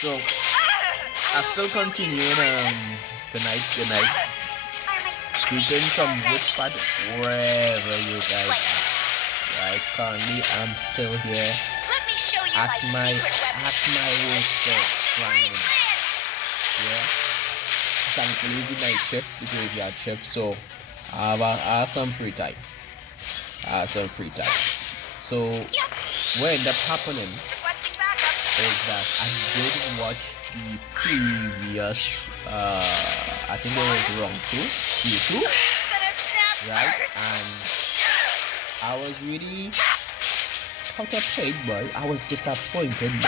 So I still continuing tonight. Good night. Greeting from which part, wherever you guys are. Right, currently I'm still here at my work still grinding. Yeah. Thankfully it's the night shift, the graveyard shift, so I have some free time. So what ended up happening is that I did watch the previous I think it was round 2, year 2, right? And I was really out of played, boy. I was disappointed. In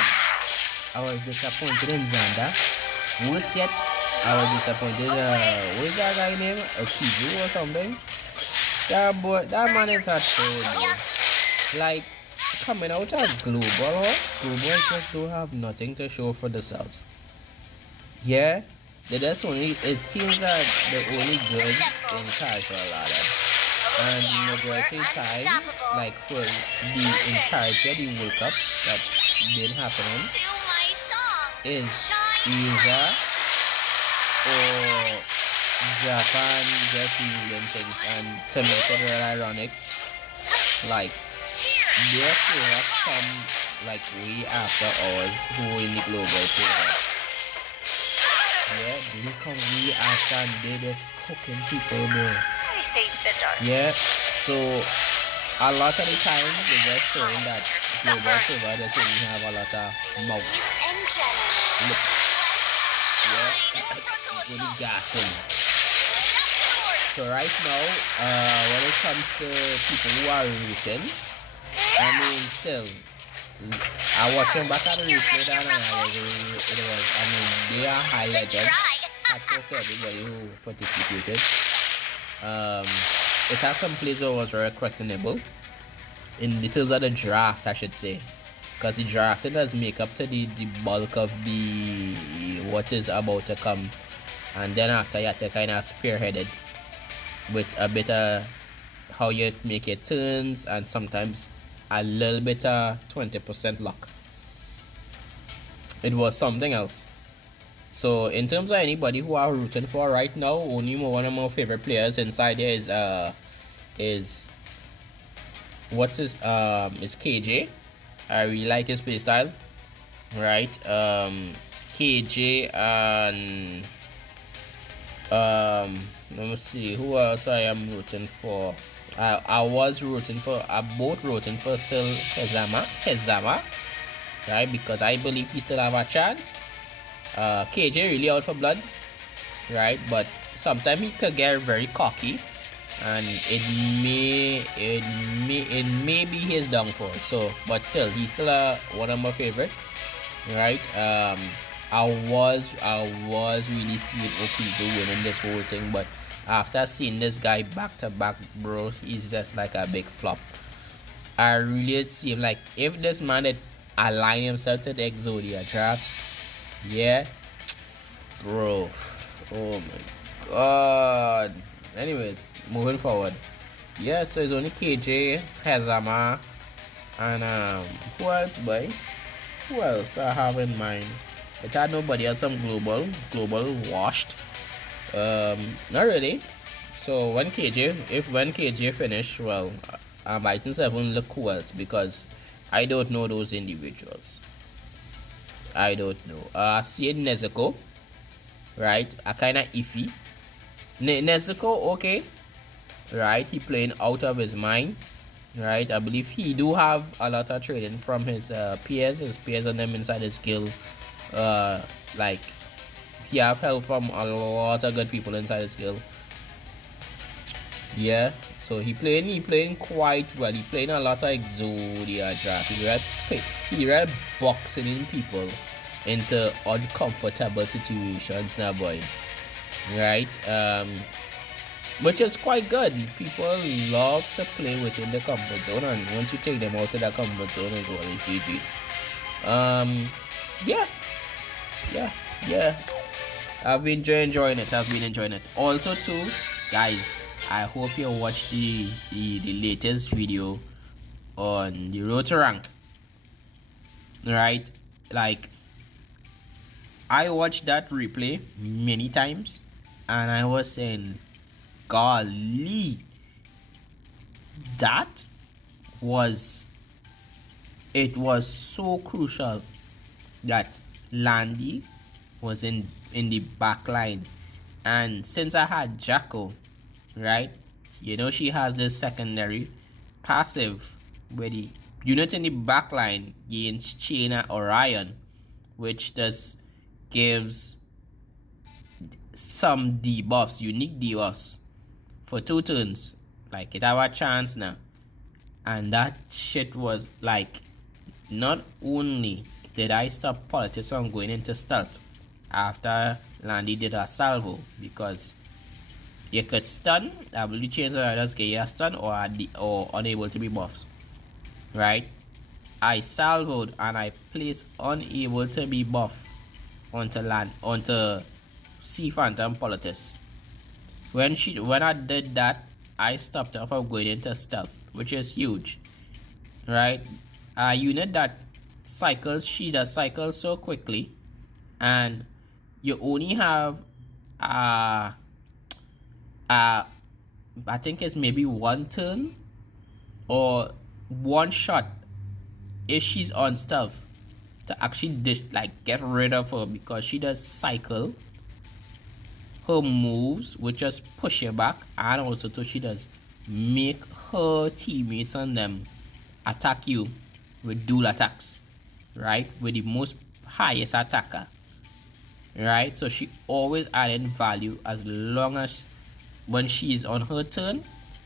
Xander. Worse yet, I was disappointed. What is that guy name? Kjamiee or something? That boy, that man is hot so like coming out of global just don't have nothing to show for themselves. Yeah, that's only. It seems that the only good in casual ladder. And the majority of time, like for the entirety of the World Cups that been happening, is either or Japan just ruling things. And to make it real ironic, like their server come like way after ours who in the global server. Yeah, they come way after and they just cooking people more. Yeah, so a lot of the time they're just showing that global server doesn't even have a lot of mouth. Look. Yeah, really gassing. So right now, when it comes to people who are rooting, I mean still I watching back at the replay and they are highlighted. Hats off to everybody who participated. It has some plays where it was very questionable in terms of the draft, I should say, because the drafting does make up to the bulk of the what is about to come, and then after you have to kind of spearhead it with a bit of how you make your turns and sometimes a little bit of 20% luck. It was something else. So in terms of anybody who are rooting for right now, only one of my favorite players inside there is what's his is KJ. I really like his play style, right? KJ and let me see who else I am rooting for. I was rooting for, both rooting for still Kjamiee, right? Because I believe he still have a chance. KJ really out for blood, right? But sometimes he could get very cocky, and it may be his downfall. So, but still, he's still one of my favorite, right? I was really seeing Okizu winning this whole thing, but after seeing this guy back to back, bro, he's just like a big flop. I really see him like if this man had aligned himself to the Exodia draft, yeah, bro. Oh my god. Anyways, moving forward. Yeah, so it's only KJ, Kjamiee, and who else, boy? Who else I have in mind? It had nobody else. Some global washed. Not really. So when KJ finish, well, I might even look who else, because I don't know those individuals. I don't know. I see Nezuko, right? I kinda iffy. Nezuko, okay, right? He playing out of his mind, right? I believe he do have a lot of training from his peers and them inside his skill. Like he have help from a lot of good people inside his skill. Yeah, so he playing quite well. He playing a lot of Exodia draft. He read boxing in people into uncomfortable situations now, boy. Right? Which is quite good. People love to play within the comfort zone, and once you take them out of that comfort zone is what is GG's. Yeah. I've been enjoying it. Also too, guys, I hope you watched the latest video on the road to rank. Right? Like I watched that replay many times, and I was saying, golly, that was, it was so crucial that Landy was in the back line. And since I had Jacko, right, you know, she has this secondary passive where the unit in the back line gains Chain Orion, which just gives some debuffs, unique debuffs for 2 turns. Like, it have a chance now. And that shit was like, not only did I stop Politics from going into stealth after Landy did a salvo, because you could stun, W chains or just get you a stun or unable to be buffed, right? I salvoed and I placed unable to be buffed onto Sea Phantom Politics. When I did that, I stopped her from going into stealth, which is huge, right? A unit that cycles, she does cycle so quickly, and you only have I think it's maybe 1 turn or 1 shot if she's on stealth to actually get rid of her, because she does cycle. Her moves which just push you back, and also too, she does make her teammates and them attack you with dual attacks, right, with the most highest attacker, right? So she always adding value as long as when she's on her turn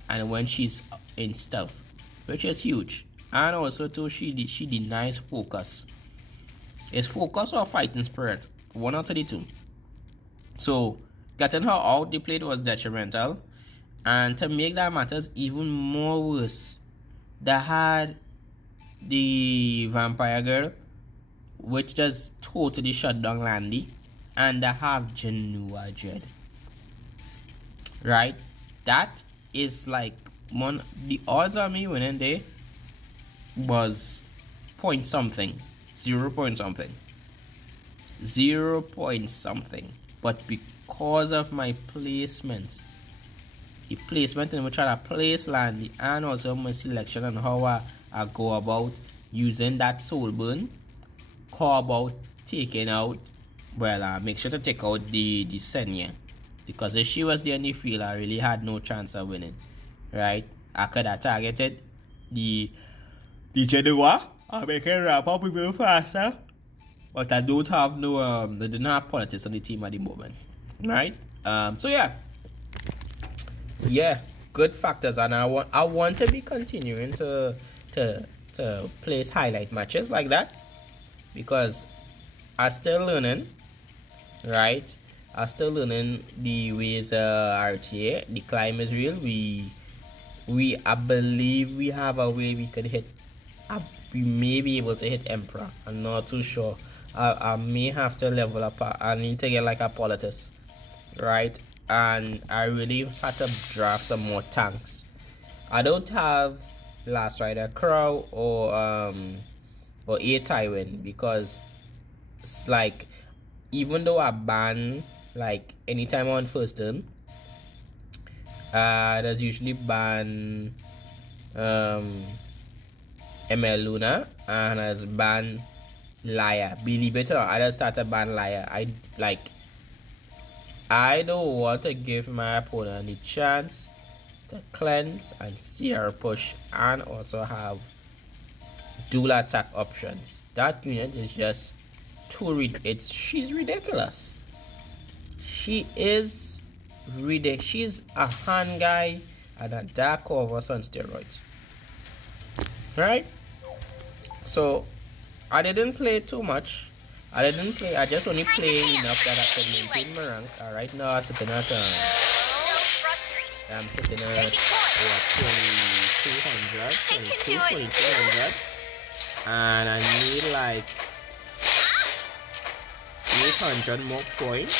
and when she's in stealth, which is huge. And also too, she denies focus. It's focus or fighting spirit, 1 out of the 2. So getting her out the plate was detrimental. And to make that matters even more worse, they had the vampire girl, which just totally shut down Landy, and they have Genua Dread, right? That is like the odds of me winning there was point something, 0 point something, 0 point something. But because of my placements, the placement in which I place Landy, and also my selection and how I go about using that soul burn, how about taking out, well, make sure to take out the Senya, because if she was there in the field, I really had no chance of winning, right? I could have targeted the Genoa, I make it wrap up even faster, but I don't have no they didn't have Politics on the team at the moment, right? So yeah, good factors, and I want to be continuing to place highlight matches like that, because I'm still learning, right? I'm still learning the ways RTA. The climb is real. I believe we have a way we could hit. We may be able to hit Emperor. I'm not too sure. I may have to level up. I need to get like a Politics, right? And I really had to draft some more tanks. I don't have Last Rider Crow or A Tywin, because it's like, even though I ban like anytime on first turn, there's usually ban ML Luna, and as ban Liar. Believe it or not, I just started ban Liar. I don't want to give my opponent the chance to cleanse and CR push, and also have dual attack options. That unit is just she's ridiculous. She is ridiculous. She's a hand guy and a dark horse on steroids, right? So I didn't play too much. I just only play enough that I could maintain my rank. Right now I'm sitting at 2200, and I need like 800 more points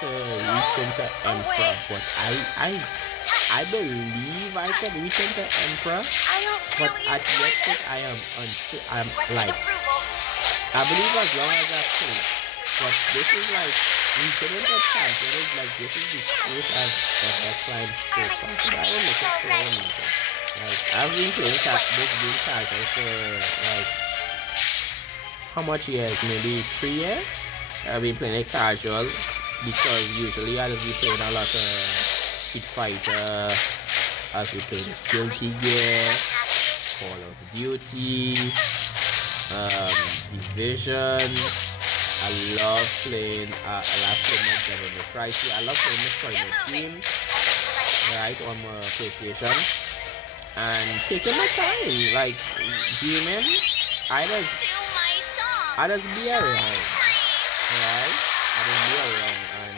to reach into Emperor. But I believe I can reach into Emperor, but at yet I believe as long as I play But this is like reaching the champion is like this is the first I've ever climbed so fast. So that will make it so amazing. Like I've been playing this game casual for like how much years? Maybe 3 years. I've been playing it casual because usually I just be playing a lot of Street Fighter, as we play Guilty Gear, Call of Duty, Division. I love playing Devil May Cry. I love playing the story mode games, right, on my PlayStation. And taking my time, like gaming, I just be around, right? I just be around, and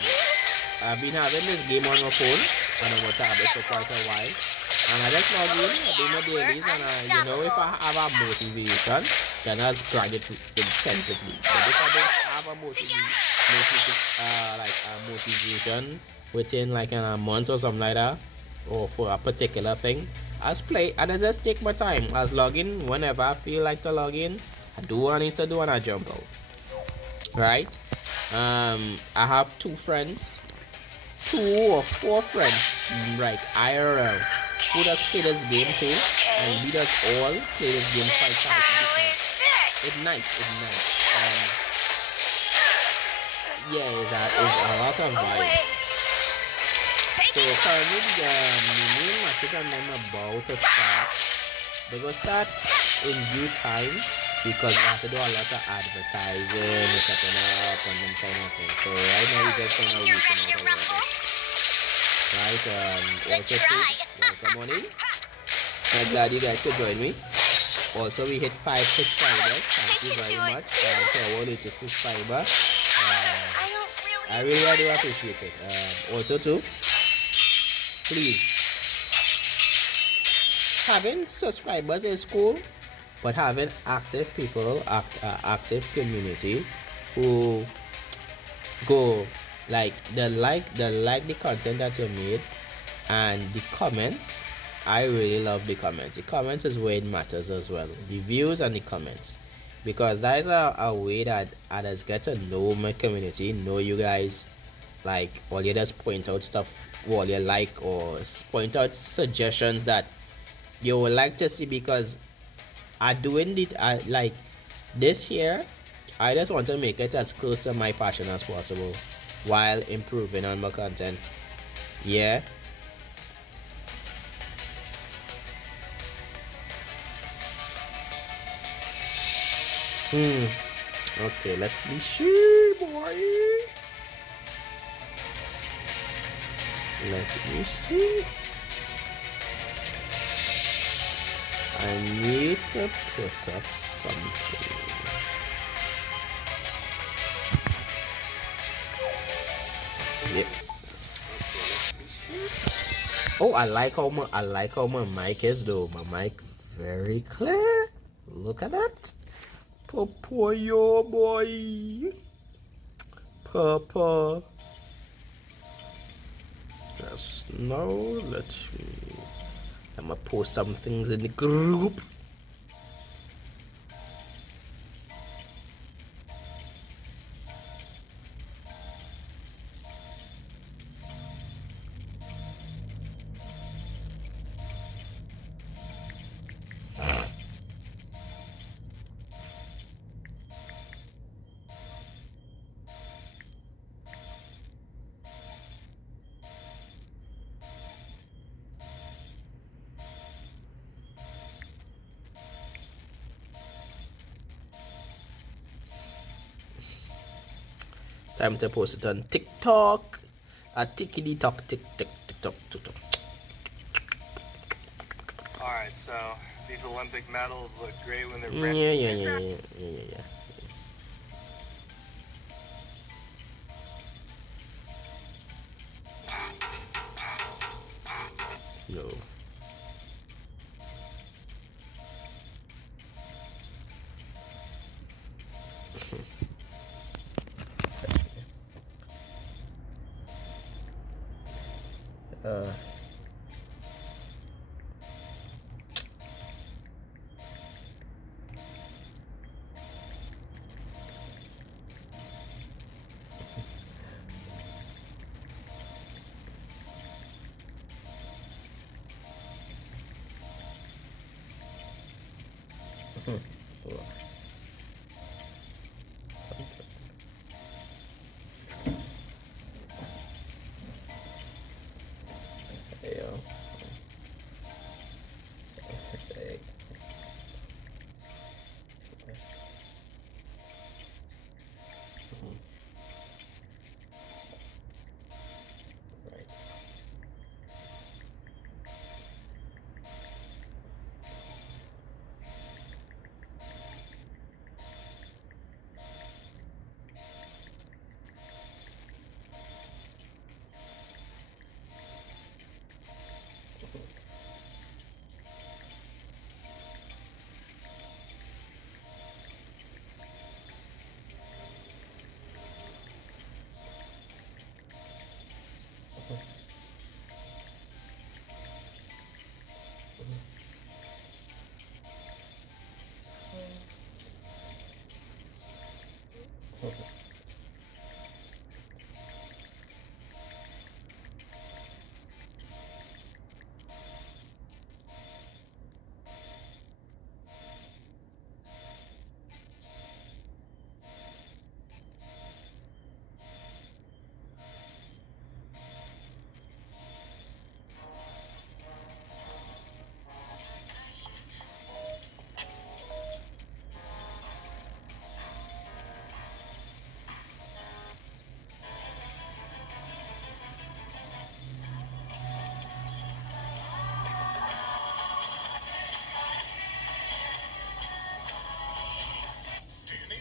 I've been having this game on my phone and on my tablet for quite a while. And I just log in, I do my dailies, and you know, if I have a motivation, then I just grind it intensively. But if I don't have a motivation within like in a month or something like that, or for a particular thing, I just take my time. I just log in whenever I feel like to log in. I do what I need to do and I jump out. Right? I have 2 or 4 friends, like IRL, who does play this game too, and we just all play this game quite fast because it's nice. Yeah, it's a lot of vibes. So currently the main matches I'm about to start, they go start in due time because we have to do a lot of advertising, setting up, and them kind of thing. So right now we just kind of working out a little bit. Right, also too, welcome on in. I'm glad you guys could join me. Also, we hit 5 subscribers. Thank you very much to our latest subscriber. I really do appreciate it. Also too, please, having subscribers is cool, but having active people, active community who go like the content that you made, and the comments. I really love the comments. The comments is where it matters as well. The views and the comments, because that is a way that others get to know my community, know you guys. Like, or you just point out stuff what you like, or point out suggestions that you would like to see, because I doing it like this year. I just want to make it as close to my passion as possible while improving on my content. Yeah. Okay, let me see, boy. Let me see. I need to put up something. Yeah. Oh, I like how my mic is though. My mic very clear. Look at that. Poor boy. Papa. Just now, I'm gonna post some things in the group. Time to post it on TikTok. TikTok. Alright, so these Olympic medals look great when they're Yeah. No. Yeah.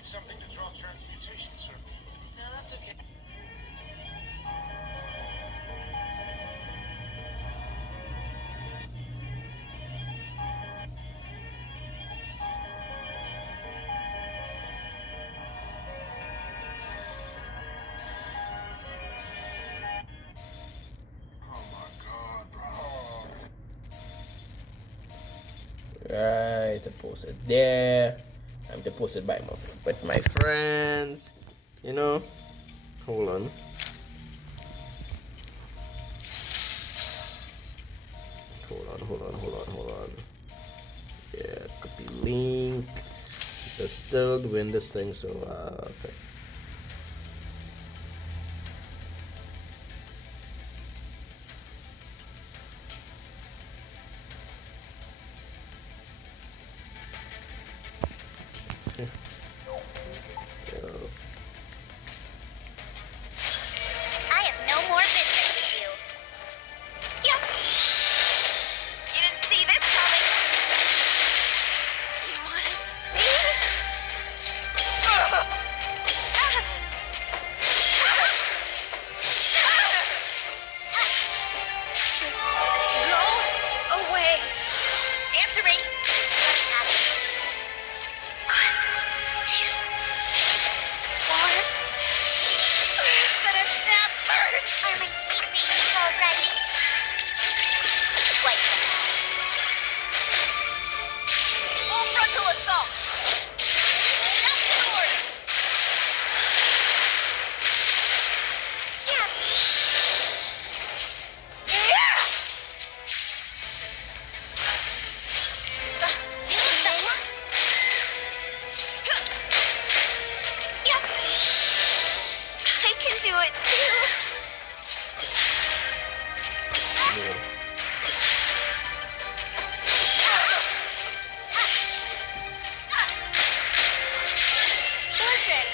Something to draw transmutation circles. No, that's okay. Oh my God, bro. Right, I post it there. I'm to post it by with my friends. You know. Hold on. Hold on. Yeah, copy link. They're still doing this thing, so okay. I have no more business with you. Yep. You didn't see this coming. You wanna see? Go away. Answer me. What happened? 1, 2, 4. Who's gonna snap first? Are my sweet babies all ready? Quite the not. Full frontal assault. That's in order. Yes. Yeah. Do something. Yep. I can do it too. Listen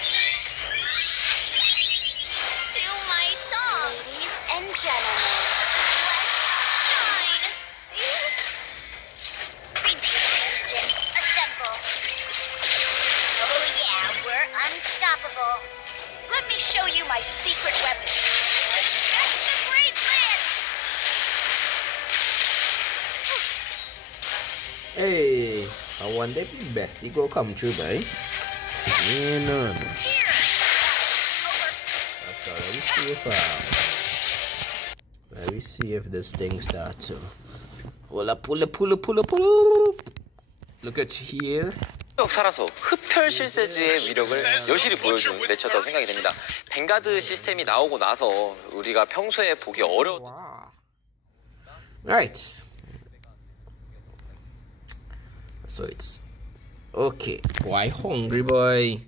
to my song. Ladies and gentlemen, let's shine. Green Engine, assemble. Oh yeah, we're unstoppable. Let me show you my secret weapon. That's the great man. Hey, I wonder if the bestie go come true, boy. Yeah, no. Here. Over. Let's start. Let me see if this thing starts to pull up. Look at here. 쭉 살아서 흡혈 실세지의 위력을 여실히 보여준 매치였다고 생각이 됩니다. 뱅가드 시스템이 나오고 나서 우리가 평소에 보기 어려운 Right. So it's Okay, boy, hungry boy.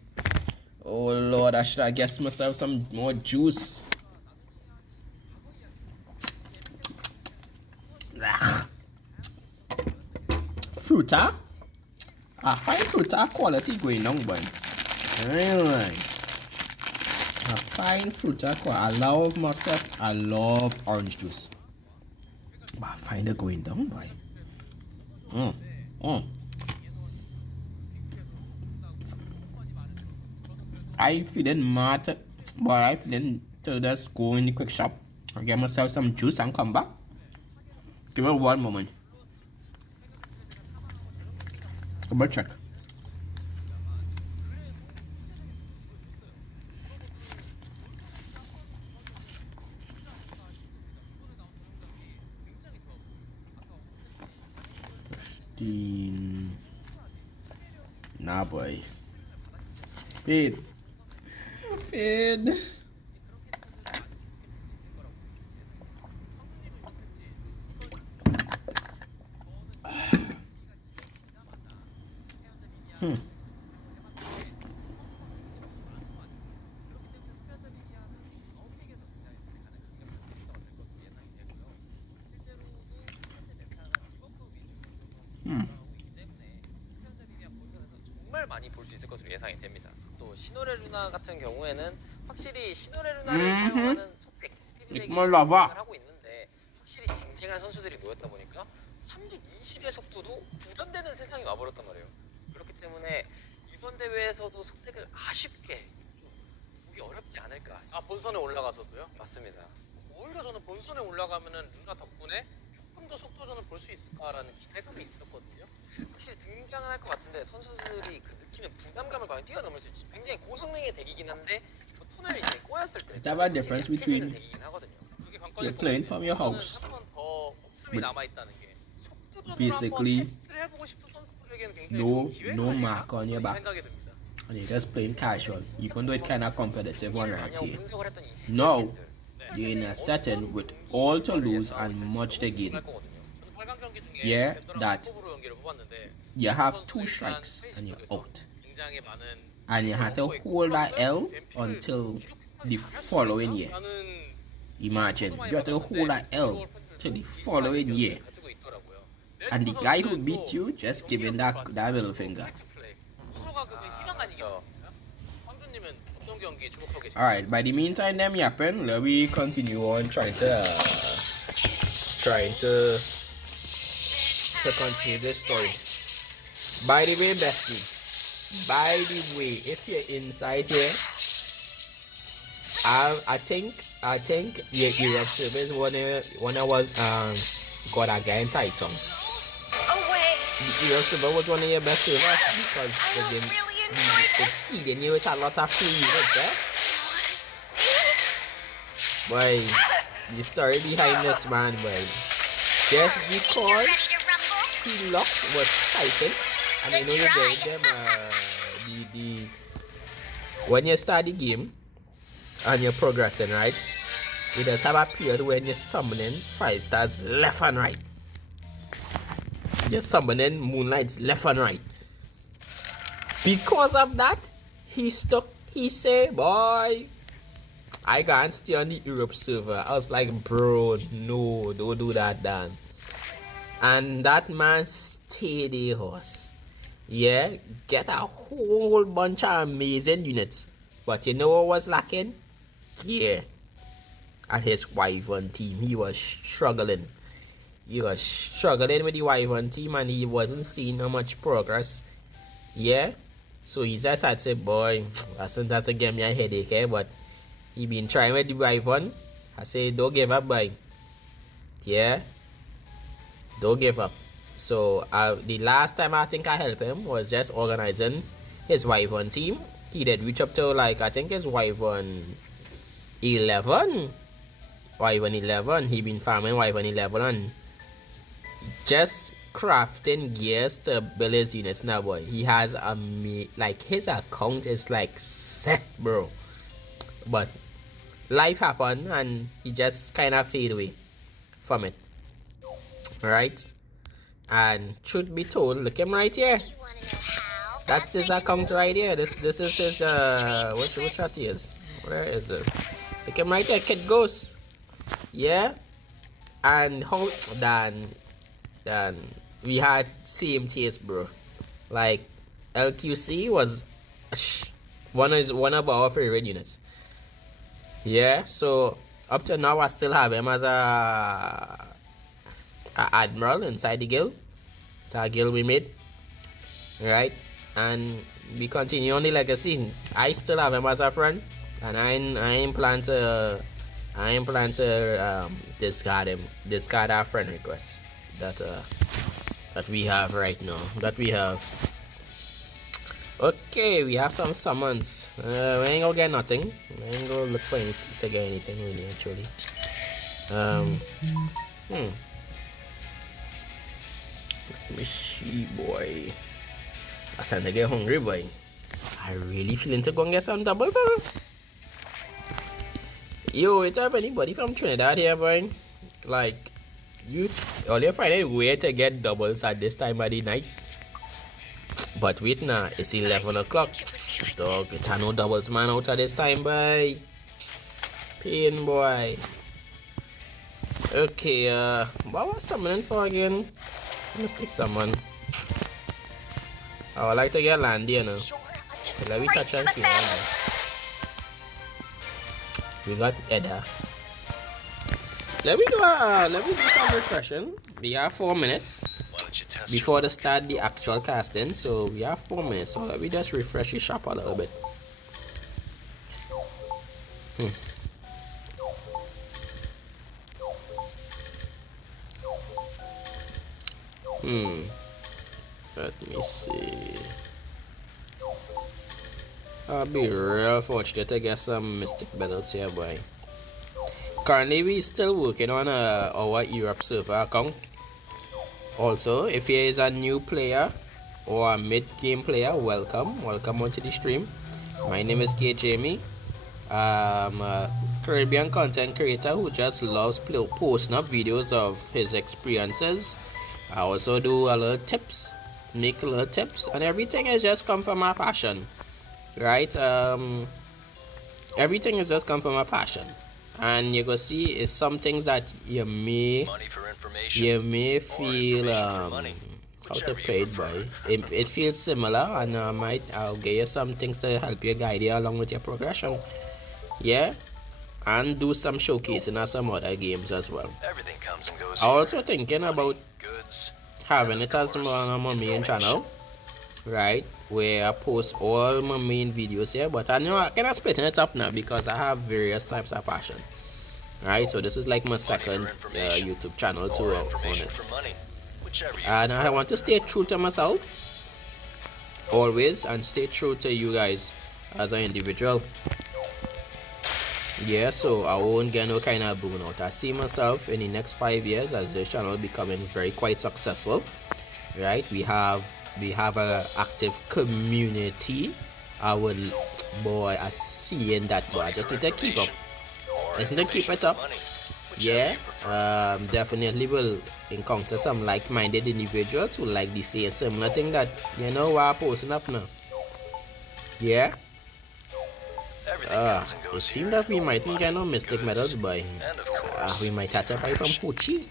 Oh Lord, I should have guessed myself some more juice. Fruta? I find fruta quality going down, boy. Really? I find fruta quality. I love myself. I love orange juice. But I find it going down, boy. I feeling mad, but I feeling to just go in the quick shop and get myself some juice and come back. Give me one moment. Double check. Nah, boy. Paid. Paid. 정말 많이 볼 수 있을 것으로 예상이 됩니다. 또 시노레 루나 같은 경우에는 확실히 시노레 루나를 사용하는 소택 스피드덱이 하고 있는데 확실히 쟁쟁한 선수들이 모였다 보니까 320의 속도도 부담되는 세상이 와버렸단 말이에요. 그렇기 때문에 이번 대회에서도 속택을 아쉽게 좀 보기 어렵지 않을까. 아, 본선에 올라가서도요? 맞습니다. 오히려 저는 본선에 올라가면은 루나 덕분에 조금 더 속도전을 볼 수 있을까라는 기대감이 있었거든요. 확실히 등장은 할 것 같은데 선수들이 그 느끼는 부담감을 과연 뛰어넘을 수 있지. 굉장히 고성능의 덱이긴 한데 그 턴을 이제 꼬였을 때 It's about difference between 덱이긴 하거든요. 그게 you're playing from your house. 한번더 목숨이 남아 있다는 게 속도전으로 basically 한번 테스트를 해보고 싶은 선수들에게는 굉장히 no 좋은 기회가 no 아닐까 mark on your back. 생각이 듭니다. And you're just playing casual, even though it kind of competitive on right here. 분석을 했더니 Now you're in a setting with all to lose and much to gain. 저는 8강 경기 중에 Yeah, 벤더랑 that 속도로 연기를 뽑았는데 You have 2 strikes and you're out. 굉장히 많은 And you had to hold that L until the following year. 나는 Imagine, you have to hold that L till the following year. And the guy who beat you just giving that middle finger. 스스로가 그 희망 아니겠습니까? 황준님은 어떤 경기에 주목하고 계십니까? Alright, by the meantime them yapping, let me continue on trying to continue this story. By the way, bestie, by the way, if you're inside here, I think your Europe service when I was got a guy in Titan. Away. The Europe server was one of your best servers because I don't again really enjoy this. exceeding you with a lot of free units, eh? Boy, the story behind this man, boy. Just You're because ready to rumble? the luck was spiking, and you know you get them the when you start the game and you're progressing, right? You just have a period when you're summoning 5 stars left and right. You're summoning moonlights left and right. Because of that, he stuck. He said, "Boy, I can't stay on the Europe server." I was like, "Bro, no, don't do that, Dan." And that man stayed the horse. Yeah, get a whole bunch of amazing units. But you know what was lacking? Yeah. And his Wyvern team, he was struggling. He was struggling with the Wyvern team and he wasn't seeing how much progress. Yeah. So he just had to say, boy, that's to give me a headache, eh? But he been trying with the Wyvern. I say, don't give up, boy. Yeah. Don't give up. So the last time I think I helped him was just organizing his Wyvern team. He did reach up to like I think his Wyvern 11. Wyvern 11. He been farming Wyvern 11 and just crafting gears to build his units now, boy. He has like his account is like set, bro. But life happened and he just kind of fade away from it. Right? And truth be told, look him right here. You want to know how? That's his account right here. This is his which chat he is. Where is it? Look him right there, Kid Ghost. Yeah. And how Dan we had same taste, bro. Like LQC was one of our favorite units. Yeah, so up to now I still have him as a admiral inside the guild. It's a guild we made. Right? And we continue on the legacy. I still have him as a friend, and I ain't plan to discard our friend request that we have right now. Okay, we have some summons. We ain't gonna get nothing. We ain't gonna look for to get anything really actually. Let me see, boy. I starting to get hungry, boy. I really feeling to go and get some doubles, huh? Yo, it's have anybody from Trinidad here, boy? Like, all you find a way to get doubles at this time of the night. But wait now, it's 11 o'clock. Dog, it's no doubles man out at this time, boy. Pain, boy. Okay, what was summoning for again? Let's take someone. I would like to get Landy, you know. Let me touch on here. We got Edda. Let me do some refreshing. We have 4 minutes before the start the actual casting, so we have 4 minutes. So let me just refresh the shop a little bit. Let me see. I'll be real fortunate to get some Mystic Medals here, boy. Currently, we still working on our Europe server account. Also, if here is a new player or a mid-game player, welcome onto the stream. My name is Kjamiee. I'm a Caribbean content creator who just loves posting up videos of his experiences. I also do a little tips, make little tips, and everything has just come from my passion, right? Everything has just come from my passion, and you go see is some things that you may feel how to pay it by. It feels similar, and I'll give you some things to help you guide you along with your progression. Yeah. And do some showcasing of some other games as well. Everything comes and goes. I'm also thinking about having it as on my main channel, right? Where I post all my main videos here, but I know I cannot split it up now because I have various types of passion. Right, so this is like my second YouTube channel to on it. And I want to stay true to myself always, and stay true to you guys as an individual. Yeah, so I won't get no kind of burnout. I see myself in the next 5 years as the channel becoming quite successful. Right, we have a active community. I see in that, boy. I just need to keep up. Just need to keep it up. Yeah, definitely will encounter some like-minded individuals who like the same similar thing that we're posting up now. Yeah. It seems that we might get no Mystic Medals, boy. We might have to buy from Hoochie.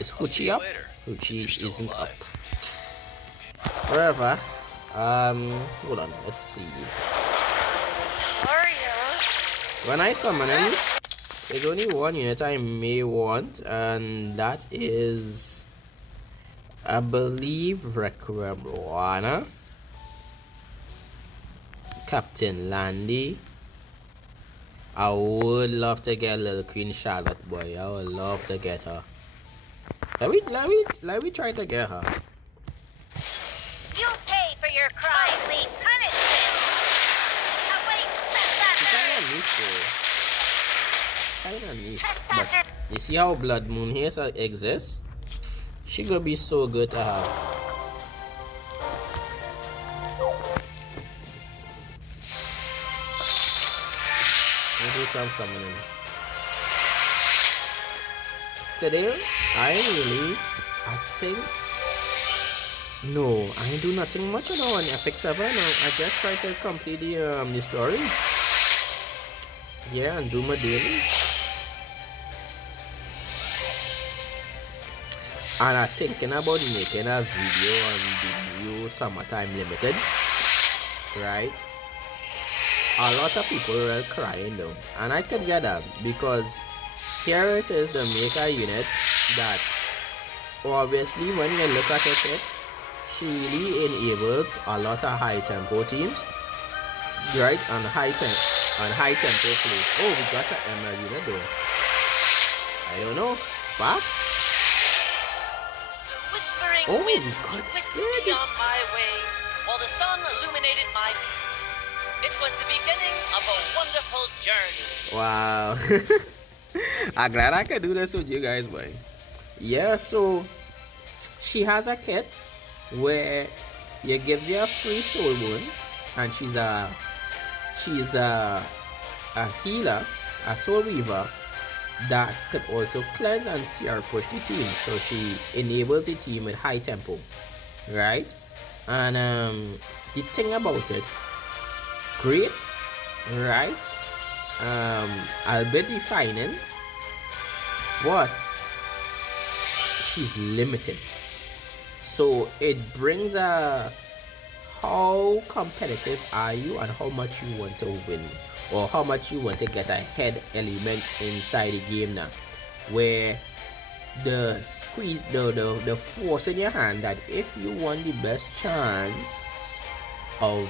Is Hoochie up? Hoochie isn't up. Wherever. Hold on, let's see. When I summon him, there's only one unit I may want, and that is, I believe, Requiem Captain Landy. I would love to get little Queen Charlotte, boy. I would love to get her. Let me try to get her. You'll pay for your crime, Lee. Punishment. Oh, wait, Kinda niche. But you see how Blood Moon here exists? She gonna be so good to have. We'll do some summoning. Today, I think No, I do nothing much on Epic 7. I just try to complete the story. Yeah, and do my dailies. And I'm thinking about making a video on the new Summertime Limited. Right? A lot of people are crying though. And I can get that because here it is, the maker unit that obviously when you look at it, she really enables a lot of high tempo teams, right? And high tempo plays. Oh, we got an ML unit though. I don't know. Spark? The whispering Oh, wind we got whipped Sid. me on my way, while the sun illuminated my. It was the beginning of a wonderful journey. Wow. I'm glad I could do this with you guys, boy. Yeah, so she has a kit where it gives you a free soul wounds, and she's a healer, a soul weaver that could also cleanse and CR push the team. So she enables the team with high tempo, right? And the thing about it, great, right? I'll be defining, but she's limited. So it brings a how competitive are you and how much you want to win, or how much you want to get ahead element inside the game now, where the squeeze, the force in your hand that if you want the best chance of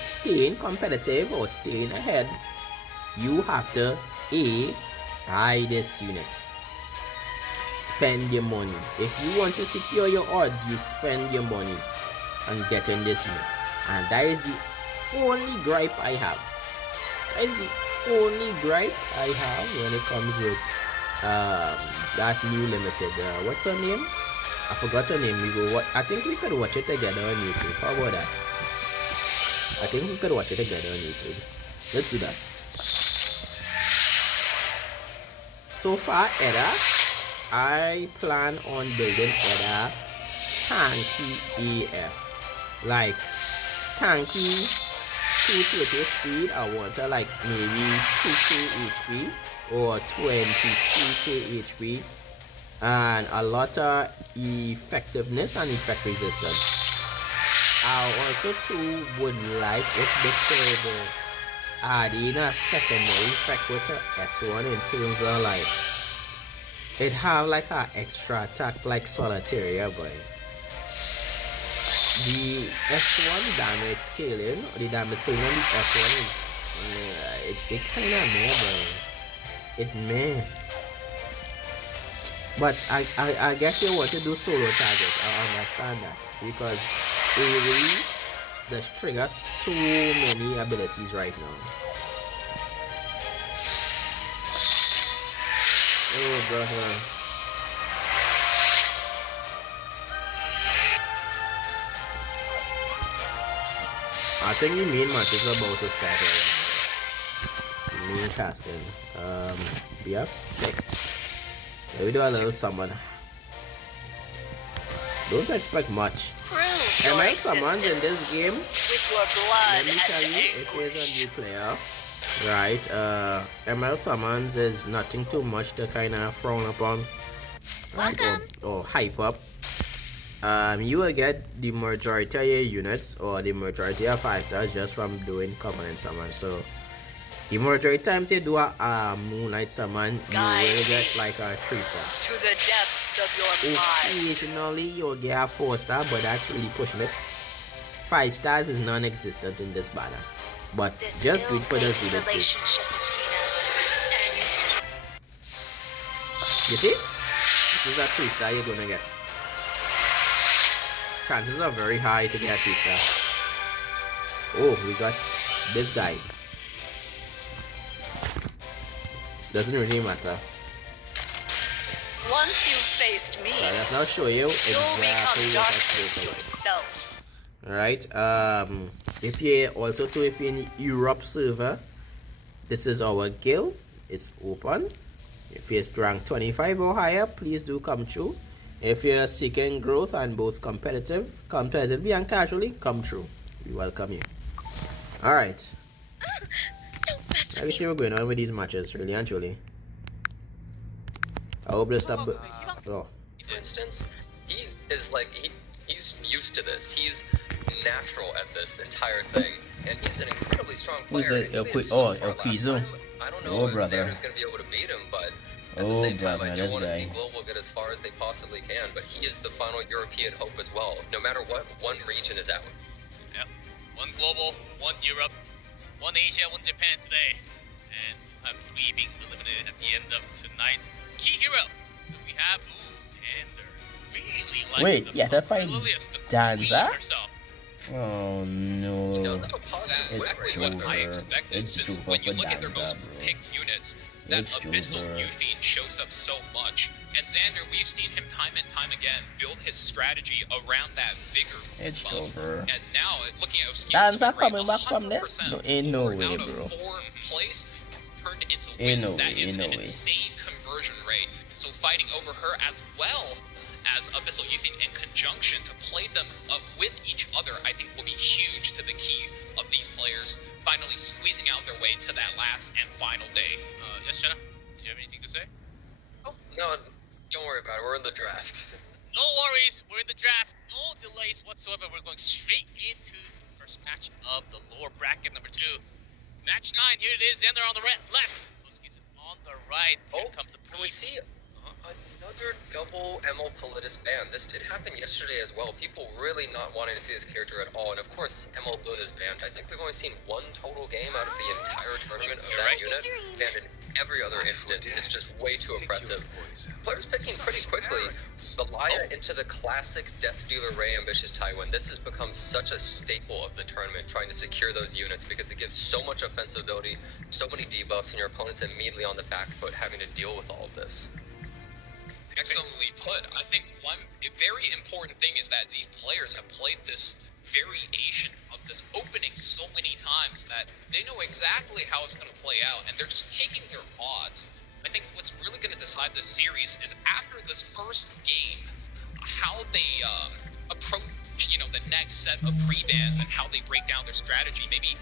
staying competitive or staying ahead, you have to buy this unit. Spend your money. If you want to secure your odds, you spend your money on getting this unit. And that is the only gripe I have. That is the only gripe I have when it comes with that new limited. What's her name? I forgot her name. I think we could watch it together on YouTube. How about that? I think we could watch it together on YouTube. Let's do that. So far, Edda, I plan on building Edda tanky AF. Like tanky 230 speed. I want her like maybe 2k HP or 23k HP, and a lot of effectiveness and effect resistance. I also too would like if they could add in a secondary effect with her S1 in terms of like it have like an extra attack like Solitaria, boy. The S1 damage scaling, the damage scaling on the S1 is it kind of meh, boy. It may. But I guess you want to do solo target. I understand that because AoE does trigger so many abilities right now. Oh brother. I think the main match is about to start right now. Main casting. We have 6. Let me do a little summon. Don't expect much. ML summons in this game, let me tell you, if there's a new player, right, ML summons is nothing too much to kind of frown upon, right, or hype up. You will get the majority of your units or the majority of 5 stars just from doing covenant summon. So the majority of times you do a moonlight summon, you will get like a 3-star. To the depths of your mind. Occasionally you'll get a 4-star, but that's really pushing it. 5 stars is non-existent in this banner, but just do it for those units. You see? This is a 3-star you're gonna get. Chances are very high to get a 3-star. Oh, we got this guy. Doesn't really matter. Once you've faced me, so let's now show you exactly what I spoke yourself. Alright, if you're also too, if you're in Europe server, this is our guild. It's open. If you're rank 25 or higher, please do come through. If you're seeking growth and both competitively and casually, come true. We welcome you. Alright. Let me see what's going on with these matches, really and truly. I hope this stuff. Oh. For instance, he is like he's used to this. He's natural at this entire thing, and he's an incredibly strong player. Who's it? Kjamiee. I don't know if Xander's going to be able to beat him, but at the same time, I do want to see Global get as far as they possibly can. But he is the final European hope as well. No matter what, one region is out. Yep. One Global, one Europe, one Asia, one Japan today. And have 3 being eliminated at the end of tonight's key hero. We have Xander. Really like wait, yeah, that fight Danza? Oh no. He does have a positive win rate. What I expected, since when you look at their most picked units, that Abyssal Youthine shows up so much. And Xander, we've seen him time and time again build his strategy around that vigor buff. And now, looking at Oski's Danza coming back from this? No, ain't no way, bro. 4 place turned into wins. That is an insane conversion rate. So fighting over her as well as Abyssal Youthine in conjunction to play them with each other, I think will be huge to the key of these players finally squeezing out their way to that last and final day. Yes, Jenna? Do you have anything to say? Oh, no, don't worry about it. We're in the draft. No worries. We're in the draft. No delays whatsoever. We're going straight into the first match of the lower bracket, number 2. Match 9. Here it is. Xander on the left. Oski's on the right. Here comes the Can we see another double ML Politis ban? This did happen yesterday as well. People really not wanting to see this character at all. And of course, ML Bloon is banned. I think we've only seen 1 total game out of the entire tournament of that unit. Banned in every other instance. It's just way too oppressive. Players picking pretty quickly. The Laya into the classic Death Dealer Ray Ambitious Tywin. This has become such a staple of the tournament, trying to secure those units because it gives so much offensive ability, so many debuffs, and your opponent's immediately on the back foot having to deal with all of this. Excellently put. I think one very important thing is that these players have played this variation of this opening so many times that they know exactly how it's going to play out, and they're just taking their odds. I think what's really going to decide this series is after this first game, how they approach, the next set of pre-bans and how they break down their strategy. Maybe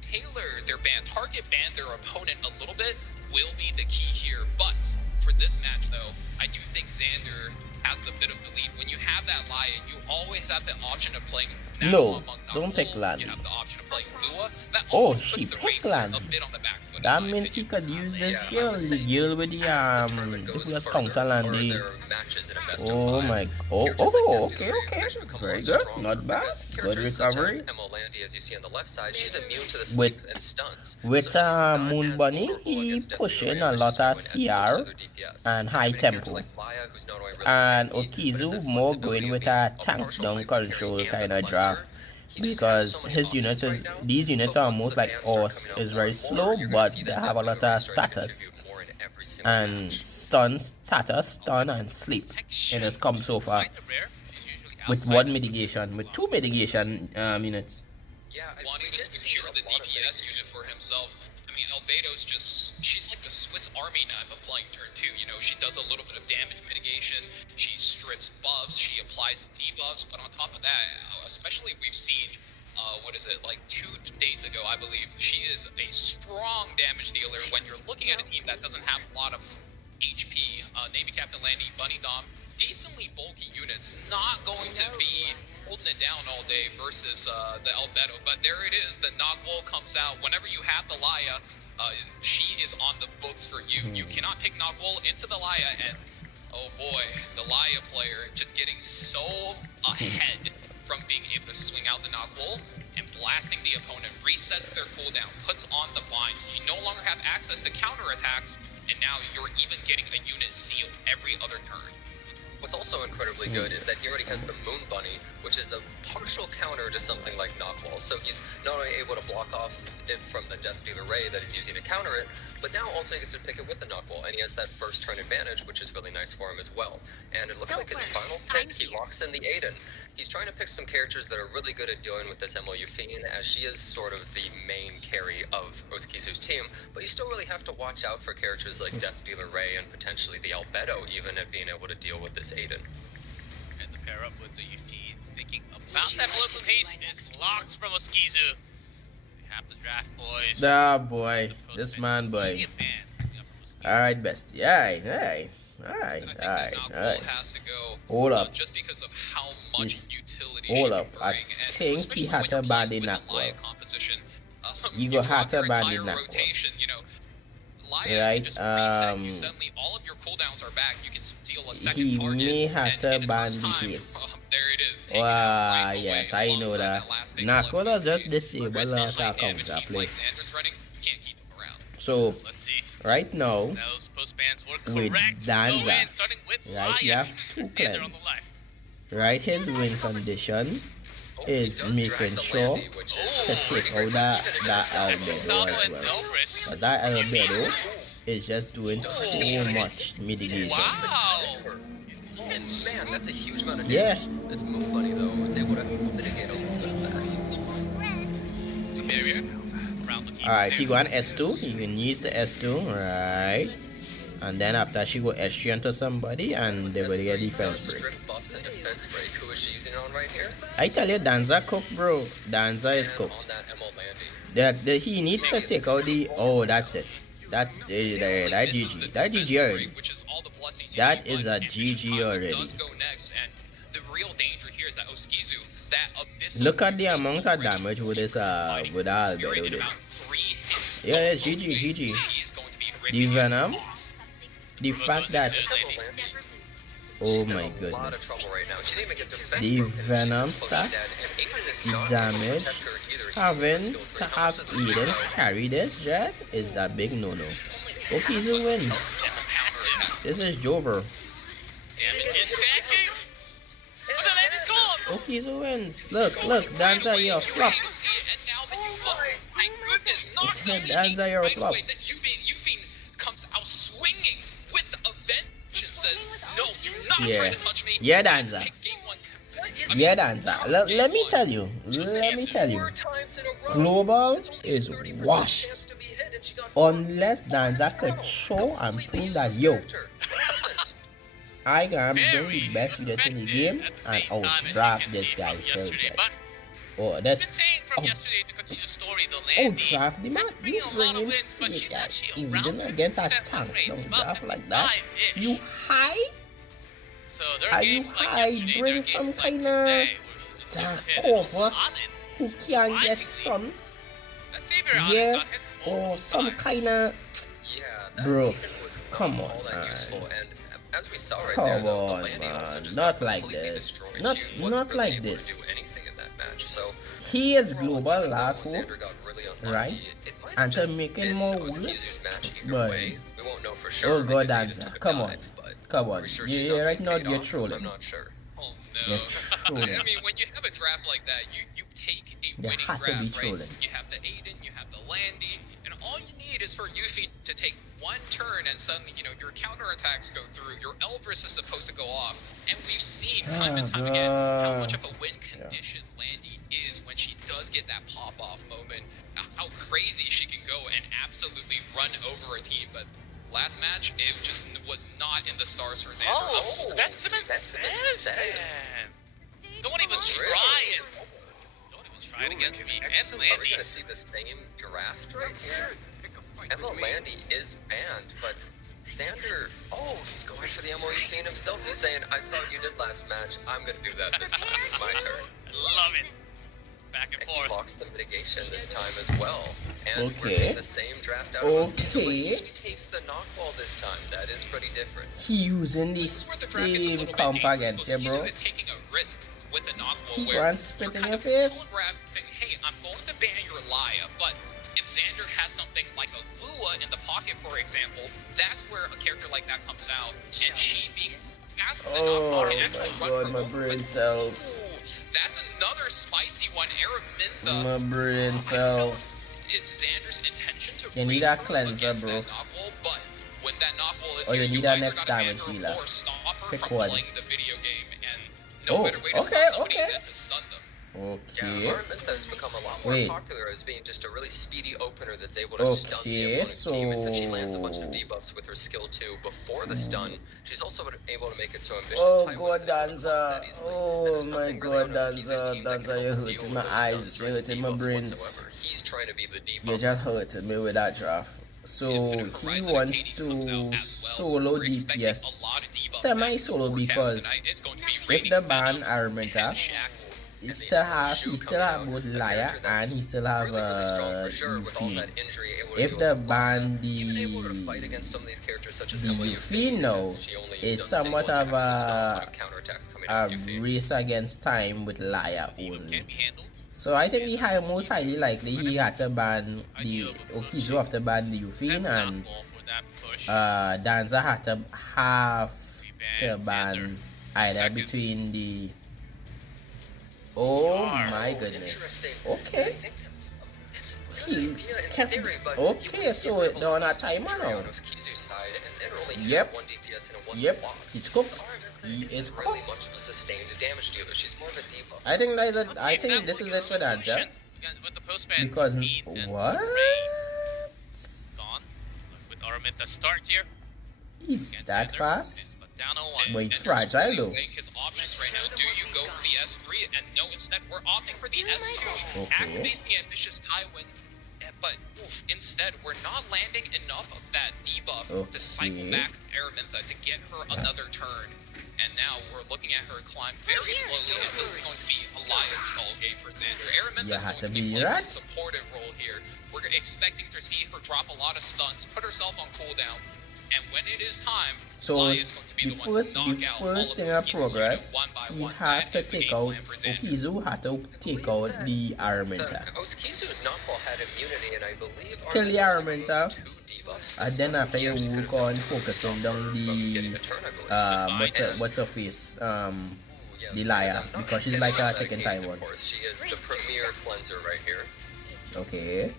tailor their ban, target ban their opponent a little bit will be the key here. But for this match, though, I do think Xander has the bit of the lead. When you have that Laya, you always have the option of playing No, don't pick Landy. You have the option of playing Lua. That oh, she picked Landy. That means he could use this skill to deal with the who has counter Landy. Oh my, okay. Very good, not bad. Good recovery. As you see on the left side, she's immune to the sleep and stuns. With Moon Bunny, he pushing a lot of CR and high tempo. And Okizu more going with a tank down control kind of draft. Because these units are almost like Horse, is very slow, but they have a lot of status. And stun, and sleep in his come so far. With 1 mitigation, with 2 mitigation units. Yeah, wanting to secure the DPS unit for himself. I mean, Albedo's she's like the Swiss Army knife of playing turn 2. She does a little bit of damage mitigation, she strips buffs, she applies debuffs, but on top of that, especially we've seen, like 2 days ago, I believe, she is a strong damage dealer when you're looking at a team that doesn't have a lot of HP. Navy Captain Landy, Bunny Dom, decently bulky units, not going to be holding it down all day versus the Albedo, but there it is, the Nogwol comes out. Whenever you have the Laya, she is on the books for you. You cannot pick Nogwol into the Laya, and oh boy, the Laya player just getting so ahead from being able to swing out the Nogwol and blasting the opponent, resets their cooldown, puts on the bind, so you no longer have access to counterattacks, and now you're even getting a unit sealed every other turn. What's also incredibly good is that he already has the Moon Bunny, which is a partial counter to something like Knockwall. So he's not only able to block off it from the Death Dealer Ray that he's using to counter it, but now also he gets to pick it with the Knockwall, and he has that first turn advantage, which is really nice for him as well. And it looks like his final pick, he locks in the Aiden. He's trying to pick some characters that are really good at dealing with this MLU Fiend, as she is sort of the main carry of Oskizu's team, but you still really have to watch out for characters like Death Dealer Ray and potentially the Albedo even at being able to deal with this Aiden. to pair up with the Yuffie, thinking about that Blizzard haste is locked from Oskizu. We have the draft boys. Ah, boy. This man, boy. Alright, bestie. Alright. Has to go, Hold up. just because of how much utility Hold she up. can I bring, and think especially he had when to you're ban playing the with a Laya Nakwa. composition. You you go had drop to your ban the entire Nakwa. rotation, you know. Laya, Right, you just reset, you suddenly all of your cooldowns are back. You can steal a second he target. may have to and in ban a the time, haste. there it is. Taken out Wow, right yes, away I know alongside that. last big Nakwa blow does just piece. disable Whereas a a lot of high-damage counter team play. like Xander's running, can't keep him around. So, Let's see. right now, Those post bans were with correct. Danza, Go in, starting with right, you Laya. have two Xander on the cleanse. left. Right, his win condition is making sure to take out that albedo as well. Because that albedo is just doing so much mitigation. Wow! Man, that's a huge amount of Yeah. damage. This Moon Bunny, though, is able to mitigate a little bit of that. Barrier. Around the team. Alright, he got S2. He needs the S2, right? And then after she go S3 onto somebody and they will get defense break. Strict buffs and defense break. Who is she using it on right here? I tell you, Danza cooked, bro. Danza is And cooked. on that ML Landy. He needs to take out the... Oh, that's it. That's that GG. That GG already. Which is all the blessings you That need, is but a Ambition GG Conquer already. does go next, and the real danger here is that Oskizu, that abyssal Look at the amount of damage with this with that albedo did. Yeah, it's GG. The Venom. The fact that... Oh my goodness. The Venom stats, the damage, having to have Eden carry this jet is a big no-no. Okizu wins. This is Jover. Damage is stacking. But the land is gone. Okizu wins. Look, Danza, you're a flop. My goodness, not Danza, you're a flop. This Yuffie comes out swinging with a vengeance and says, no, do not try to touch me. Yeah, Danza. Takes game one. Yeah, Danza. Let me tell you. Global is washed. Unless Danza could show and prove that, yo, I can bring the best units in the game and outdraft this guy's third jet. Oh, that's... Oh, draft the man. You bring in sick guy. Even against a tank, don't draft like that. You high? Are you high? Bring some kind of Tarkovas who can't get stunned. Yeah, or some kind of... Bro, come on, man. As we saw right Come there, on, the landing also man. just Not got like completely this. destroyed. Not She wasn't like really able to this. do anything in that match. So He is overall, global even though last hope, Xander got really unlucky, right? it might have And to just make it been more Oskizu's worse, match either but way. We won't know for sure. oh They god, could lead Danza, into a come on, dive, but come on. pretty sure she's Yeah, not right being now paid you're off. trolling. I'm not sure. Oh You're no. trolling. I mean, when you have a draft like that, you take a You winning had to be draft, right? trolling. You have the Aiden, you have the Landy, and all you need is for Yuffie to take one turn and suddenly, you know, your counterattacks go through, your Elbrus is supposed to go off, and we've seen time and time again how much of a win condition Landy is when she does get that pop-off moment, how crazy she can go and absolutely run over a team, but last match, it just was not in the stars for Xander. Oh, specimen says, man. Don't even try it. Don't even try it against me and Are we Landy. going to see the same draft right here? ML Landy is banned, but Xander, he's going for the MOE Fiend himself. He's saying, I saw what you did last match, I'm going to do that this time. It's my turn. Love it. Back and And forth. he locks the mitigation this time as well. And we're Okay. seeing the same draft out of Oskizu, but Okay. he takes the knockball this time. That is pretty different. He using the This is where the draft gets a same little bit comp dangerous. against you, Oskizu bro. is taking a risk with the knockball He where go and spit you're in kind your of face. telegraphing, hey, I'm going to ban your Laya, but if Xander has something like a Lua in the pocket, for example, that's where a character like that comes out, and she being fast with the knockball can actually run her my over brain with- cells. Ooh, that's another spicy one. Aramintha My brain cells. is Xander's intention to You need race a her cleanser, against bro. that knockball, but when that knockball is Or here, you need you a either next gotta ban damage her dealer. or stop her Pick from one. playing the video game, and no Oh, better way to okay, stop somebody okay. than to stun them. Okay. Yeah, Araminta has become a lot more popular as being just a really speedy opener that's able to stun the opponent's team. And since she lands a bunch of debuffs with her skill 2 before the stun, she's also able to make it so ambitious. Oh god, Danza. Oh my god, Danza. Danza, you're hurting my eyes. You're hurting my brains. He's trying to be the debuff. You just hurted me with that draft. So he wants to solo DPS. Semi-solo because if the ban Araminta, he still have both Laya and he still have Yufine. If the ban the Yufine now is somewhat of a race against time with Laya only. So I think most highly likely he had to ban the Okizu have to ban the Yufine, and Danza had to have to ban either between the. Oh my goodness. Okay. Okay, so they're on a timer now. Yep. Yep. He's cooked. He is cooked. I think this is it for Danza. Because what? Gone. With Araminta start here. It's that fast? But it's fragile though. His options right now. Do you go for the S3? And no, instead we're opting for the S2. Okay. Activates the ambitious Tywin. But instead, we're not landing enough of that debuff to cycle back Araminta to get her another turn. And now we're looking at her climb very slowly, and this is going to be a Lia's stall game for Xander. Araminta's going to be playing a supportive role here. We're expecting to see her drop a lot of stuns, put herself on cooldown, and when it is time, Lia is going to be the one to knock out all of first thing of progress, he has to take out Okizu, has to take out the Araminta. Okizu's Knockwall had immunity, and I believe kill the Araminta, and then after you work on focusing down the what's her face, the Lia, because she's like a taking time one. She is the premier cleanser right here. Okay.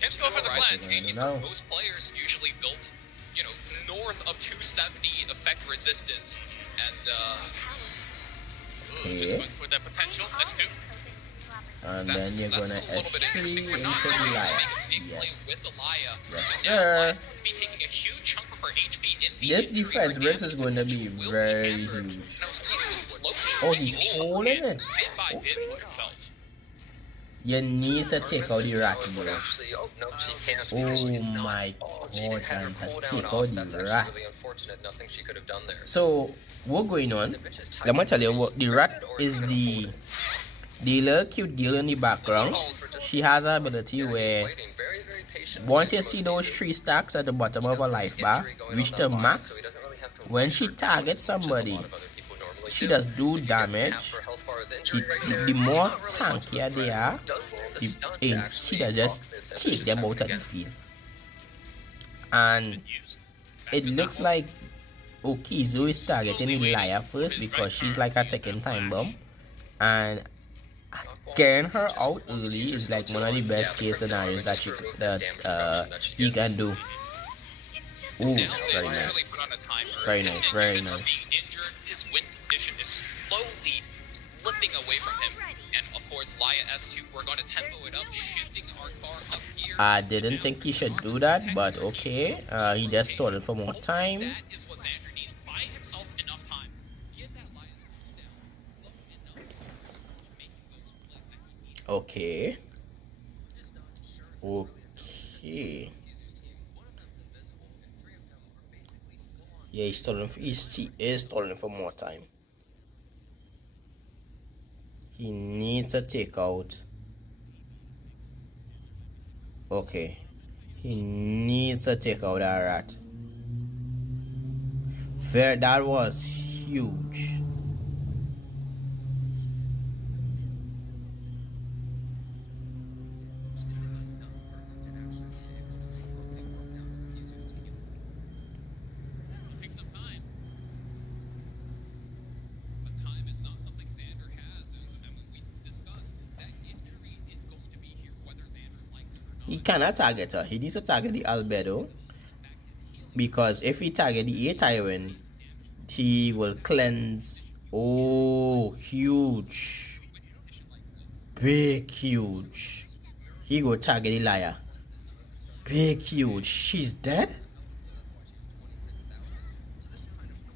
Can't go for the cleanse. Most players usually built, north of 270 effect resistance, and just going for that potential. S2. And then you're gonna S3 into the Lia. Yes. Yes, sir. This defense rate is going to be very huge. Oh, he's holding it. Okay. You need to take out the rat, bro. Oh my god, and to take out the rat. So, what's going on? Let me tell you what, the rat is the little cute girl in the background. She has an ability where once you see those 3 stacks at the bottom of her life bar reach the max, when she targets somebody, she does do damage. The more tankier they are, she does just take them out of the field. And it looks like Okizu is targeting the Lia first because she's like a ticking time bomb, and getting her out early is like one of the best case scenarios that he can do. Ooh, very nice. Very nice, very nice. His win condition is slowly slipping away from him. And of course, Lia S2, we're going to tempo it up, shifting our car up here. I didn't think he should do that, but okay. He just stalled for more time. That is what Xander needs. Buy himself enough time. Get that Lia's cooldown. Okay. Okay. Yeah, he's stalling for more time. He needs to take out. Okay. He needs to take out that rat. That was huge. He cannot target her. He needs to target the Albedo. Because if he target the A Tywin, he will cleanse. Oh, huge. Big, huge. He go target the liar. Big, huge. She's dead?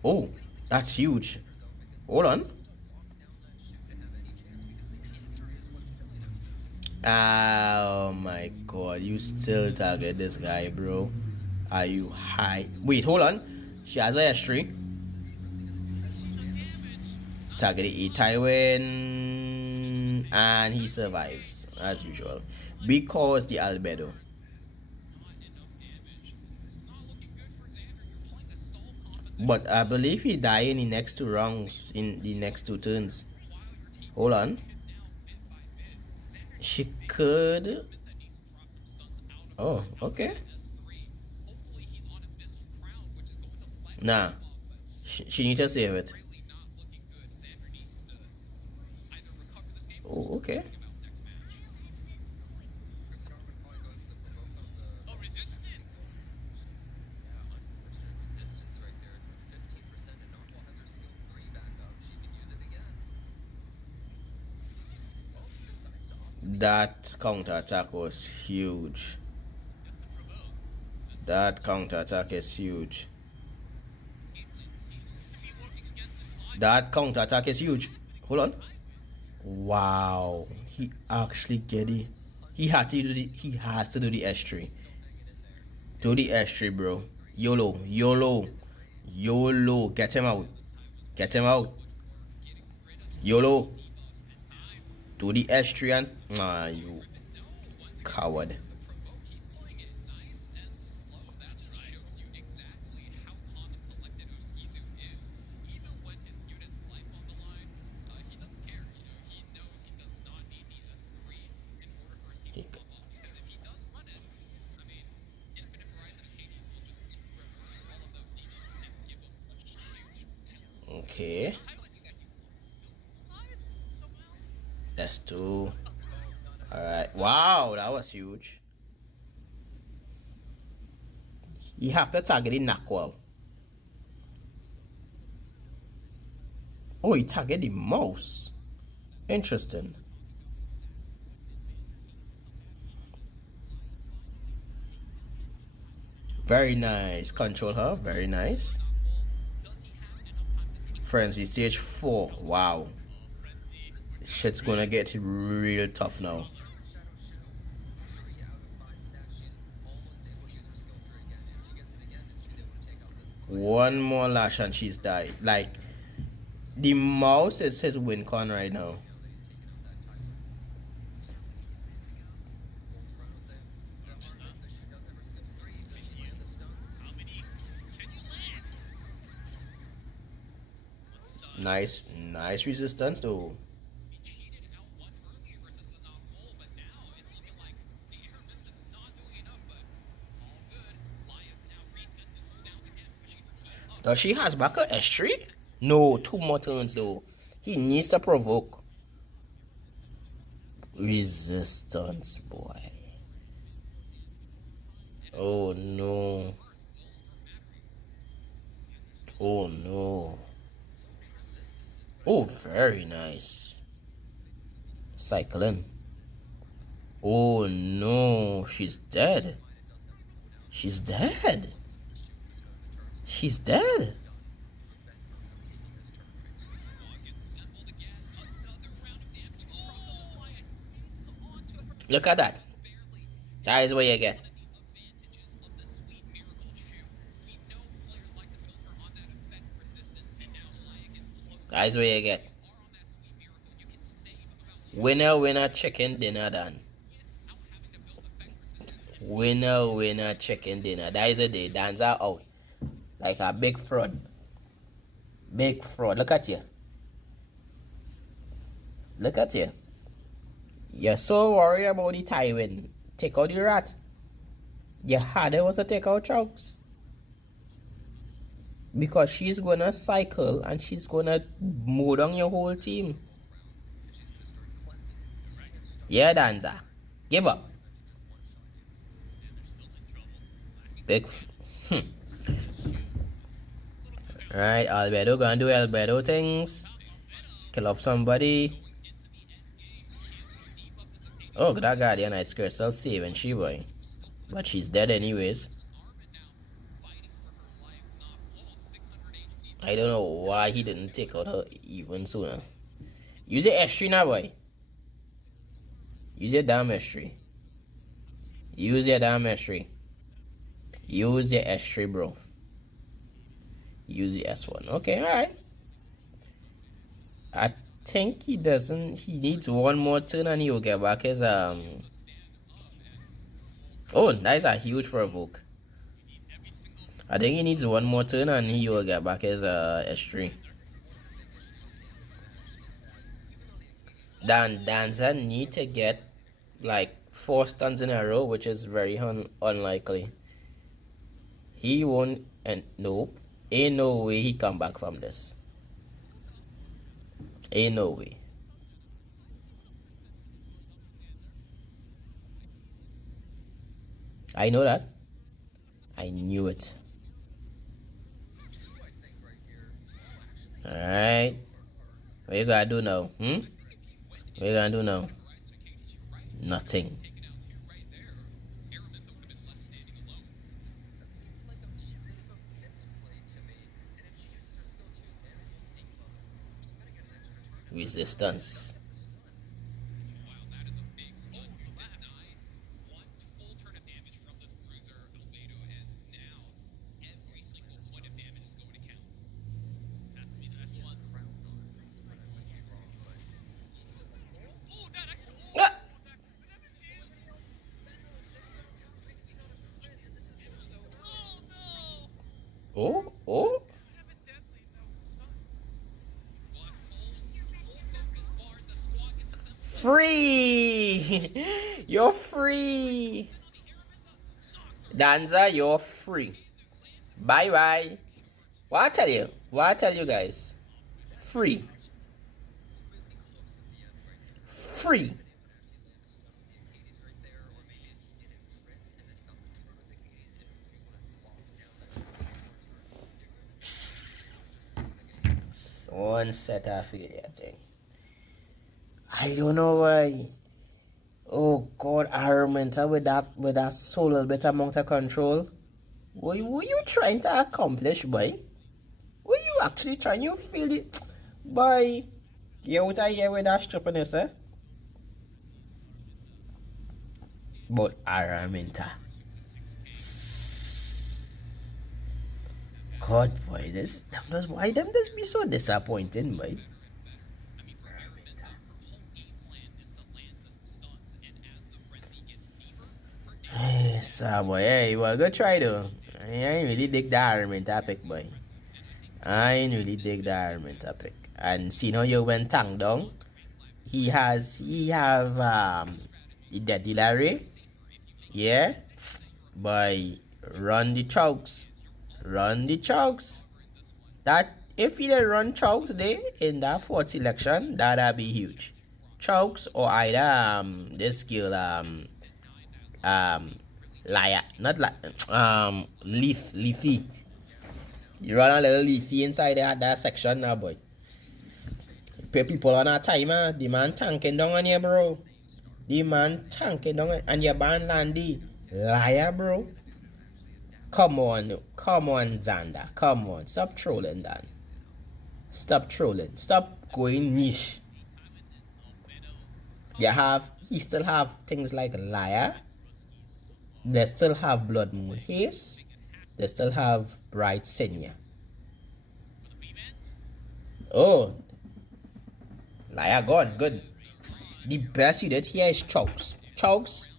Oh, that's huge. Hold on. Oh my god, you still target this guy, bro. Are you high? Wait, hold on. She has a history. Target a Tywin, and he survives as usual because the albedo. But I believe he died in the next 2 rounds, in the next 2 turns. Hold on. She could. Oh, okay. Nah. She need to save it. Oh, okay. That counter attack was huge. That counter attack is huge. That counter attack is huge. Hold on. Wow. He actually get it. He has to do the S3. Do the S3, bro. YOLO. YOLO. YOLO. Get him out. Get him out. YOLO. Do the S3 and you coward. Okay. S2. Alright. Wow, that was huge. You have to target the knackwall. Oh, he target the mouse. Interesting. Very nice. Control her. Very nice. Frenzy stage 4. Wow. Shit's gonna get real tough now. One more lash and she's died. Like, the mouse is his win con right now. Nice resistance though. Does she has back a S3? No, 2 more turns though. He needs to provoke. Resistance, boy. Oh no. Oh no. Oh, very nice. Cycling. Oh no, she's dead. She's dead. She's dead. Look at that. That is what you get. That is what you get. Winner, chicken dinner done. Winner, chicken dinner. That is a day. Dancer out. Like a big fraud. Big fraud. Look at you. Look at you. You're so worried about the Tywin. Take out the rat. Your harder was to take out Chunks. Because she's gonna cycle and she's gonna mow down your whole team. Yeah, Danza. Give up. Big. Right, Albedo gonna do Albedo things. Kill off somebody. Oh, that Guardian Ice Crystal saving she boy. But she's dead anyways. I don't know why he didn't take out her even sooner. Use your S3 now, boy. Use your damn S3. Use your damn S3. Use your S3, bro. Use your S1. Okay, alright. I think he doesn't. He needs one more turn and he'll get back his Oh, that's a huge provoke. I think he needs one more turn and he will get back his S3. Danza need to get like 4 stuns in a row, which is very unlikely. He won't, and nope. Ain't no way he come back from this. Ain't no way. I know that. I knew it. Alright. What you gotta do now? What you gonna do now? Nothing. Resistance. Oh. Free! You're free! Danza, you're free. Bye. What I tell you? What I tell you guys? Free. Free. One set of failure thing. I don't know why. Oh God, Araminta with that so little bit amount of control. What were you trying to accomplish, boy? Were you actually trying? You feel it, boy? Get out of here with that stupidness, eh? But Araminta. God, boy, why them just be so disappointing, boy? Yes, boy, hey, you gonna try though. I ain't really dig the Araminta pick, boy. I ain't really dig the Araminta pick. And see how you went Tang down. He have the Deadly Larry. Yeah. Boy, run the chokes. That if he run chokes there in that fourth selection, that'd be huge. Chokes or either this skill liar, not like leafy. You run a little leafy inside that section now, boy. People on a timer, the man tanking down on you, bro. The man tanking down and your ban Landy. Liar, bro. Come on, Xander. Come on. Stop trolling, Dan. Stop trolling. Stop going niche. He still have things like Liar. They still have Blood Moon Haze. They still have Bright Senior. Oh. Liar gone. Good. The best you did here is Chokes. Chokes,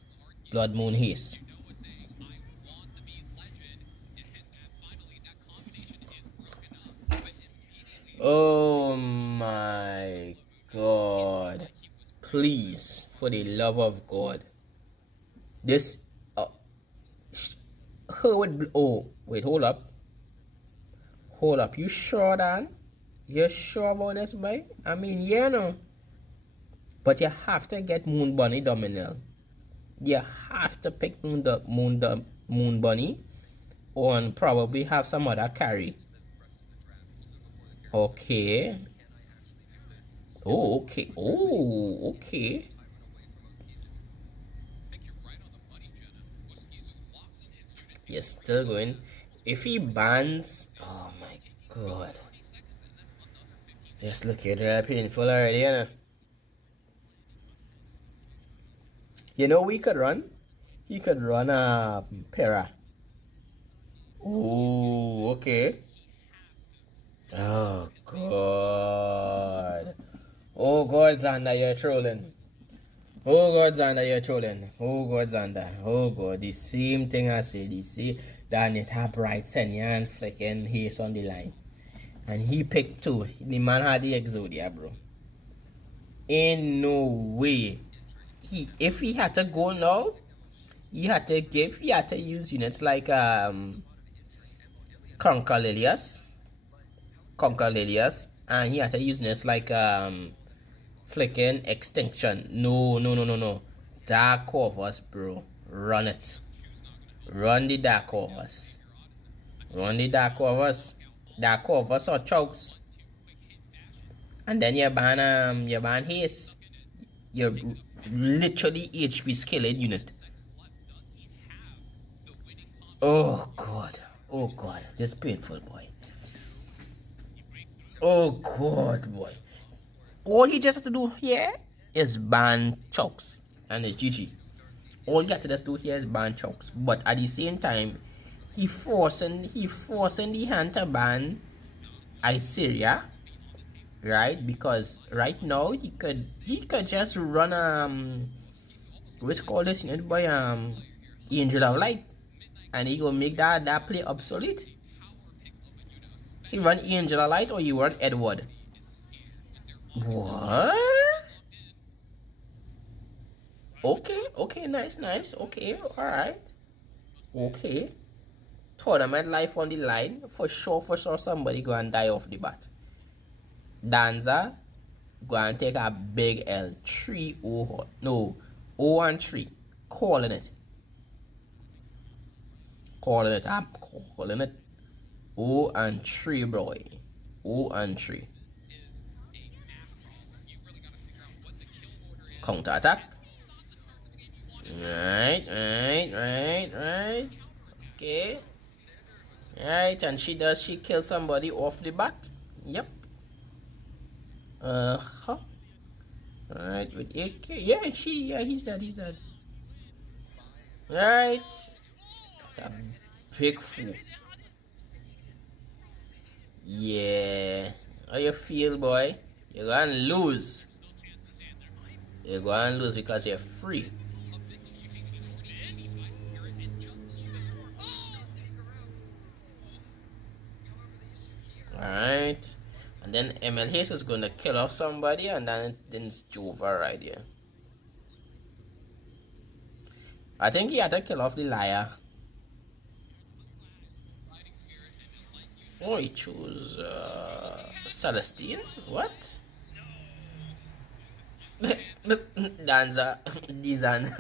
Blood Moon Haze. Oh my God. Please, for the love of God. This her with wait, hold up. You sure, Dan? You sure about this, boy? I mean, yeah, no. But you have to get Moon Bunny Dominel. You have to pick Moon Bunny, and probably have some other carry. Okay. Oh, okay. He's still going. If he bans, oh my god. Just look at that painful already, you know. You know we could run? He could run a para. Ooh, okay. Oh god. Oh god, Xander, you're trolling. Oh god, Xander, you're trolling. Oh god, Xander. Oh god, the same thing I said. You see, that it have right Senya and flicking Haze on the line. And he picked two. The man had the Exodia, bro. Ain't no way. If he had to go now, he had to use units like Conquer Lilias, and he had to use units like flicking Extinction. No. Dark Corvus, bro. Run it. Run the Dark Corvus. Run the Dark Corvus. Dark Corvus or chokes. And then you ban Haze. You're literally HP skilled unit. Oh god. Oh god. This painful, boy. Oh god, boy. All he just has to do here is ban chokes. And it's GG. All you have to just do here is ban chokes. But at the same time, he forcing the hand to ban Iseria. Right? Because right now he could just run what's called this unit by Angel of Light. And he gonna make that play obsolete. He run Angel of Light or you run Edward. What? Okay, nice. Okay, alright. Okay. Tournament life on the line. For sure somebody go and die off the bat. Danza go and take a big L. 3-0. No, 0-3. Calling it. I'm calling it. 0-3, boy. 0-3. Counter attack. Right. Okay. Right, and she kill somebody off the bat? Yep. Alright, with AK. Yeah, he's dead. Right. A big fool. Yeah. How you feel, boy? You're gonna lose. You're gonna lose because you're free. Alright. And then MLH is gonna kill off somebody, and then it's Jova right here. I think he had to kill off the liar. Oh, he chose Celestine? What? Danza. Dizan.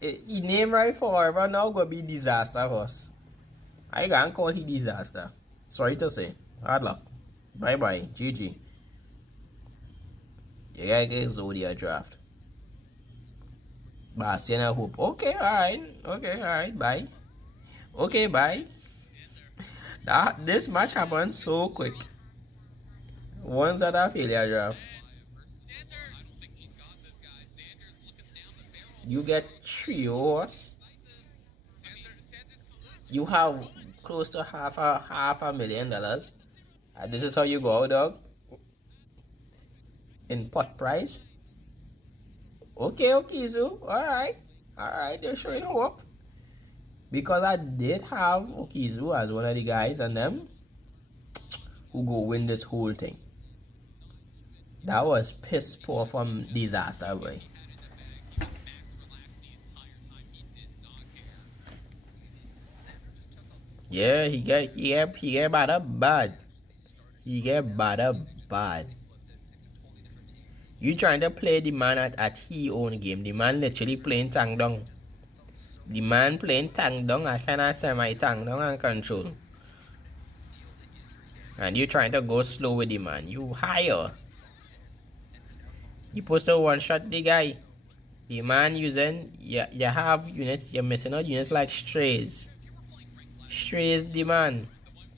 He name right forever now gonna be Disaster Horse. I can't call he Disaster. Sorry to say. Hard luck. Bye, GG. You gotta get Zodia draft. Bastian, I hope. Okay, alright, bye. Okay, bye. This match happened so quick. Once at a failure draft. You get 3 horse. You have close to half a million dollars. This is how you go, dog. In pot price. Okay, so alright, they're showing hope. Because I did have Okizu as one of the guys and them who go win this whole thing. That was piss poor from Disaster, boy. Yeah, he get bad. He get bad. You trying to play the man at his own game. The man literally playing Tangdong. The man playing Tangdong. I cannot say my Tangdong and control. And you trying to go slow with the man. You higher. You supposed to one shot the guy. The man using you have units, you're missing out units like strays. Strays the man.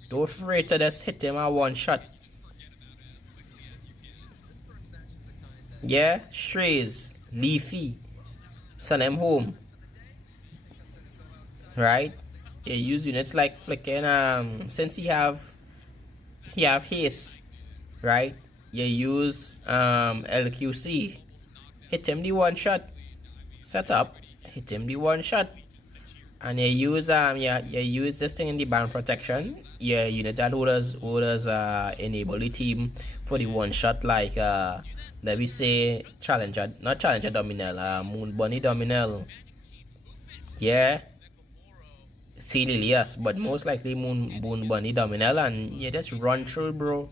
Don't afraid to just hit him at one shot. Yeah, strays, leafy, send him home. Right? You use units like flicking since he have haste, right? You use LQC. Hit him the one shot. Set up, hit him the one shot. And you use this thing in the band protection. Yeah, unit that orders enable the team for the one shot like let me say challenger, not challenger dominel, moon bunny dominel. Yeah. Sea Lily, yes, but most likely moon bunny dominel, and you just run through, bro.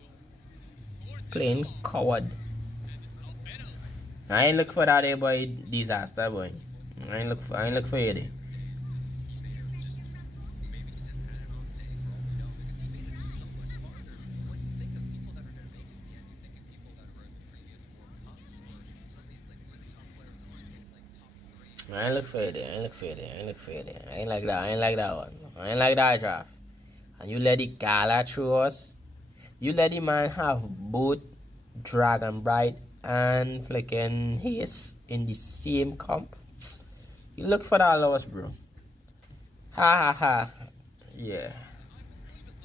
Plain coward. I ain't look for that boy disaster, boy. I ain't look for you. I ain't look for it. I ain't look for it. I ain't look for it. I ain't like that. I ain't like that one. I ain't like that draft. And you let the gala through us. You let the man have both Dragon Bright and flicking Haze in the same comp. You look for that loss, bro. Ha ha ha. Yeah.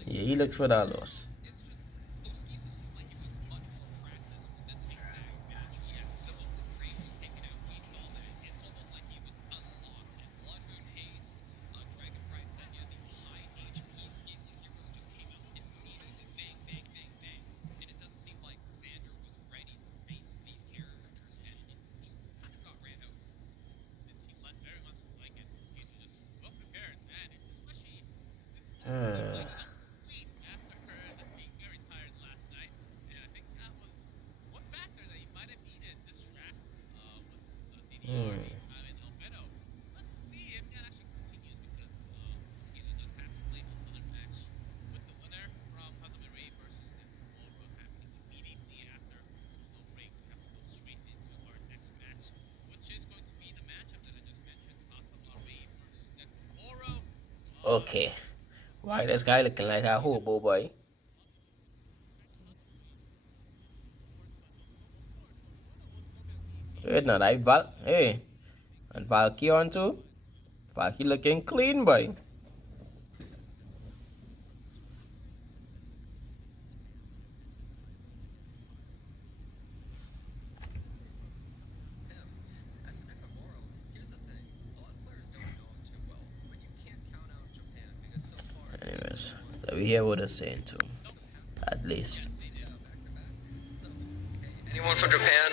Yeah, you look for that loss. Okay. Why this guy looking like a hobo, boy? Good not I Val. Hey. And Valky on too. Valky looking clean, boy. Anyways, let me hear what they're saying too. At least. Anyone from Japan,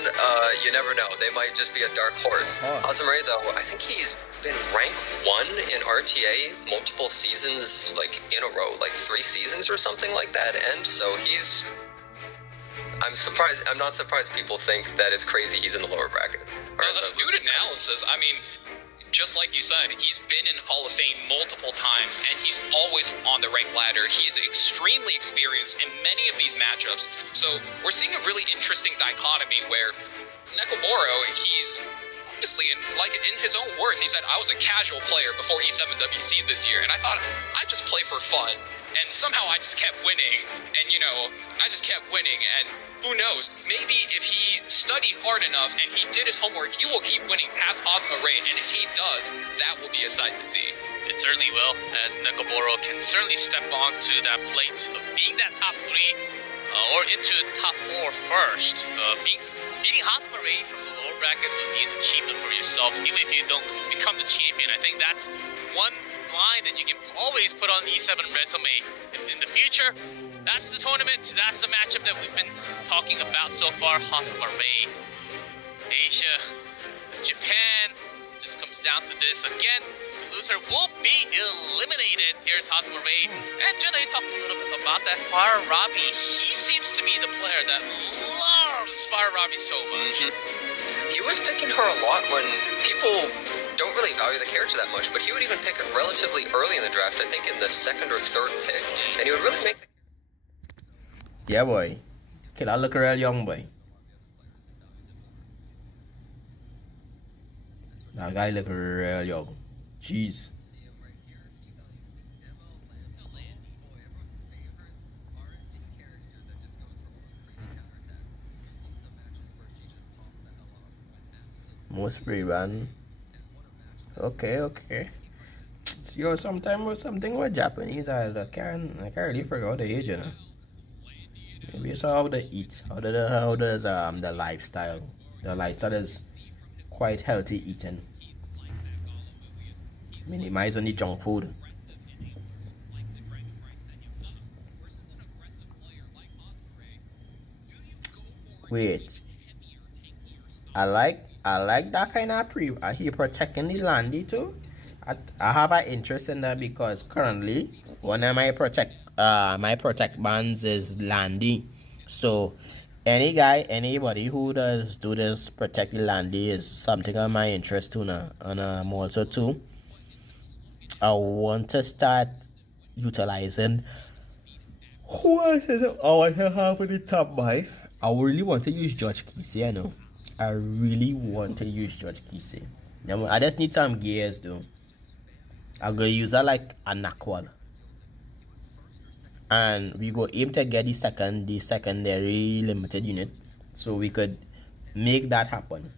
you never know. They might just be a dark horse. Azumare, though, I think he's been rank 1 in RTA multiple seasons, like, in a row, like 3 seasons or something like that, and so he's... I'm not surprised people think that it's crazy he's in the lower bracket. Astute analysis, I mean, just like you said, he's been in Hall of Fame multiple times, and he's always on the rank ladder. He is extremely experienced in many of these matchups. So we're seeing a really interesting dichotomy where Nekomoro, he's honestly, in his own words, he said, I was a casual player before E7WC this year, and I thought I'd just play for fun. And somehow I just kept winning, and I just kept winning, and who knows, maybe if he studied hard enough and he did his homework, he will keep winning past Azumare, and if he does, that will be a sight to see. It certainly will, as Nekomoro can certainly step onto that plate of being that top 3, or into top 4 first. Beating Azumare from the lower bracket would be an achievement for yourself, even if you don't become the champion. I think that's one line that you can always put on the E7 resume in the future. That's the tournament, that's the matchup that we've been talking about so far. Azumare, Asia, Japan, just comes down to this again. The loser will be eliminated. Here's Azumare, and Jenna, you talked a little bit about that. Farabi, he seems to be the player that loves Farabi so much. He was picking her a lot when people don't really value the character that much, but he would even pick it relatively early in the draft, I think in the 2nd or 3rd pick, and he would really make the... Yeah, boy. Kid, I look real young, boy. That guy look real young. Jeez. Most spray ban. Okay. Yo, something with Japanese, I can't really figure out the age, you know. Maybe it's how they eat. How does the lifestyle? The lifestyle is quite healthy eating. Minimize on the junk food. Wait, I like that kind of pre. He protecting the landy too. I have an interest in that because currently one of my protect bands is landy. So anybody who does do this protect the landy is something of my interest too now. And I'm also too. I want to start utilizing. What is it? I want to have in the top five. I really want to use George Kjamiee, you know. I really want to use George Kjamiee. Now, I just need some gears though. I'm gonna use that like a Nakwal. And we go aim to get the secondary limited unit. So we could make that happen.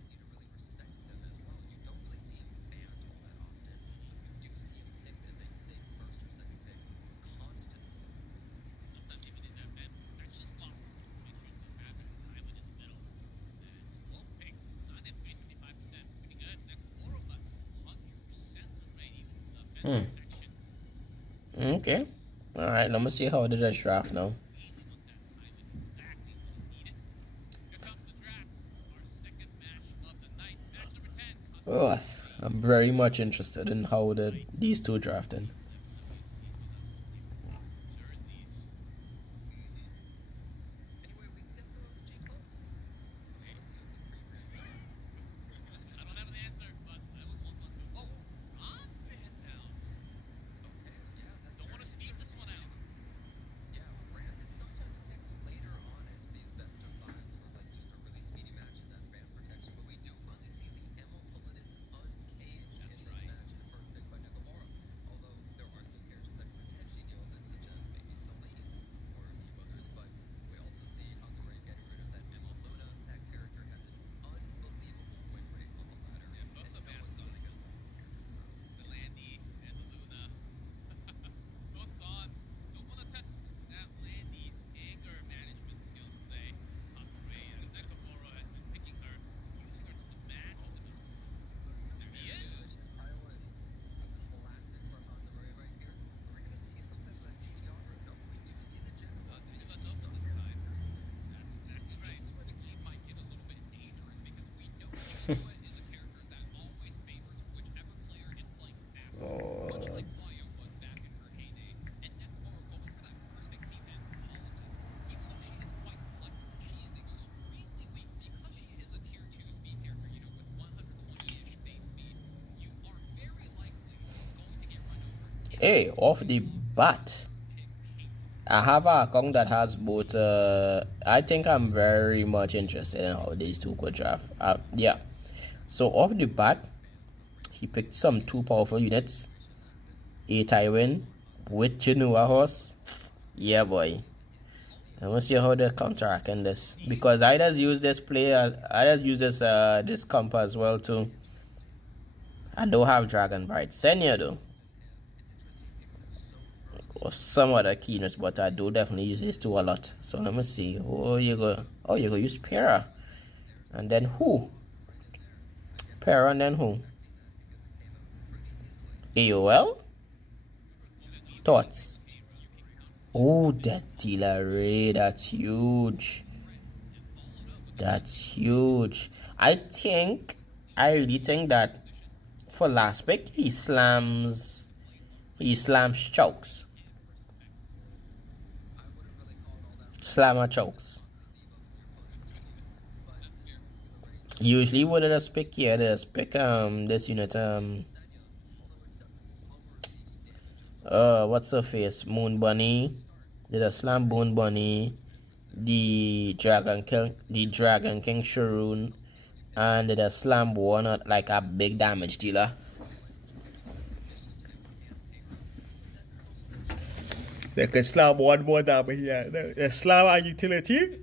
Okay. Alright, let me see how the judge draft now. Oh, I'm very much interested in how these two drafting. Hey, off the bat, I have an account that has both. I think I'm very much interested in how these two could draft. Yeah. So off the bat, he picked some two powerful units. A Tywin with Chinua horse. Yeah, boy. I want to see how they counteract in this because I just use this this comp as well too. I don't have Dragon Bright Senior though. Or some other keyness, but I do definitely use these two a lot. So let me see. Oh, you go use Para. And then who? Para and then who? AOL? Thoughts? Oh, that dealer Ray, that's huge. That's huge. I really think that for last pick, he slams chokes. Slammer chokes. Usually what did I pick here? Did I pick this unit what's her face? Moon Bunny. Did I slam Moon Bunny, the Dragon King Sharoon, and did I slam one like a big damage dealer. They can slam one more damage here. They slam a utility.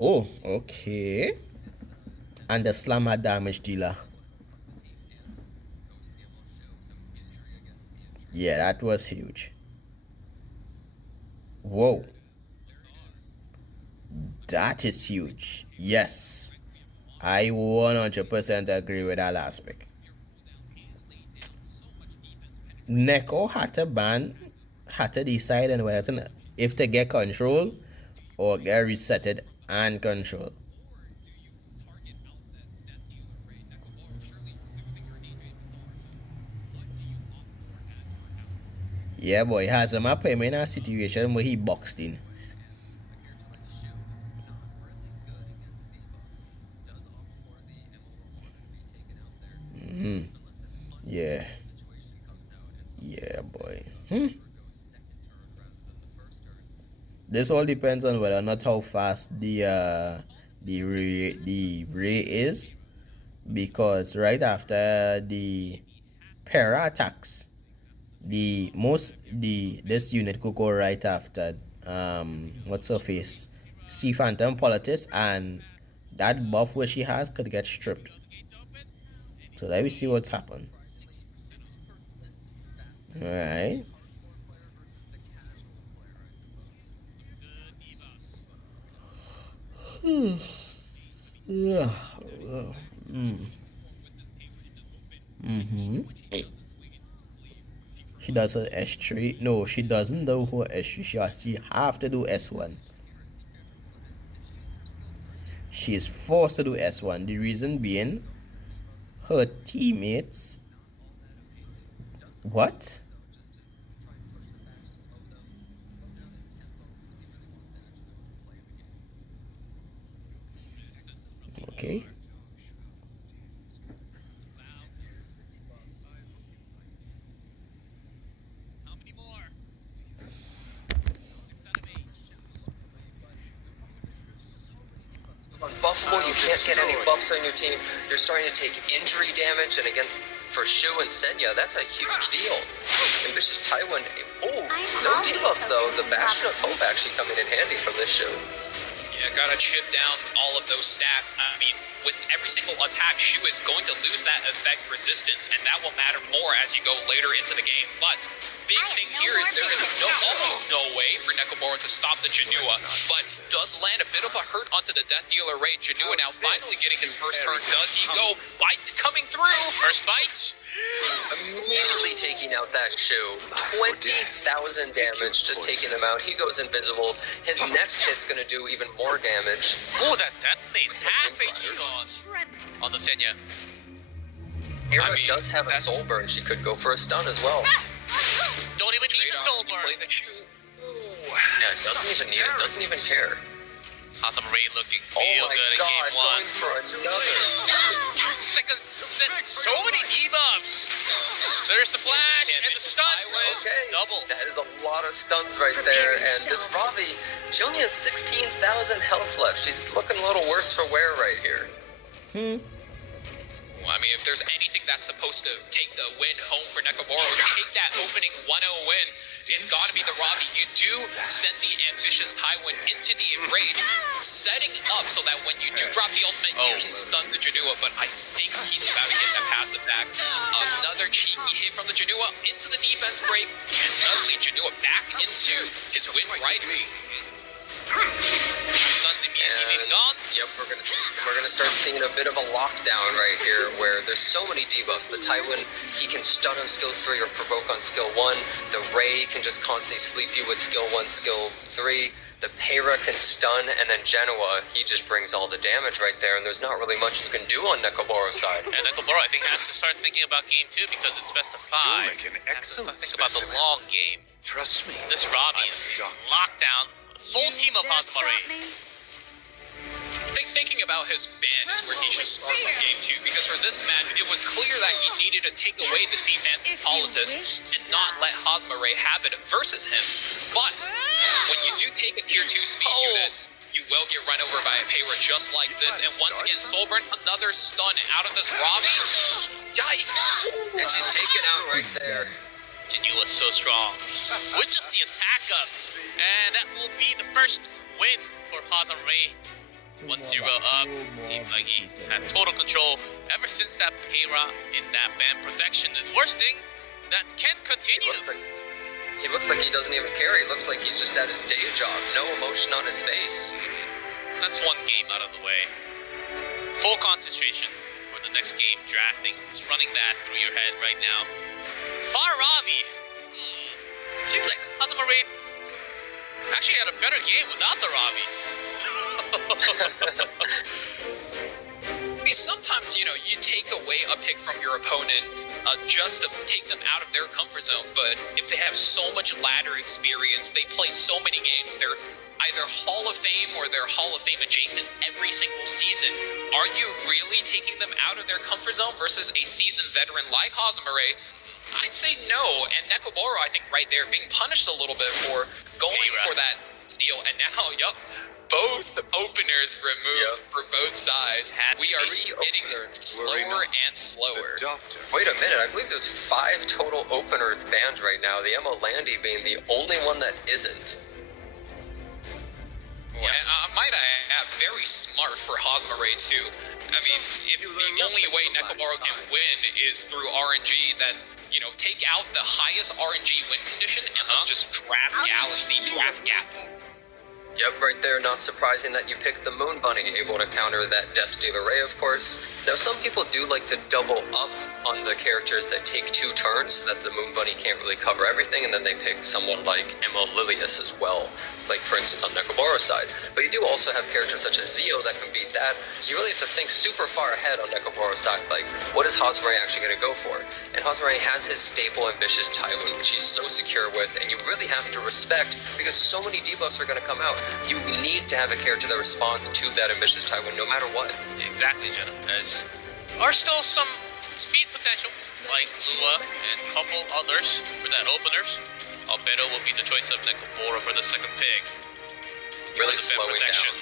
Oh, okay. And the slam had damage dealer. Yeah, that was huge. Whoa. That is huge. Yes. I 100% agree with that aspect. Neko had to decide on whether if to get control or get resetted and control. Yeah, boy, Hazama put him in a situation where he boxed in. Yeah. Yeah, boy. This all depends on whether or not how fast the ray is, because right after the para attacks, this unit could go right after what's her face, Sea Phantom Politis, and that buff where she has could get stripped. So let me see what's happened. All right. She does her S3. No, she doesn't do her S3. She have to do S1. She is forced to do S1. The reason being, her teammates. What? Okay. Buffalo, you can't get any buffs on your team. You're starting to take injury damage, and against for Shu and Senya, that's a huge deal. Ambitious Taiwan. Oh, no debuff though. The Bastion of Hope actually coming in handy from this Shu. Yeah, gotta chip down all of those stats. I mean, with every single attack, Shu is going to lose that effect resistance, and that will matter more as you go later into the game. But big thing here is there is almost no way for Nekomoro to stop the Janua, but does land a bit of a hurt onto the Death Dealer Ray. Janua now finally getting his first turn. Does he go? Bite coming through. First bite. Immediately taking out that Shu. 20,000 damage, just taking him out. He goes invisible. His next hit's going to do even more damage. Oh, that detonate half HP on the Senya. Hera does have a soul burn. She could go for a stun as well. Don't even need the soul burn. Yeah, it doesn't even need it. Doesn't even care. Awesome Ray looking real good in game one. Going for another. Second set, so many debuffs. There's the flash and the stuns. Okay, double. That is a lot of stuns right there. And this Ravi, she only has 16,000 health left. She's looking a little worse for wear right here. I mean, if there's anything that's supposed to take the win home for Nekomoro, take that opening 1-0 win, it's got to be the Ravi. You do send the ambitious Taiwan into the enrage, setting up so that when you do drop the ultimate, you can stun the Janua, but I think he's about to get that passive back. Another cheeky hit from the Janua into the defense break, and suddenly Janua back into his win right. Stuns immediately being gone. Yep, we're gonna start seeing a bit of a lockdown right here, where there's so many debuffs. The Taiwan, he can stun on skill 3 or provoke on skill 1. The Ray can just constantly sleep you with skill 1, skill 3. The Pera can stun, and then Genoa, he just brings all the damage right there, and there's not really much you can do on Nekomoro's side. And Nekomoro, I think, has to start thinking about game 2 because it's best of 5. You make an excellent Think about the long game. Trust me. This Ravi is locked down. Full team of Hazamare. Thinking about his ban is where he should start from game 2, because for this match, it was clear that he needed to take away the Sea Phantom Politis and not let Hazamare have it versus him. But when you do take a tier 2 speed unit, you will get run over by a Payra just like this, and once again, Soulburn, another stun out of this Ravi. Yikes! And she's taken out right there. Janua is so strong. With just the attack up. And that will be the first win for Hazamare. 1-0 up. Seemed like he had total control ever since that Payra in that band protection. And worst thing, that can't continue. He looks like he doesn't even care. He looks like he's just at his day job. No emotion on his face. That's one game out of the way. Full concentration for the next game, drafting. Just running that through your head right now. Faravi. Seems like Hazamare actually had a better game without the Ravi. Sometimes, you take away a pick from your opponent just to take them out of their comfort zone. But if they have so much ladder experience, they play so many games, they're either Hall of Fame or they're Hall of Fame adjacent every single season. Are you really taking them out of their comfort zone versus a seasoned veteran like Hazamare? I'd say no. And Nekoboro, I think, right there, being punished a little bit for going for that steal. And now, both openers removed for both sides. We are getting slower and slower. Wait a minute, I believe there's 5 total openers banned right now, the Emma Landy being the only one that isn't. Yeah, and might I add, very smart for Hazamare too. I mean, if the only way Nekoboro can win is through RNG, then, take out the highest RNG win condition and let's just draft Galaxy, draft Gap. Yep, right there, not surprising that you picked the Moon Bunny, able to counter that Death Dealer Ray, of course. Now, some people do like to double up on the characters that take 2 turns, so that the Moon Bunny can't really cover everything, and then they pick someone like Emma Lilius as well, like, for instance, on Nekoboro's side. But you do also have characters such as Zio that can beat that, so you really have to think super far ahead on Nekoboro's side, like, what is Hazamare actually going to go for? And Hazamare has his staple ambitious Tywin, which he's so secure with, and you really have to respect, because so many debuffs are going to come out. You need to have a character that responds to that ambitious Tywin no matter what. Exactly, Jenna. As are still some speed potential, like Lua and a couple others for that openers. Albedo will be the choice of Nekoboro for the second pick. Really slowing down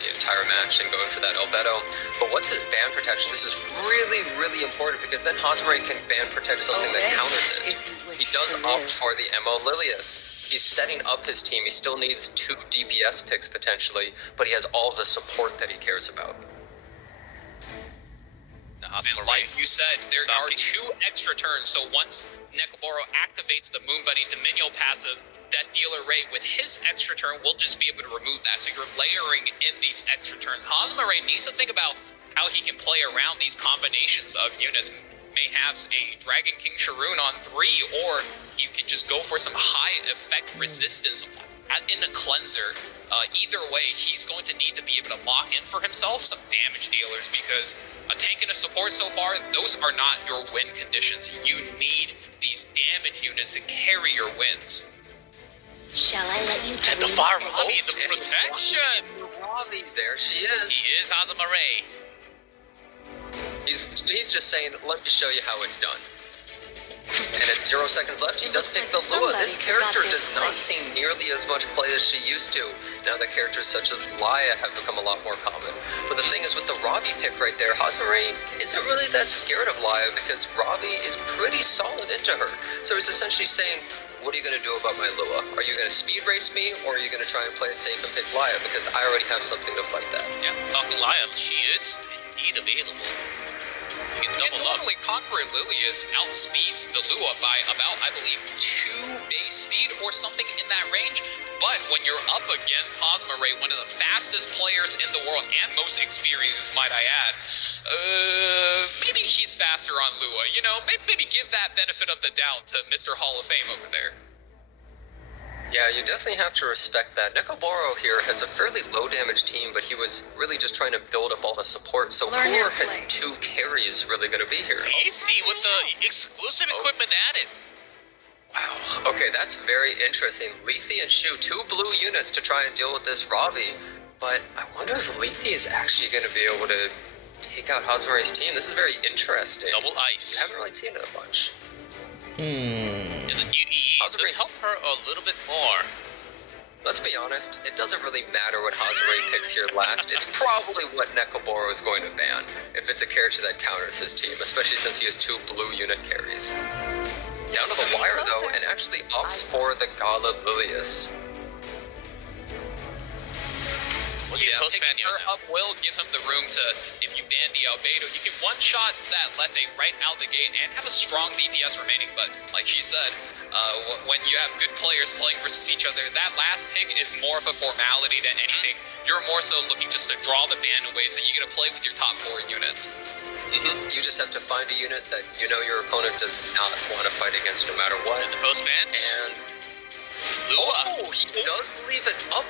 the entire match and going for that Albedo. But what's his ban protection? This is really, really important because then Hazamare can ban protect something that counters it. He does opt for the Emma Lilius. He's setting up his team. He still needs 2 DPS picks potentially, but he has all the support that he cares about. And like you said, there are 2 extra turns, so once Nekoboro activates the Moon Bunny Dominion passive, Death Dealer Ray with his extra turn will just be able to remove that, so you're layering in these extra turns. Hazamare needs to think about how he can play around these combinations of units. May have a Dragon King Sharoon on 3, or you can just go for some high effect resistance in a cleanser. Either way, he's going to need to be able to lock in for himself some damage dealers, because a tank and a support so far, those are not your win conditions. You need these damage units to carry your wins. Shall I let you And the Faravi, the protection! Ravi, there she is. He is Hazamare. He's just saying, let me show you how it's done. And at 0 seconds left, he does pick the Lua. This character does not see nearly as much play as she used to. Now that characters such as Laya have become a lot more common. But the thing is, with the Ravi pick right there, Hazamare isn't really that scared of Laya because Ravi is pretty solid into her. So he's essentially saying, what are you going to do about my Lua? Are you going to speed race me, or are you going to try and play it safe and pick Laya? Because I already have something to fight that. Yeah, talking Laya, she is indeed available. You can double up. Normally, Conqueror Lilius outspeeds the Lua by about, I believe, 2 base speed or something in that range. But when you're up against Hazamare, one of the fastest players in the world and most experienced, might I add, maybe he's faster on Lua. Maybe give that benefit of the doubt to Mr. Hall of Fame over there. Yeah, you definitely have to respect that. Nekoboro here has a fairly low damage team, but he was really just trying to build up all the support. So who are his 2 carries really going to be here? Leafy with the exclusive equipment added. Wow. Okay, that's very interesting. Leafy and Shu, 2 blue units to try and deal with this Ravi. But I wonder if Leafy is actually going to be able to take out Hazamare's team. This is very interesting. Double ice. You haven't really seen it a bunch. And the new EE does help her a little bit more. Let's be honest, it doesn't really matter what Hazamare picks here last. It's probably what Nekoboro is going to ban, if it's a character that counters his team, especially since he has 2 blue unit carries. Down to the wire, though, and actually opts for the Gala Lilius. Looking ban picking her now. up will give him the room to, if you ban the Albedo, you can one-shot that Lethe right out the gate and have a strong DPS remaining. But like she said, when you have good players playing versus each other, that last pick is more of a formality than anything. You're more so looking just to draw the ban away so you get to play with your top 4 units. You just have to find a unit that you know your opponent does not want to fight against no matter what. And the post ban. And Lua. he does leave it up.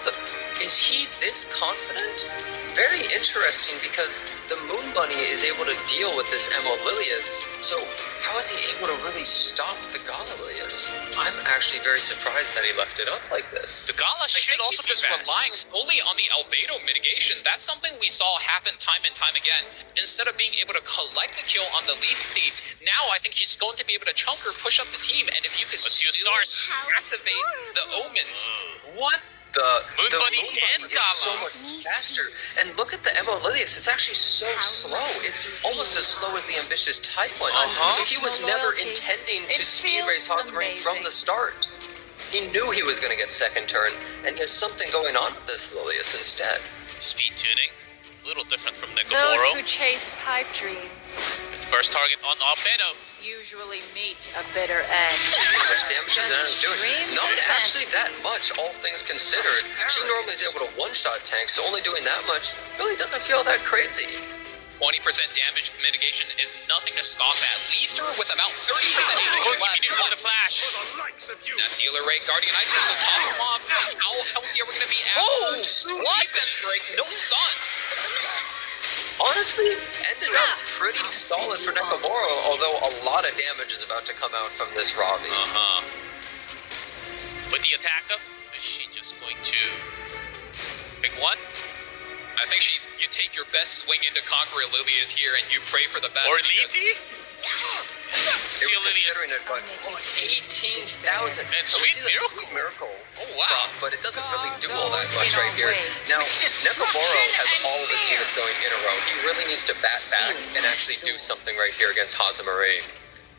Is he this confident? Very interesting, because the Moon Bunny is able to deal with this Emo Lilius. So how is he able to really stop the Gala Lilius? I'm actually very surprised that he left it up like this. The Gala I should think also he's just be banned. relying solely on the Albedo mitigation. That's something we saw happen time and time again. Instead of being able to collect the kill on the Lethe, now I think he's going to be able to chunk or push up the team. And if you could Let's still use stars. activate the Omens, What? The Moon Bunny Moon and Bunny is so Gala. much faster. And look at the Emo Lilius. It's actually so slow. It's almost as slow as the ambitious Taiwan. So he was never intending to speed race Hosmari from the start. He knew he was going to get second turn, and he has something going on with this Lilius instead. Speed tuning. A little different from Those Nekoboro. who chase pipe dreams His first target on Albedo. usually meet a bitter end. How much damage is that Just doing? dreams Not and actually fantasies. that much, all things considered. She normally is able to one-shot tank, so only doing that much really doesn't feel that crazy. 20% damage mitigation is nothing to scoff at. Leaves her with about 30% HP Oh, left. you need to run the flash. That dealer rate, Guardian Ice Crystal tops him off. How healthy are we going to be after defense breaks? No stuns. Honestly, ended up pretty solid for Nekoboro, although a lot of damage is about to come out from this Ravi. With the attacker, is she just going to pick one? I think you take your best swing into Conqueror Lilius here and you pray for the best. Or because- Liti? They See were Lilius. considering it, but 18,000. And We Sweet see the Miracle. Sweet Miracle Oh, wow. proc, but it doesn't really do all that much right here. Now, Nekoboro has all of his units going in a row. He really needs to bat back and actually do something right here against Hosmari.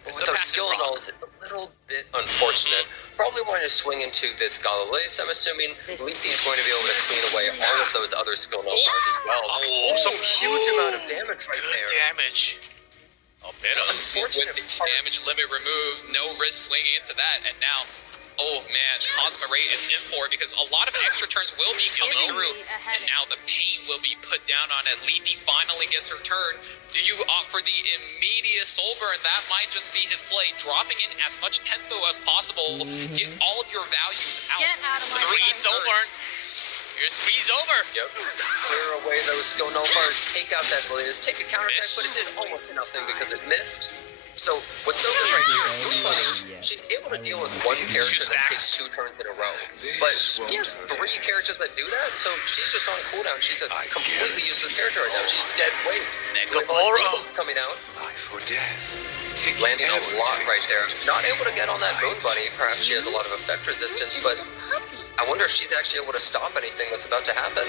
But It's with the those passive skill rock. nulls, it's a little bit unfortunate. Probably wanting to swing into this Galileu's, I'm assuming. Leafy's going to be able to clean away all of those other skill null bars as well. Oh, Some huge amount of damage right Good there. damage. Albedo. Unfortunate With the part. damage limit removed, no risk swinging into that, and now, oh man, Hosmari is in for it because a lot of extra turns will be coming through, and now the pain will be put down on it. Lethe finally gets her turn. Do you opt for the immediate soul burn? That might just be his play, dropping in as much tempo as possible, get all of your values out. Get out of my Three sight. soul burn. Here's freeze over. Yep. Clear away those skill null bars, take out that Lilius, take a counterattack, but it did almost nothing because it missed. So what's so good right here is Moon Bunny, she's able to deal with one character that takes 2 turns in a row. But he has 3 characters that do that, so she's just on cooldown. She's a completely useless character right now. She's dead weight. With all those Nekoboro. demons coming out, Life or death. landing a lot right there. Not able to get on that Moon Bunny. Perhaps she has a lot of effect resistance, but I wonder if she's actually able to stop anything that's about to happen.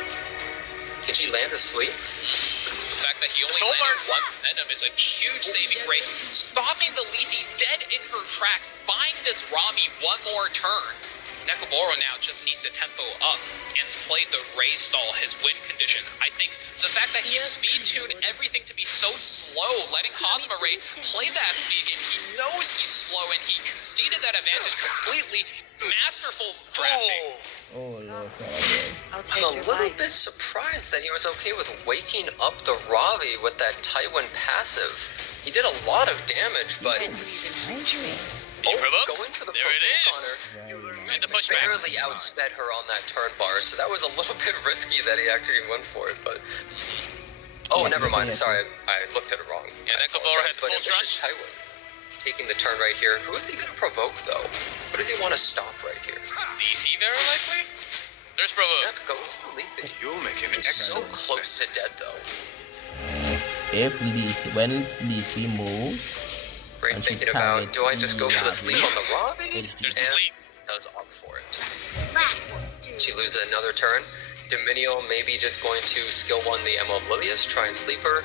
Can she land asleep? The fact that he only Soul landed 1 Venom is a huge saving grace, stopping the Lethe dead in her tracks, buying this Ravi one more turn. Nekoboro now just needs to tempo up and play the Ray stall, his win condition. I think the fact that he speed tuned everything to be so slow, letting Hosmari play that speed game, he knows he's slow and he conceded that advantage completely. Masterful drafting. Oh, Lord, I'll take I'm a your little life. bit surprised that he was okay with waking up the Ravi with that Taiwan passive. He did a lot of damage, but going for the There it is. Connor And the pushback. barely outsped her on that turn bar, so that was a little bit risky that he actually went for it, but... Oh, never mind, sorry, I looked at it wrong. Yeah, I Nekoboro apologize, had the but full ambitious trust. Taiwan taking the turn right here. Who is he going to provoke, though? Who does he want to stop right here? Leafy very likely? There's Bravo. That goes to Leafy. You'll make him It's so close to dead, though. If Leafy, when Leafy moves, Great and she thinking about, targets do I just go for the Ravi, sleep on the Ravi? it's There's just- the sleep. Does opt for it. She loses another turn. Dominio maybe just going to skill 1 the Emma of Lilius, try and sleep her,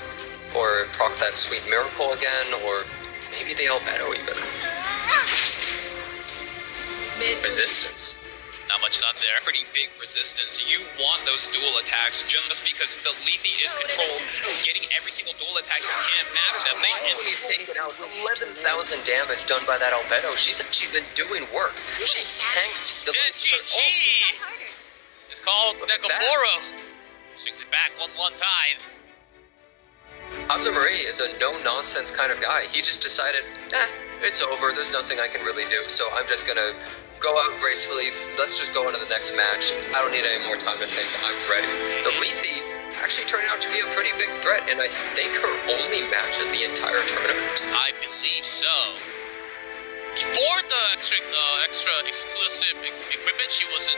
or proc that Sweet Miracle again, or maybe the Albedo even. Resistance. Not much done there. Pretty big resistance. You want those dual attacks just because the Lethe is controlled. Getting every single dual attack you can matters. That late hit. He's taken out 11,000 damage done by that Albedo. She's actually been doing work. She tanked the GG! It's called Nekomoro. Swings it back 1-1 tied. Kjamiee is a no-nonsense kind of guy. He just decided, it's over. There's nothing I can really do, so I'm just gonna go out gracefully. Let's just go into the next match. I don't need any more time to think. I'm ready. The Lethe actually turned out to be a pretty big threat, and I think her only match of the entire tournament. I believe so. For the extra exclusive equipment, she was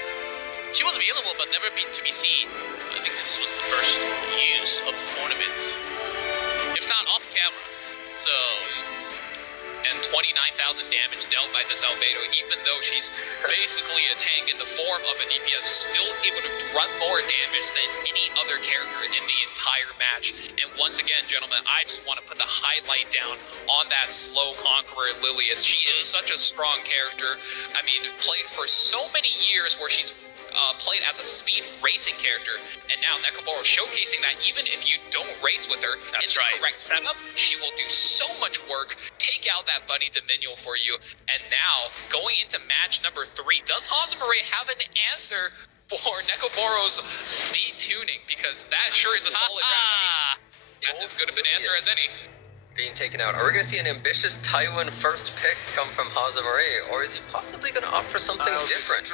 available but never been to be seen. I think this was the first use of the tournament, if not off camera. So. And 29,000 damage dealt by this Albedo, even though she's basically a tank in the form of a DPS, still able to run more damage than any other character in the entire match. And once again, gentlemen, I just want to put the highlight down on that slow conqueror Lilius. She is such a strong character. I mean, played for so many years where she's played as a speed racing character, and now Nekomoro showcasing that even if you don't race with her in the correct setup, she will do so much work, take out that bunny Dominion for you. And now, going into match number 3, does Kjamiee have an answer for Nekomoro's speed tuning? Because that sure is a solid round. That's as good of an answer as any. Being taken out. Are we going to see an ambitious Tywin first pick come from Kjamiee, or is he possibly going to opt for something different?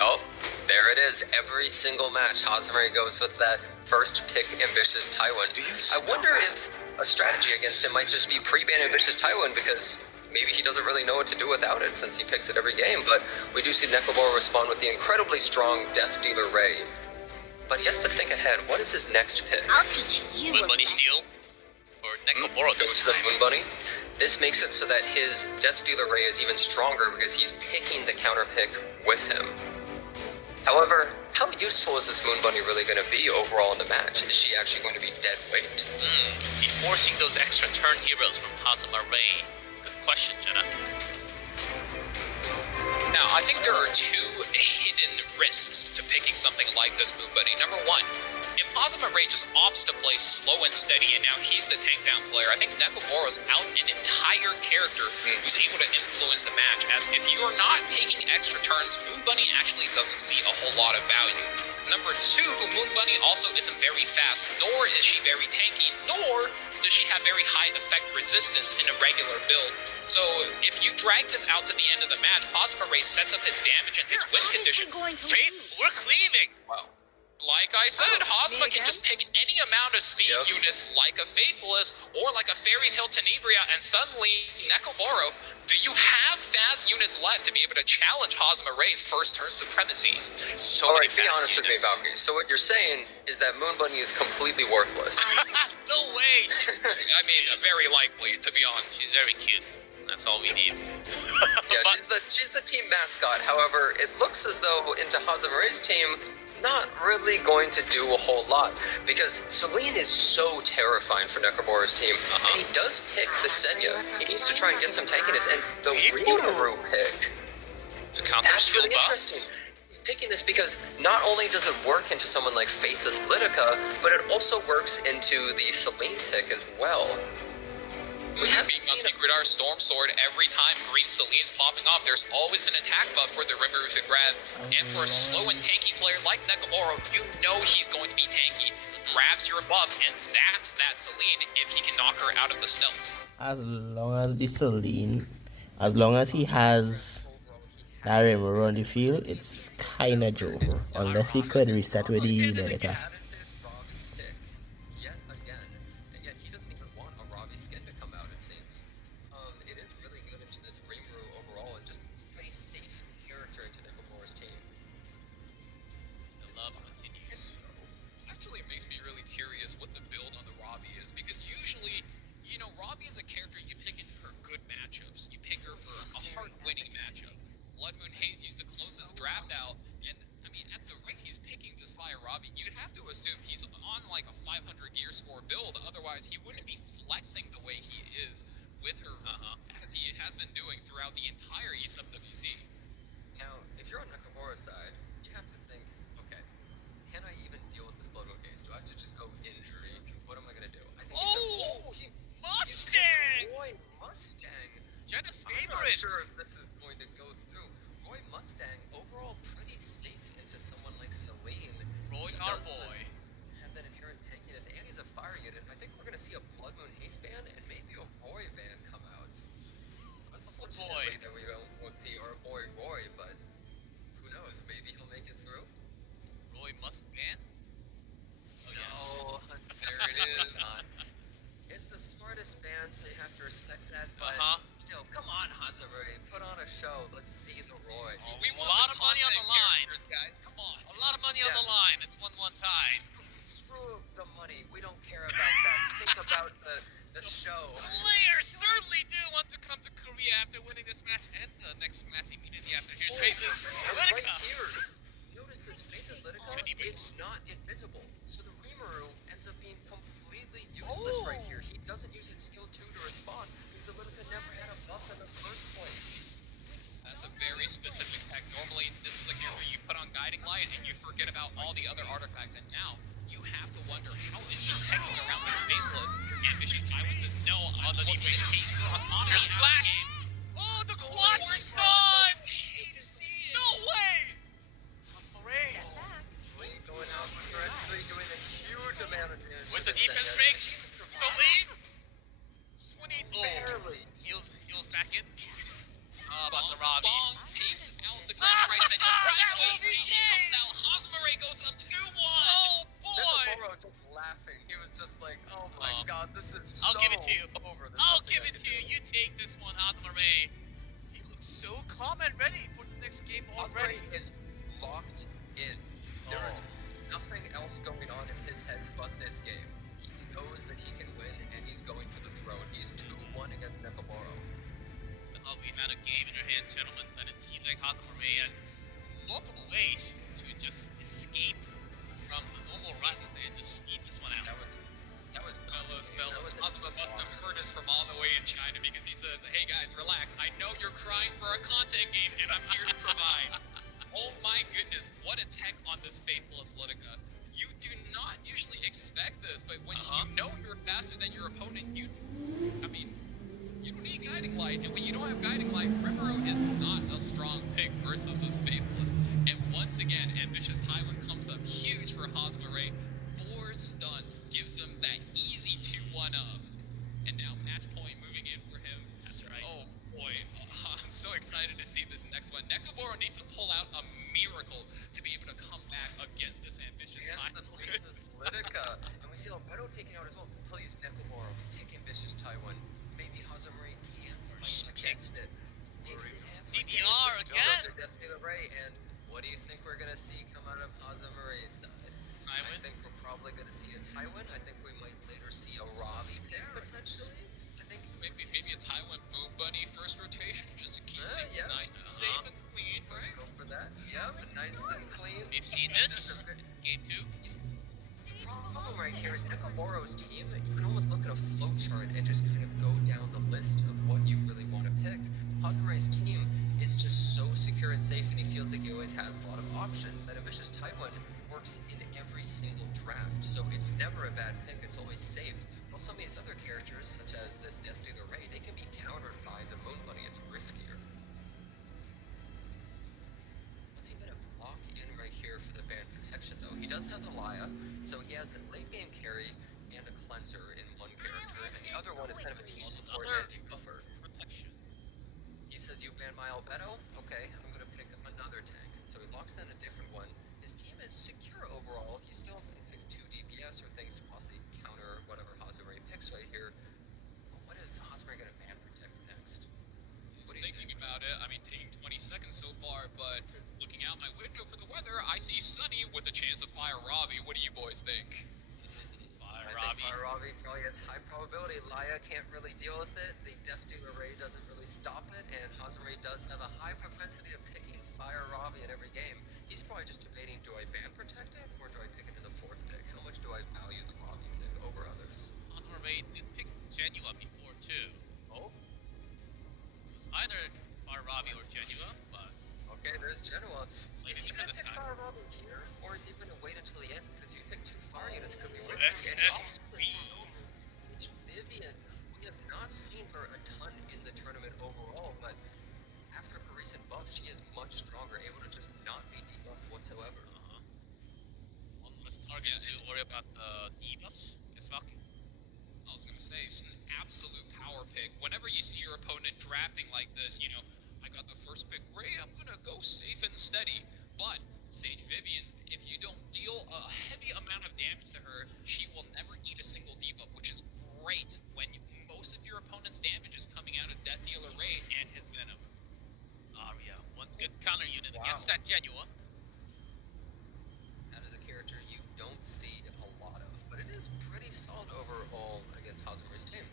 Oh, there it is. Every single match, Kjamiee goes with that first pick ambitious Tywin. I wonder if a strategy against him might just be pre-ban ambitious Tywin, because maybe he doesn't really know what to do without it since he picks it every game. But we do see Nekomoro respond with the incredibly strong Death Dealer Ray. But he has to think ahead. What is his next pick? I'll teach you. Moon Bunny Steel? Or Nekomoro goes to the Moon Bunny. This makes it so that his Death Dealer Ray is even stronger because he's picking the counter pick with him. However, how useful is this Moon Bunny really going to be overall in the match? Is she actually going to be dead weight? Be forcing those extra turn heroes from Kjamiee. Good question, Jenna. Now, I think there are 2 hidden risks to picking something like this Moon Bunny. Number 1, if Kjamiee just opts to play slow and steady and now he's the tank down player, I think Nekomoro's out an entire character who's able to influence the match, as if you are not taking extra turns, Moon Bunny actually doesn't see a whole lot of value. Number 2, Moon Bunny also isn't very fast, nor is she very tanky, nor does she have very high effect resistance in a regular build. So if you drag this out to the end of the match, Kjamiee sets up his damage and his win conditions. Faith, we're cleaving! Wow. Like I said, Kjamiee can just pick any amount of speed units like a Faithless or like a Fairy Tail Tenebria, and suddenly, Nekomoro, do you have fast units left to be able to challenge Kjamii's first turn supremacy? Alright, be honest with me, Valkyrie. So what you're saying is that Moon Bunny is completely worthless. No way! I mean, very likely, to be honest. She's very cute. That's all we need. Yeah, she's the team mascot. However, it looks as though into Kjamii's team, not really going to do a whole lot, because Celine is so terrifying for Nekomoro's team, and he does pick the Senya. He needs to try and get some tankiness, and the Rimuru pick, that's really interesting. He's picking this because not only does it work into someone like Faithless Lidica, but it also works into the Celine pick as well. Being a Secret Art Storm Sword, every time Green Celine's popping off, there's always an attack buff for the Rimuru to grab. And for a slow and tanky player like Nekomoro, you know he's going to be tanky. Grabs your buff and zaps that Celine if he can knock her out of the stealth. As long as the Celine, as long as he has that Rimuru on the field, it's kinda joke. Unless he could reset with the Lidica. You'd have to assume he's on like a 500 gear score build, otherwise he wouldn't be flexing the way he is with her as he has been doing throughout the entire ESWC. Now, if you're on Nakamura's side, you have to think, okay, can I even deal with this blood moon case? Do I have to just go injury? What am I gonna do? I think Mustang! Roy Mustang. Jenna's I'm favorite. not sure if this is going to go through. Roy Mustang, overall pretty safe into someone like Celine. Roy, He our does boy. just have that inherent tankiness, and he's a fire unit. I think we're gonna see a Blood Moon Haste ban and maybe a Roy van come out. Unfortunately, that we won't see our boy Roy, but who knows? Maybe he'll make it through. Roy Mustang? Oh, No, there it is. It's the smartest ban, so you have to respect that. But still, come on, Hazare, put on a show. Let's see the Roy. We want a lot of money on the line, guys. Come on, a lot of money on the line. It's 1-1 tie. Screw the money. We don't care about that. Think about the show. Players certainly do want to come to Korea after winning this match and the next match immediately after. Here's Faithless Right Litica. here. Notice that Faithless Litica is not invisible, so the Rimuru ends up being completely useless right here. He doesn't use its skill 2 to respond because the Litica never had a buff in the first place. That's a very specific tech. Normally, this is like where you put on Guiding Light and you forget about all the other artifacts, and now you have to wonder, how is he teching around this Faithless? Ambitious Taiwan says, no, I'm looking at hate. There's Flash. Oh, the quad stun! No way! Hosmaray. Lean going out for S3, doing a huge amount of damage. With the defense break, Celine. Swinny. Barely. Heals back in. About the Bong Robbie. takes out the grand price and comes out. Hazmare goes up 2-1. Oh boy! Nakamura just laughing. He was just like, oh my god, this is I'll so give it to you. over. I'll give it to you. You take this one, Hazmare. He looks so calm and ready for the next game already. Osprey is locked in. There is nothing else going on in his head but this game. He knows that he can win, and he's going for the throne. He's 2-1 against Nakamura. We've had a game in your hand, gentlemen, and it seems like Hazmare has multiple ways to just escape from the normal rival and just speed this one out. Fellas, Hazma must have heard us from all the way in China because he says, hey guys, relax. I know you're crying for a content game, and I'm here to provide. Oh my goodness, what a tech on this Faithless Litica. You do not usually expect this, but when you know you're faster than your opponent, you don't need Guiding Light, and when you don't have Guiding Light, Rimuru is not a strong pick versus this Faithless. And once again, Ambitious Taiwan comes up huge for Hazmare. 4 stuns gives him that easy 2-1 up. And now match point moving in for him. That's right. Oh boy, I'm so excited to see this next one. Nekomoro needs to pull out a miracle to be able to come back against this Ambitious Taiwan. The Faithless Litica, and we see Albedo taking out as well. Please, Nekomoro, pick Ambitious Taiwan. Maybe Hazamari can't fight against it. DDR again! Destiny the Ray, and what do you think we're gonna see come out of Hazamari's side? I think we're probably gonna see a Taiwan. I think we might later see a Robbie pick potentially. I think maybe a Taiwan Boom Bunny first rotation just to keep things nice and safe and clean, right? Go for that. Yep, nice and clean. We've seen this. Game 2. The problem right here is Nakamoro's team, you can almost look at a flowchart and just kind of go down the list of what you really want to pick. Hazamare's team is just so secure and safe, and he feels like he always has a lot of options. That Ambitious Taiwan works in every single draft, so it's never a bad pick, it's always safe. While some of these other characters, such as this Death Dealer Ray, they can be countered by the Moon Bunny, it's riskier. What's he gonna block in right here for the band protection though? He does have the Laya, so he has a late game carry and a cleanser in one character, and the other one is kind of a team support and buffer. Protection. He says you ban my Albedo? Okay, I'm gonna pick another tank. So he locks in a different one. His team is secure overall. He still can pick 2 DPS or things to possibly counter whatever Hazare picks right here. But what is Hazare gonna ban protect next? He's thinking about it. I mean, taking 20 seconds so far, but looking out my window for the weather, I see Sunny with a chance of Fire Robbie. What do you boys think? I think Fire Robbie probably has high probability. Laya can't really deal with it. The Death Dealer Ray doesn't really stop it, and Hazare does have a high propensity of picking Fire Robbie in every game. He's probably just debating, do I ban protect it, or do I pick it in the 4th pick? How much do I value the Robbie pick over others? Hazmare did pick Genua before too. Oh? It was either Fire Robbie or Genua, but... Okay, there's Genoa. Is he gonna pick Fire Robin here, or is he gonna wait until the end? Because if you pick 2 fire units, it could be risky. And Vivian, we have not seen her a ton in the tournament overall, but after her recent buff, she is much stronger, able to just not be debuffed whatsoever. One less target to worry about the debuffs. It's fucking. I was gonna say, it's an absolute power pick. Whenever you see your opponent drafting like this, you know, I got the first pick, Ray, I'm gonna go safe and steady. But Sage Vivian, if you don't deal a heavy amount of damage to her, she will never eat a single debuff, which is great when most of your opponent's damage is coming out of Death Dealer Ray and his Venoms. Aria, one good counter unit against that Genua. That is a character you don't see a lot of, but it is pretty solid overall against Hosmer's team.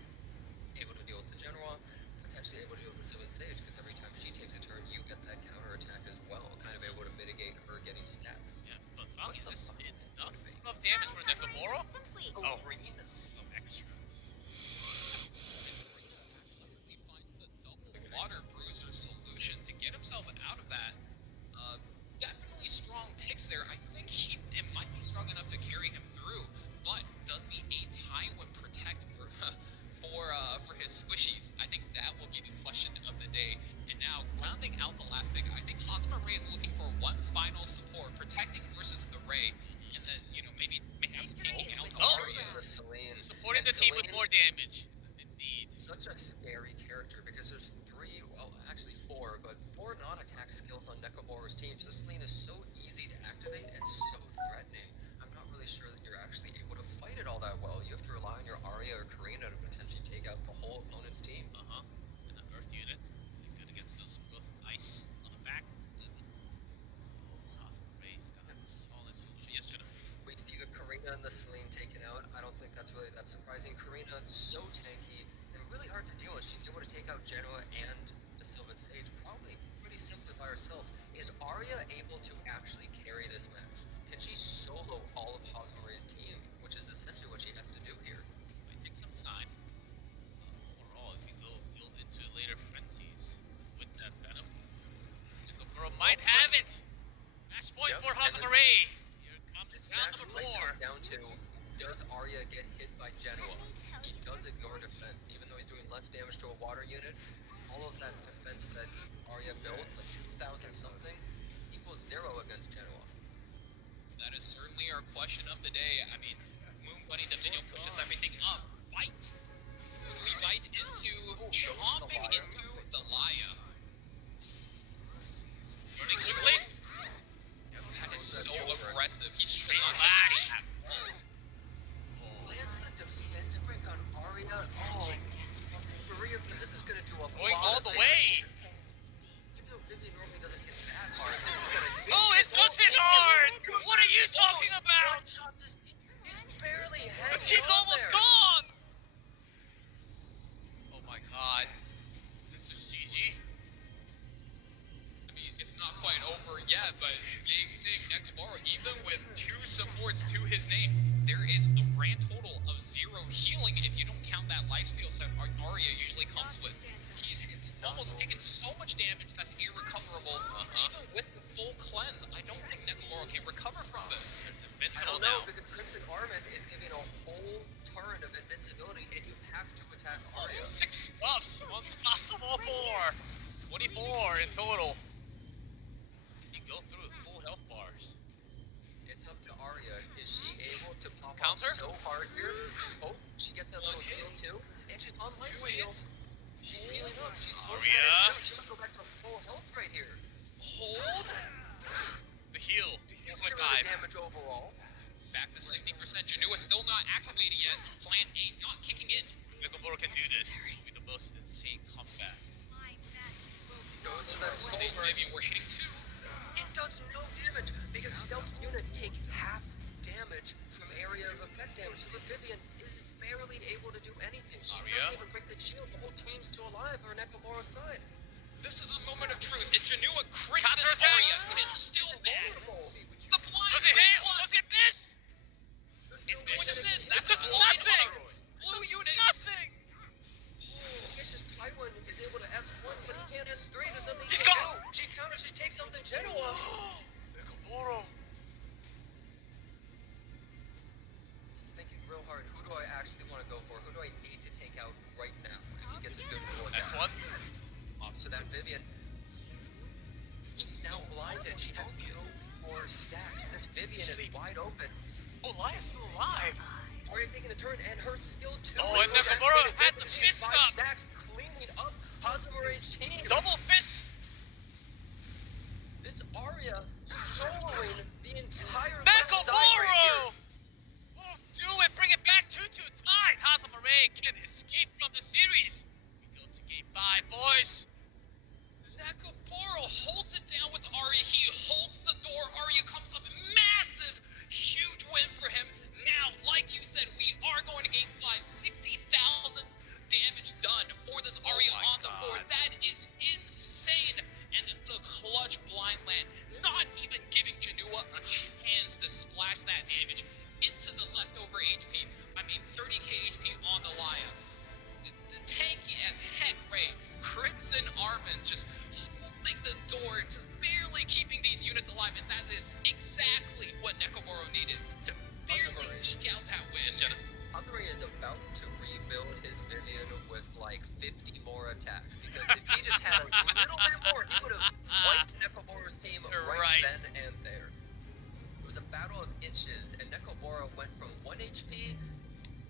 Able to deal with the Genoa, potentially able to deal with the Sylvan Sage, because every time she takes a turn, you get that counter attack as well, kind of able to mitigate her getting stacks. Yeah, but Falcon, is this enough of damage for Nakamura? Oh, some extra. He finds the double water bruiser solution to get himself out of that. Definitely strong picks there. I think it might be strong enough to carry him through, but does the 8 Tywin protect for his squishies? I think that will be the question of the day. And now, rounding out the last pick, I think Hosmer Ray is looking for one final support, protecting versus the Ray, and then, you know, maybe taking out the The Celine. Supporting the team with more damage. Indeed. Such a scary character because there's 3, well, actually 4, but 4 non-attack skills on Nekobora's team. So Celine is so easy to activate and so threatening. I'm not really sure that you're actually able to fight it all that well. You have to rely on your Arya or Karina to potentially take out the whole opponent's team. And an Earth unit. Good against those both ice on the back. Awesome. Ray's got a solid solution. Yes, Jenna. Wait, so you got Karina and the Celine taken out. I don't think that's really that surprising. Karina, so tanky and really hard to deal with. She's able to take out Genoa and the Sylvan Sage probably pretty simply by herself. Is Arya able to actually carry this match? Can she solo all of Hosmeray's team, which is essentially what she has to do here? Might take some time. Overall, if you go build into later frenzies with that Venom, Nakamura might have it! Match point for Hosmer Ray! Here comes this down match to the might floor. come down to, does Arya get hit by Genoa? He does ignore defense, even though he's doing less damage to a water unit. All of that defense that Arya builds, like 2,000 something, equals 0 against Genoa. That is certainly our question of the day. I mean, Moon Bunny Dominion pushes everything up. Fight! We bite into chomping into the Laya. Running quickly. That is so aggressive. He's Straight not lash. Lands the defense break on Arya. Oh, 3 of them. This is going to do a Going lot all of the damage. way. Even though Vivian normally doesn't hit that hard, this is going to... Oh, it does hit hard! What are you talking about? He's barely hanging The team's on almost there. gone! Oh my god. This is GG. I mean, it's not quite over yet, but big next tomorrow, even with 2 supports to his name, there is a grand total of 0 healing if you don't count that lifesteal set Arya usually comes with. He's almost taken so much damage that's irrecoverable. Even with the full cleanse, I don't think Nakamura can recover from this. It's I don't invincible know, now. because Crimson Armand is giving a whole turn of invincibility, and you have to attack Arya. 6 buffs on top of all 4. 24 in total. You go through full health bars. It's up to Arya. Is she able to pop Counter? off so hard here? Oh, she gets that little heal too, and she's on life steal. She's healing up. She's working Arya. on it. She might go back to full health right here. Hold! The heal. 0 2.5. damage overall. Back to 60%. Janua still not activated yet. Plan A not kicking in. Nakamura can do this with the most insane comeback. Goes to that soul Sage burn. Vivian, we're hitting 2. It does no damage because stealth units take half damage from area of effect damage. So the Vivian is barely able to do anything. She Arya? doesn't even break the shield. The whole team's still alive on Nakamura's side. This is a moment of truth. If Janua crits this Counter-attack! Arya, it is still bad. The blind Does it hit? Does it miss? It's going to miss. That's It's a blind nothing! on a blue unit. Nothing! Yes, just Tywin is able to S1, but he can't S3. There's nothing he He's can gone! do. She counters, she takes out the so that Vivian, she's now blinded. She has no more stacks. This Vivian is wide open. Oh, Lia's still alive. Arya taking the turn, and her skill too. Oh, and Nakamura has the she has fist 5 up. stacks, cleaning up Hazumare's team. Double fist. This Arya soloing the entire left side right Nakamura! here. Won't do it. Bring it back 2-2 tied. Hazamare can escape from the series. We go to game 5, boys. Nakamura holds it down with Arya. He holds the door. Arya comes up. Massive, huge win for him. Now, like you said, we are going to game 5. 60,000 damage done for this Arya on the board. That is insane. And the clutch blind land, not even giving Janua a chance to splash that damage into the leftover HP. I mean, 30k HP on the Laya. The tanky as heck, Ray. Crimson Armin just holding the door, just barely keeping these units alive, and that is exactly what Nekomoro needed to barely eke out that win. Hazare is about to rebuild his Vivian with like 50 more attacks, because if he just had a little bit more, he would have wiped Nekomoro's team right then and there. It was a battle of inches, and Nekomoro went from 1 HP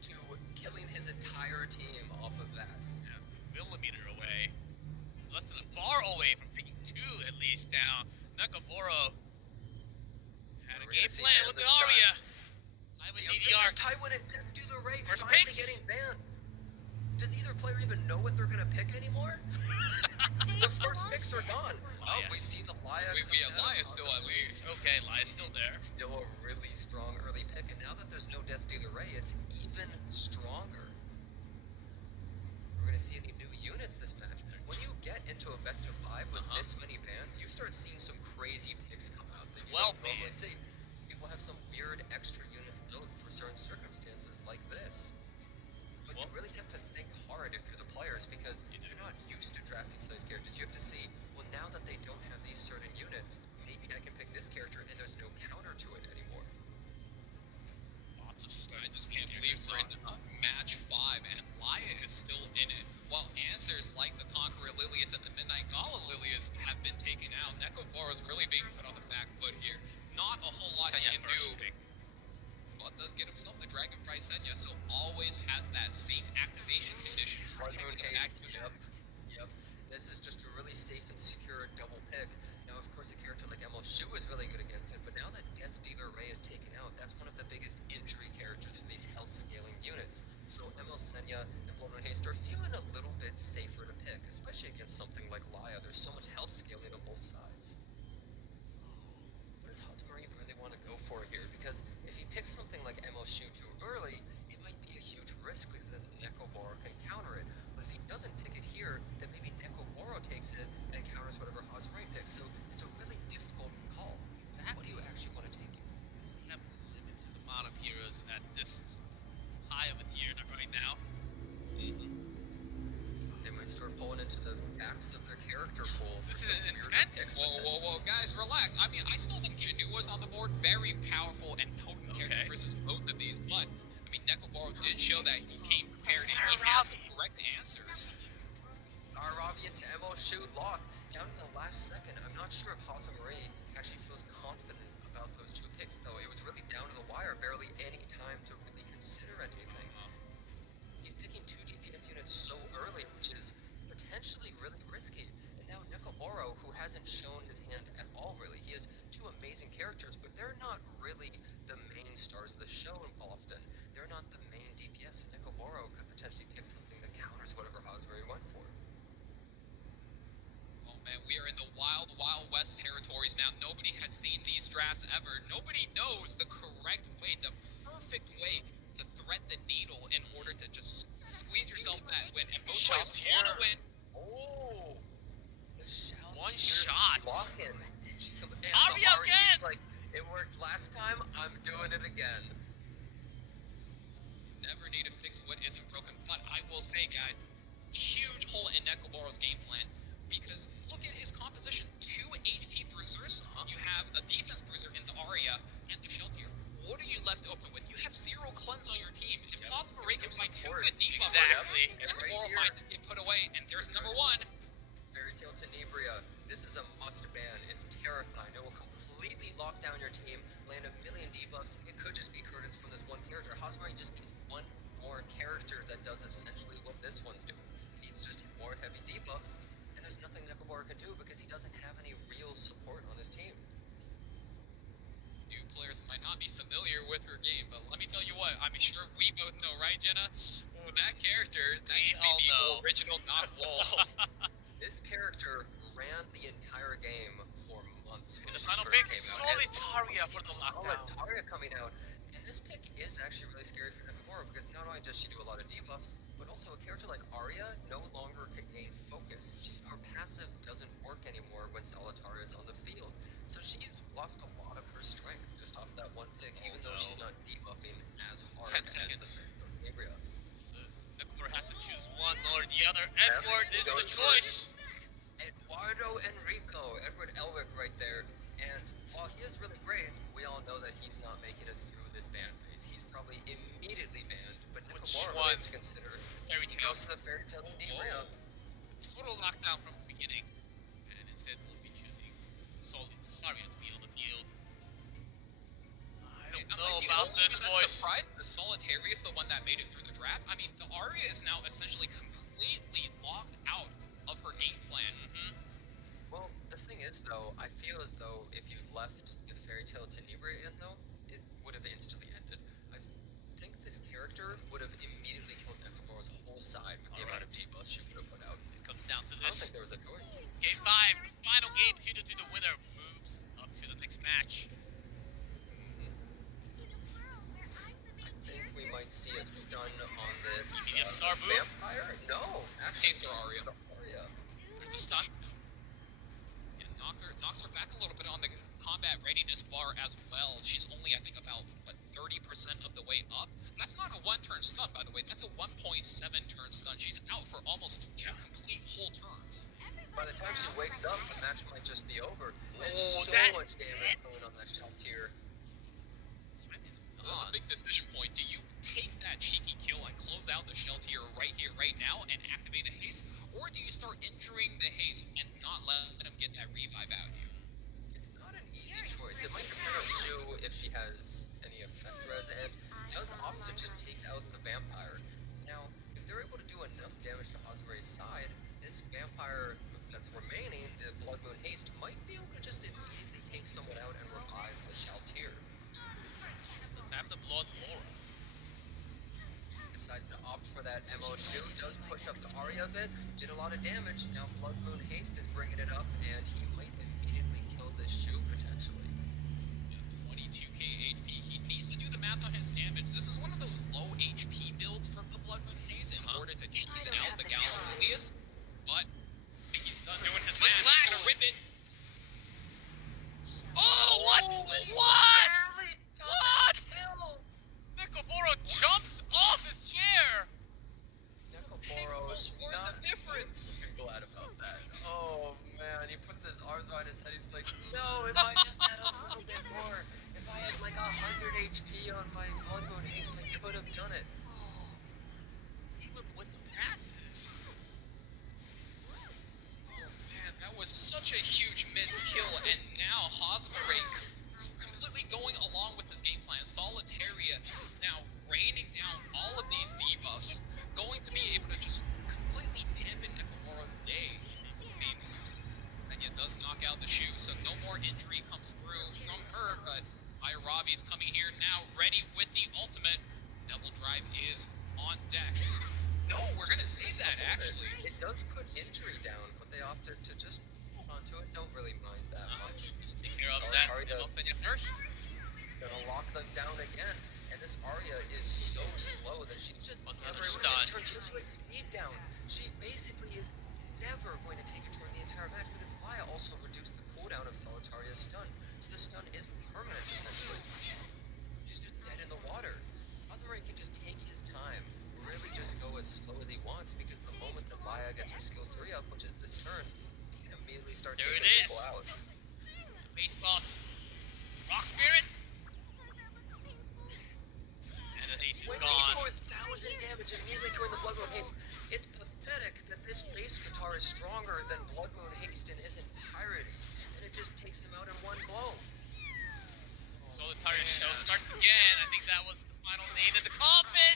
to killing his entire team off of that. Yeah, millimeter away. Less than a bar away from picking 2 at least now. Nakamura had a game plan with the Arya. The ambitious Tywin and Death do the Ray finally getting banned. Does either player even know what they're gonna pick anymore? The first picks are gone. Oh, we see the Laya. Laya's still at least. Okay, Laya's still there. Still a really strong early pick, and now that there's no Death Dealer Ray, it's even stronger. We're gonna see any new units this match. When you get into a best of 5 with this many bans, you start seeing some crazy picks come out that you don't normally see. People have some weird extra units built for certain circumstances like this. But you really have to think hard if you're the players, because you're not used to drafting some of these characters. You have to see, well, now that they don't have these certain units, maybe I can pick this character and there's no counter to it anymore. Lots of stuff. I just can't believe we're in match 5 and Laya is still in it. While answers like the Conqueror Lilius and the Midnight Gala Lilius have been taken out, Nekomoro is really being put on the back foot here. Not a whole lot he can do. But does get himself the Dragon Bright Senya, so always has that safe activation condition. Moon haste. Yep. This is just a really safe and secure double pick. Now, of course, a character like Emil Shu is really good against it, but now that Death Dealer Ray is taken out, that's one of the biggest injury characters for these health scaling units. So Emil Senya and Blood Moon Haste are feeling a little bit safer to pick, especially against something like Laya. There's so much health scaling on both sides. What does Hazumare really want to go for here? Because if he picks something like Emil Shu too early, it might be a huge risk, because then Nekomoro can counter it. But if he doesn't pick it here, then maybe Nekomoro takes it and counters whatever Hazumare picks. So it's a really difficult call. Exactly. What do you actually want to take here? We have limited amount of heroes at this high of a tier right now. They might start pulling into the backs of their character pool. This is intense. Whoa, guys, relax. I mean, I still think Janua's on the board. Very powerful and potent character versus both of these. But, I mean, Nekomoro did show that he came prepared and he had the correct answers. Aravia to Emil Shu lock. Down in the last second, I'm not sure if Hazumare actually feels confident about those 2 picks, though. It was really down to the wire. Barely any time to really consider anything. He's picking 2 DPS units so early, which is potentially really risky. And now Nekomoro, who hasn't shown his hand at all, really. He has 2 amazing characters, but they're not really the main stars of the show often. They're not the main DPS, and Nekomoro could potentially pick something that counters whatever Hazumare went for. Oh man, we are in the wild, wild west territories now. Nobody has seen these drafts ever. Nobody knows the correct way, the perfect way to thread the needle in order to just squeeze yourself that win. And both players want to win. Oh, one shot. Lock in. Arya again. Like, it worked last time. I'm doing it again. Never need to fix what isn't broken. But I will say, guys, huge hole in Nekomoro's game plan, because look at his composition. 2 HP bruisers. You have a defense bruiser in the Arya and the Sheltier. What are you left open with? You have 0 cleanse on your team. If Hazumare can find 2 good debuffs, exactly. Nekomoro might just get put away, and there's number 1. Very down your team, land a million debuffs. It could just be curtains from this one character. Hosmari just needs one more character that does essentially what this one's doing. He needs just more heavy debuffs, and there's nothing Nekobara can do because he doesn't have any real support on his team. New players might not be familiar with her game, but let me tell you what, I'm sure we both know, right, Jenna? Oh, that character, that used to be the original knock wall. This character ran the entire game for months when In the she final first pick, came out. Solitaria for the lockdown. Solitaria coming out, and this pick is actually really scary for Nekobara because not only does she do a lot of debuffs, but also a character like Arya no longer can gain focus. Her passive doesn't work anymore when Solitaria is on the field, so she's lost a lot of her strength just off that one pick, even though she's not debuffing as hard 10 as seconds. the Gabriel. So Nekobara has to choose one or the other. Edward is the choice. Eduardo Enrico, Edward Elric right there. And while he is really great, we all know that he's not making it through this ban phase. He's probably immediately banned, but Nekobara is to consider. Fairy He Tail. goes to the Fairy Tail Tenebria. Total lockdown from the beginning. And instead we'll be choosing Solitaria to be on the field. I don't know about this voice. Surprised the Solitaria is the one that made it through the draft. I mean, the Arya is now essentially completely locked out of her game plan. Well, the thing is, though, I feel as though if you left the Fairy Tail Tenebria in, though, it would have instantly ended. I think this character would have immediately killed Nekobara's whole side with the amount of debuffs she could have put out. It comes down to I don't this. think there was a choice. Game 5, final game, Kudo to the winner moves up to the next match. I think we might see a stun on this You mean a star move? vampire? No, actually, Taster Arya. Arya. There's a stun. And knocks her back a little bit on the combat readiness bar as well. She's only, I think, about, 30% of the way up. That's not a one-turn stun, by the way. That's a 1.7-turn stun. She's out for almost 2 complete whole turns. By the time she wakes up, the match might just be over. And so that- much damage going on that shell tier. That's a big decision point. Do you take that cheeky kill and close out the shell tier right here, right now, and activate the haste? Or do you start injuring the haste and not let him get that revive out of you? It's not an easy choice. It might depend on Shu if she has any effect res, and does opt to just take out the vampire. Now, if they're able to do enough damage to Hosmari's side, this vampire that's remaining, the Blood Moon Haste, might be able to just immediately take someone out and revive the shell tier. Let's have the blood aura. Decides to opt for that MO shoot, does push up to Arya a bit, did a lot of damage. Now Blood Moon Haste is bringing it up, and he might immediately kill this shoe potentially. 22k HP. He needs to do the math on his damage. This is one of those low HP builds from the Blood Moon Haze in order to cheese out the Galileus. But I think he's done doing his math. He's gonna rip it. Oh, what? What? What? Nekobara jumps off his chair. Nekoboro's not difference. too glad about that. Oh man, he puts his arms around his head. He's like, no, if I just had a little bit more, if I had like 100 HP on my Blood Moon Haste, I could have done it. Even with the passive. Man, that was such a huge missed kill, and now Hosmari completely going along with his game plan. Solitaria now raining down all of these debuffs, going to be able to just completely dampen Nekobara's day. I mean, Senya does knock out the shoe, so no more injury comes through from her, but Ayarabi's coming here now, ready with the ultimate. Double drive is on deck. No, we're gonna save that, actually. It does put injury down, but they opted to just hold on to it. Don't really mind that much. Just take care of that. And I'll send you first. Gonna lock them down again. And this Arya is so slow that she's just never Another able stun. to turn her speed down. She basically is never going to take a turn the entire match because Maya also reduced the cooldown of Solitaria's stun. So the stun is permanent essentially. She's just dead in the water. Hosmari can just take his time, really just go as slow as he wants because the moment that Maya gets her skill 3 up, which is this turn, he can immediately start There taking it is. people out. The base toss. Rock Spirit. And the haste is 24,000 damage immediately during the Blood Moon Haste. It's pathetic that this bass guitar is stronger than Blood Moon Haste in its entirety, and it just takes him out in one blow. Solitaria show starts again. I think that was the final nail in the coffin.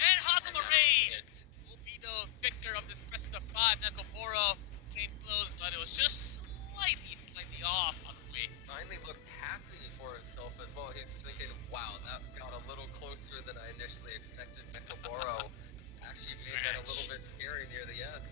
And Hazama Ray will be the victor of this best of 5. Nekoboro came close, but it was just slightly off. Hazama Ray finally looked happy for himself as well. He's thinking, wow, that got a little closer than I initially expected. Nekoboro actually made that a little bit scary near the end.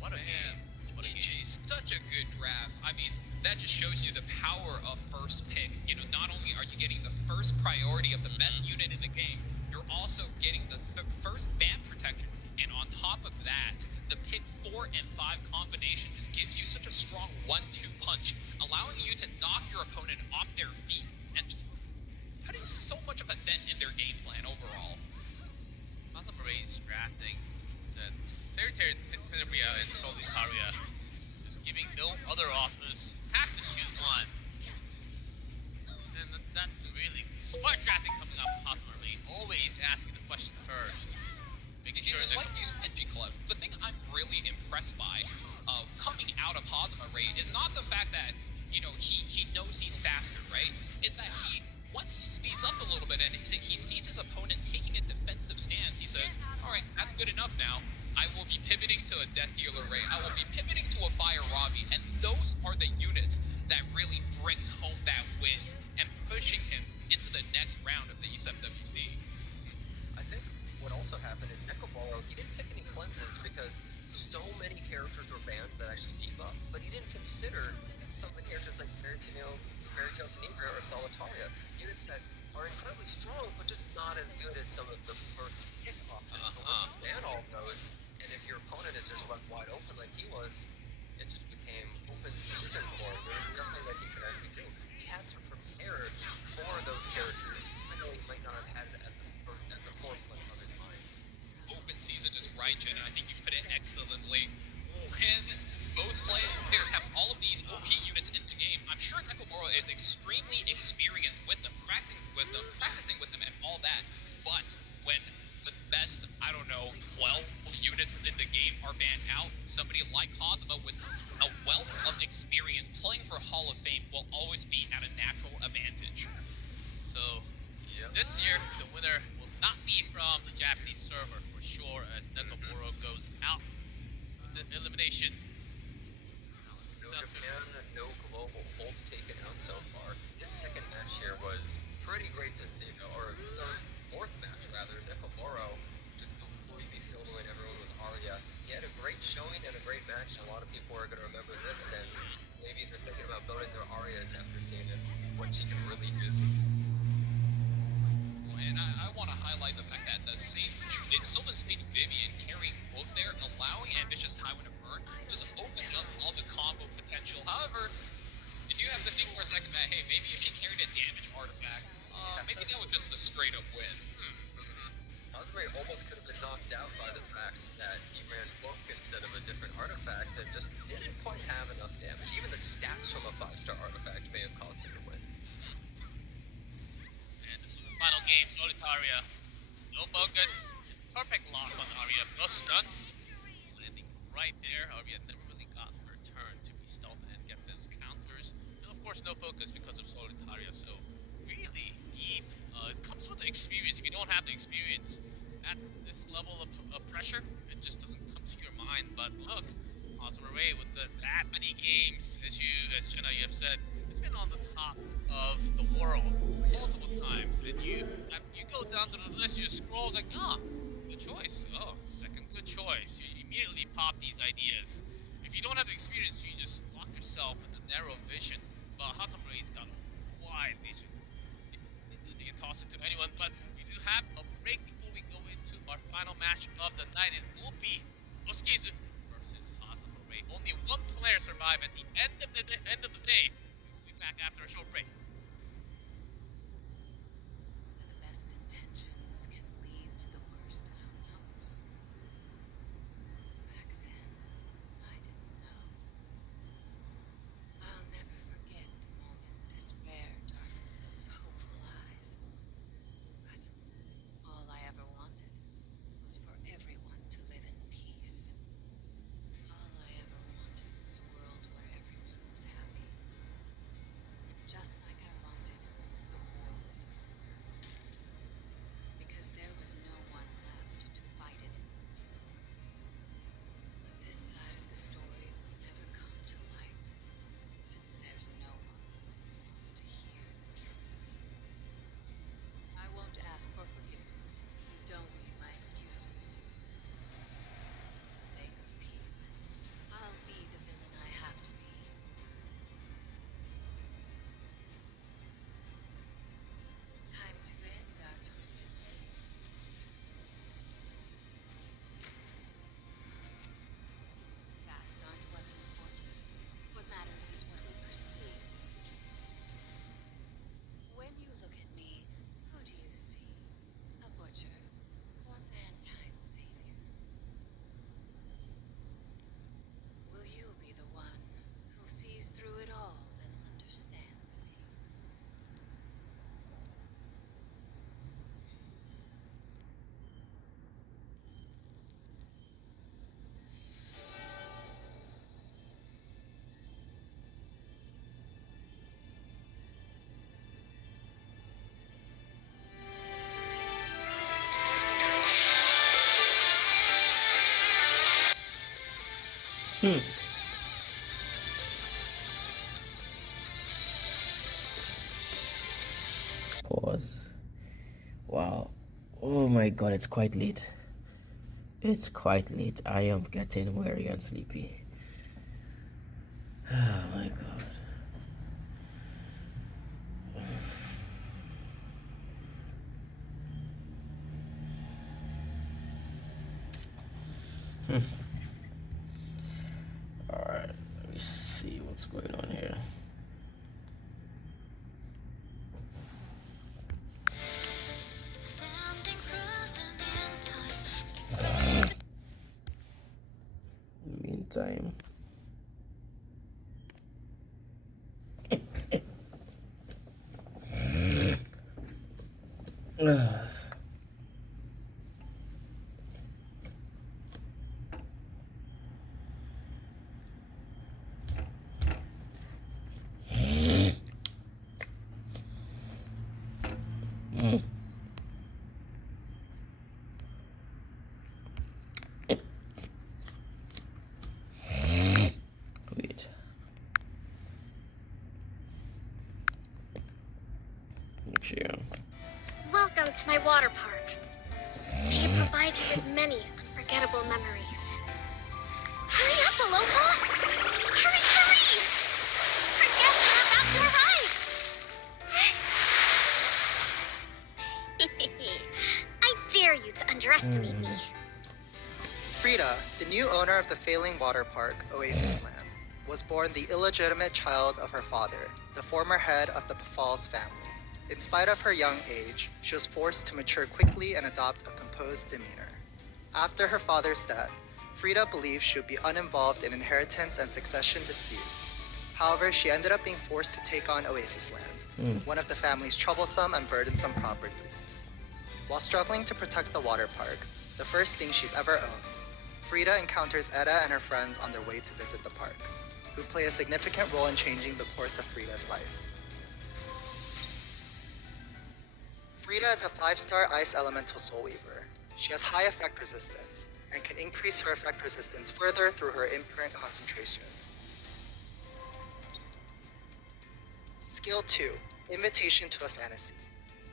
What a game. What a game. Such a good draft. I mean, that just shows you the power of first pick. You know, not only are you getting the first priority of the best unit in the game, you're also getting the first ban protection. And on top of that, the pick 4 and 5 combination just gives you such a strong 1-2 punch, allowing you to knock your opponent off their feet and just putting so much of a dent in their game plan overall. Hazama Ray's drafting the Fairy Tale Tenebria and Solitaria, just giving no other offers, has to choose one. And that's really smart drafting coming up from Hazama Ray, always asking the question first. Making sure like you said, G-Club, the thing I'm really impressed by coming out of Hazama Ray is not the fact that, you know, he knows he's faster, right? Is that once he speeds up a little bit and he sees his opponent taking a defensive stance, he says, all right, that's good enough now. I will be pivoting to a Death Dealer Ray. I will be pivoting to a Fire Ravi. And those are the units that really brings home that win and pushing him into the next round of the E7WC. I think what also happened is Nekoboro, he didn't pick any cleanses because so many characters were banned that actually debuff, but he didn't consider some of the characters like Fairy Tale Tenebria or Solitaria, units that are incredibly strong, but just not as good as some of the first pick options. But once you ban all those, and if your opponent is just left wide open like he was, it just became open season for him. There was nothing that he could actually do. He had to prepare for those characters, even though he might not have had it at the forefront of his mind. Open season is right, Jen, and I think you put it excellently. When both players have all of these OP units in the game, I'm sure Nekoboro is extremely experienced with them, practicing with them and all that, but when the best, I don't know, 12 units in the game are banned out, somebody like Hazama with a wealth of experience playing for Hall of Fame will always be at a natural advantage. So, this year, the winner will not be from the Japanese server for sure, as Nekoboro goes out of the elimination. No Japan, no global, both taken out so far. This second match here was pretty great to see, or fourth match rather. Nekoboro just completely soloing everyone with Arya. He had a great showing and a great match, and a lot of people are going to remember this, and maybe they're thinking about building their Aryas after seeing what she can really do. And I want to highlight the fact that the Sylvan Sage Vivian carrying both there, allowing Ambitious Highwind to burn, just opening up all the combo potential. However, if you have to think for a second that, hey, maybe if she carried a damage artifact, maybe that was just a straight up win. Hazama almost could have been knocked out by the fact that he ran Book instead of a different artifact and just didn't quite have enough damage. Even the stats from a 5-star artifact may have caused him to win. And this was the final game, Solitaria. No focus, perfect lock on Arya, no stunts. Landing right there, Arya never really got her turn to be stealth and get those counters. And of course, no focus because of Solitaria, so really deep. It comes with the experience. If you don't have the experience at this level of pressure, it just doesn't come to your mind. But look, Hazama Ray with that many games, as Jenna, you have said, it's been on the top of the world multiple times. And you go down to the list, you scroll, it's like, good choice. Oh, second good choice. You immediately pop these ideas. If you don't have the experience, you just lock yourself in the narrow vision. But Hazama Ray's got a wide vision. You can toss it to anyone, but we do have a break before we go into our final match of the night. It will be Oskizu versus Hazama Ray. Only one player survived at the end of the day. We'll be back after a short break. The best intentions can lead to the worst outcomes. Back then, I didn't know. I'll never forget the moment despair darkened those hopeful eyes. But all I ever wanted was for everyone to live in peace. All I ever wanted was a world where everyone was happy. And just like Pause. Wow. Oh my god, it's quite late. It's quite late. I am getting weary and sleepy. Oh my god. Alright, let me see what's going on here. Meantime. Wait. Make sure. Welcome to my water park. May it provide you with many unforgettable memories. Hurry up, Aloha! Hurry, hurry! Our guests are about to arrive! I dare you to underestimate me. Frida, the new owner of the failing water park, Oasis Land, was born the illegitimate child of her father, the former head of the Falls family. In spite of her young age, she was forced to mature quickly and adopt a composed demeanor. After her father's death, Frida believed she would be uninvolved in inheritance and succession disputes. However, she ended up being forced to take on Oasis Land, one of the family's troublesome and burdensome properties. While struggling to protect the water park, the first thing she's ever owned, Frida encounters Etta and her friends on their way to visit the park, who play a significant role in changing the course of Frida's life. Frida is a 5-star Ice Elemental Soul Weaver. She has high effect resistance, and can increase her effect resistance further through her imprint concentration. Skill 2, Invitation to a Fantasy.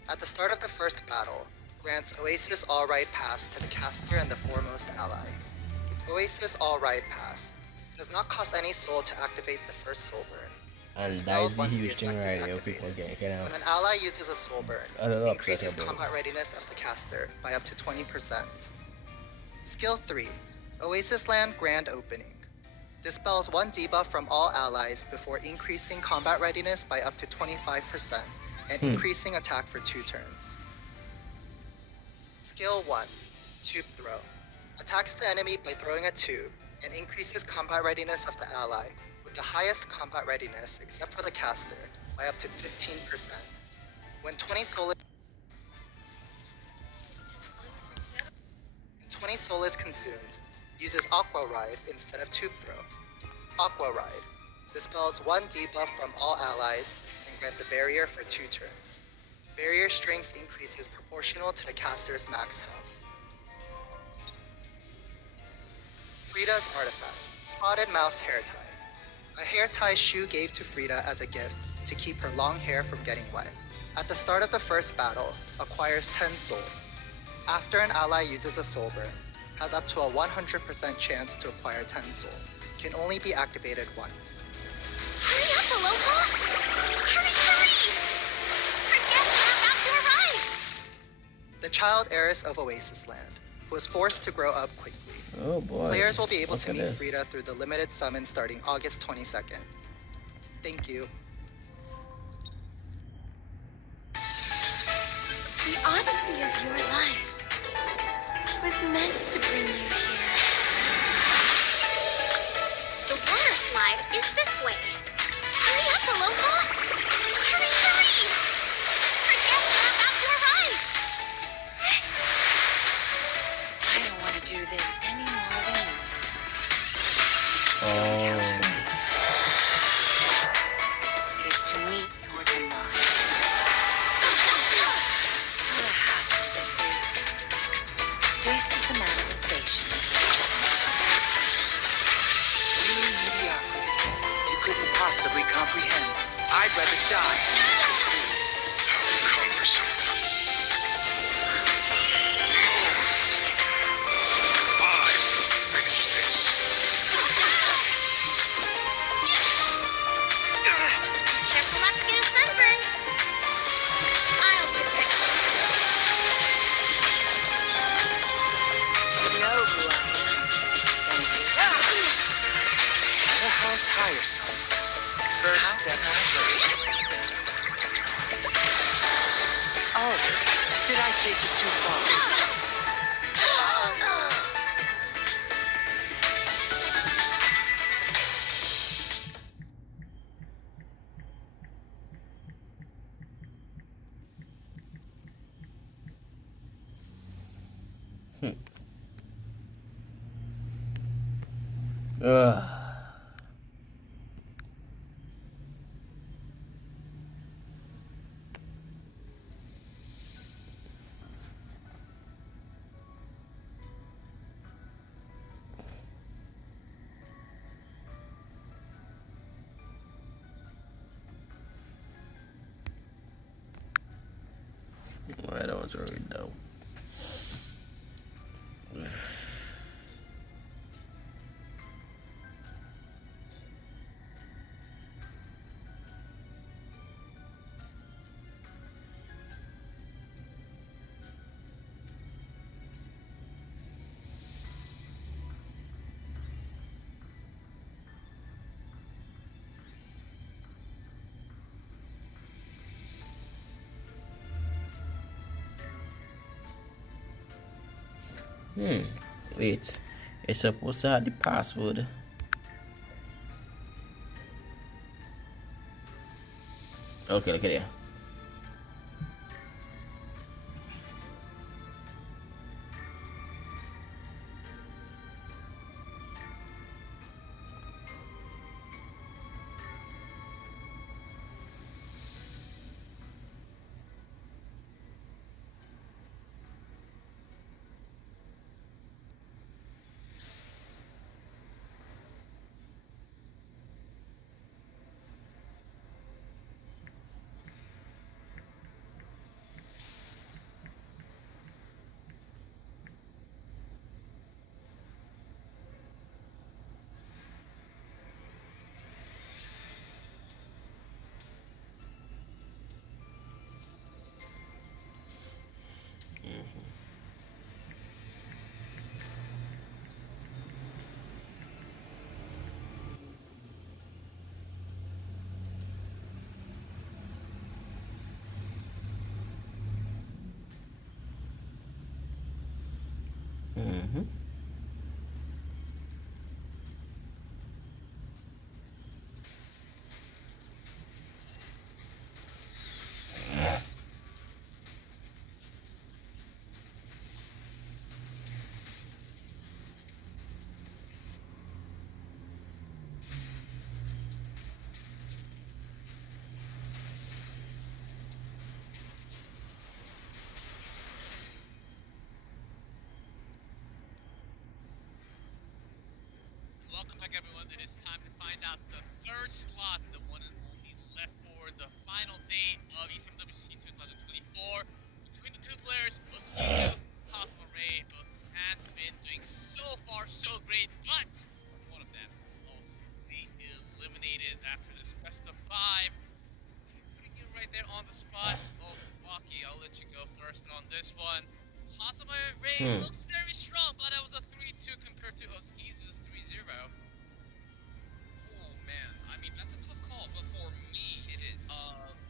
At the start of the first battle, grants Oasis All Ride Pass to the caster and the foremost ally. Oasis All Ride Pass does not cost any soul to activate the first soul burn. And that is the huge thing right here, people get, you know. When an ally uses a soul burn, it increases combat readiness of the caster by up to 20%. Skill 3, Oasis Land Grand Opening. Dispels 1 debuff from all allies before increasing combat readiness by up to 25% and increasing attack for 2 turns. Skill 1, Tube Throw. Attacks the enemy by throwing a tube and increases combat readiness of the ally with the highest combat readiness except for the caster by up to 15%. When 20 soul is consumed, uses Aqua Ride instead of Tube Throw. Aqua Ride dispels 1 debuff from all allies and grants a barrier for 2 turns. Barrier strength increases proportional to the caster's max health. Frida's artifact, Spotted Mouse Hair Tie. A hair tie Shu gave to Frida as a gift to keep her long hair from getting wet. At the start of the first battle, acquires 10 soul. After an ally uses a soul burn, has up to a 100% chance to acquire 10 soul. Can only be activated once. Hurry up, Aloha! Hurry, hurry! Our guests are about to arrive! The child heiress of Oasis Land, who was forced to grow up quickly. Oh boy. Players will be able to meet Frida through the limited summon starting August 22nd. Thank you. The odyssey of your life was meant to bring you here. The water slide is this way. Hurry up, Aloha! Hurry, hurry! Our guests are about to arrive! I don't want to do this any more than you. It is to meet your demise. What a hassle this is. This is the manifestation. possibly comprehend. I'd rather die. How cumbersome. Careful not to get a sunburn. I'll protect you. You know who I am, don't you? How tiresome. First steps first. Oh, did I take it too far? Ugh. Well, that was really dope. Wait. It's supposed to have the password. Okay, look at here. Welcome back, everyone. It is time to find out the third slot, the one and only left for the final day of ECMWC 2024. Between the two players, Mosquito, Cosmo Ray, both has been doing so far so great, but one of them will also be eliminated after this best of 5. Putting you right there on the spot. Oh, Waki, I'll let you go first on this one. Cosmo Ray looks very strong, but that was a 3-2 compared to Oskizu's 3-0. Oh man, I mean that's a tough call, but for me it is.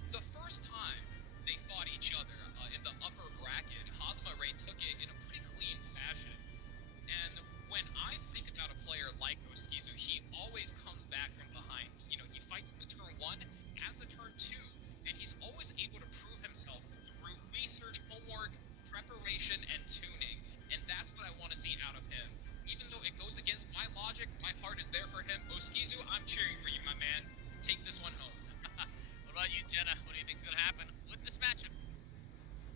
The first time they fought each other in the upper bracket, Hazama Ray took it in a pretty clean fashion. And when I think about a player like Oskizu, he always comes back from behind. You know, he fights the turn 1 as the turn 2, and he's always able to prove himself through research, homework, preparation, and tuning. And that's what I want to see out of him. Even though it goes against my logic, my heart is there for him. Oskizu, I'm cheering for you, my man. Take this one home. What about you, Jenna? What do you think's gonna happen with this matchup?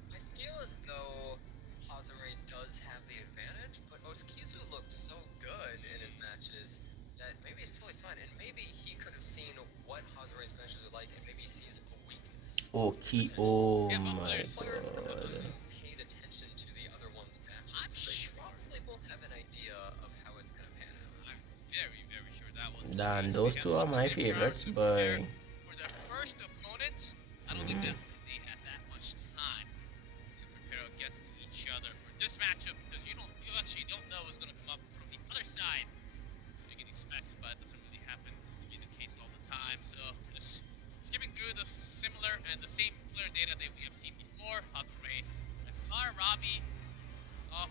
I feel as though Hazare does have the advantage, but Oskizu looked so good in his matches that maybe it's totally fine, and maybe he could have seen what like and maybe sees a weakness. Okay. Oh my Players that have god. paid attention to the other one's matches, they probably both have an idea of how it's gonna pan out. I'm very, very sure that was. Dan, those two are my favorites, but For their first opponent, I don't think that they had that much time to prepare against each other for this matchup because you actually don't know what's gonna come up from the other side. You can expect, but it doesn't really happen to be the case all the time. So we're just skipping through the similar and the same player data that we have seen before. Hazare and Robbie.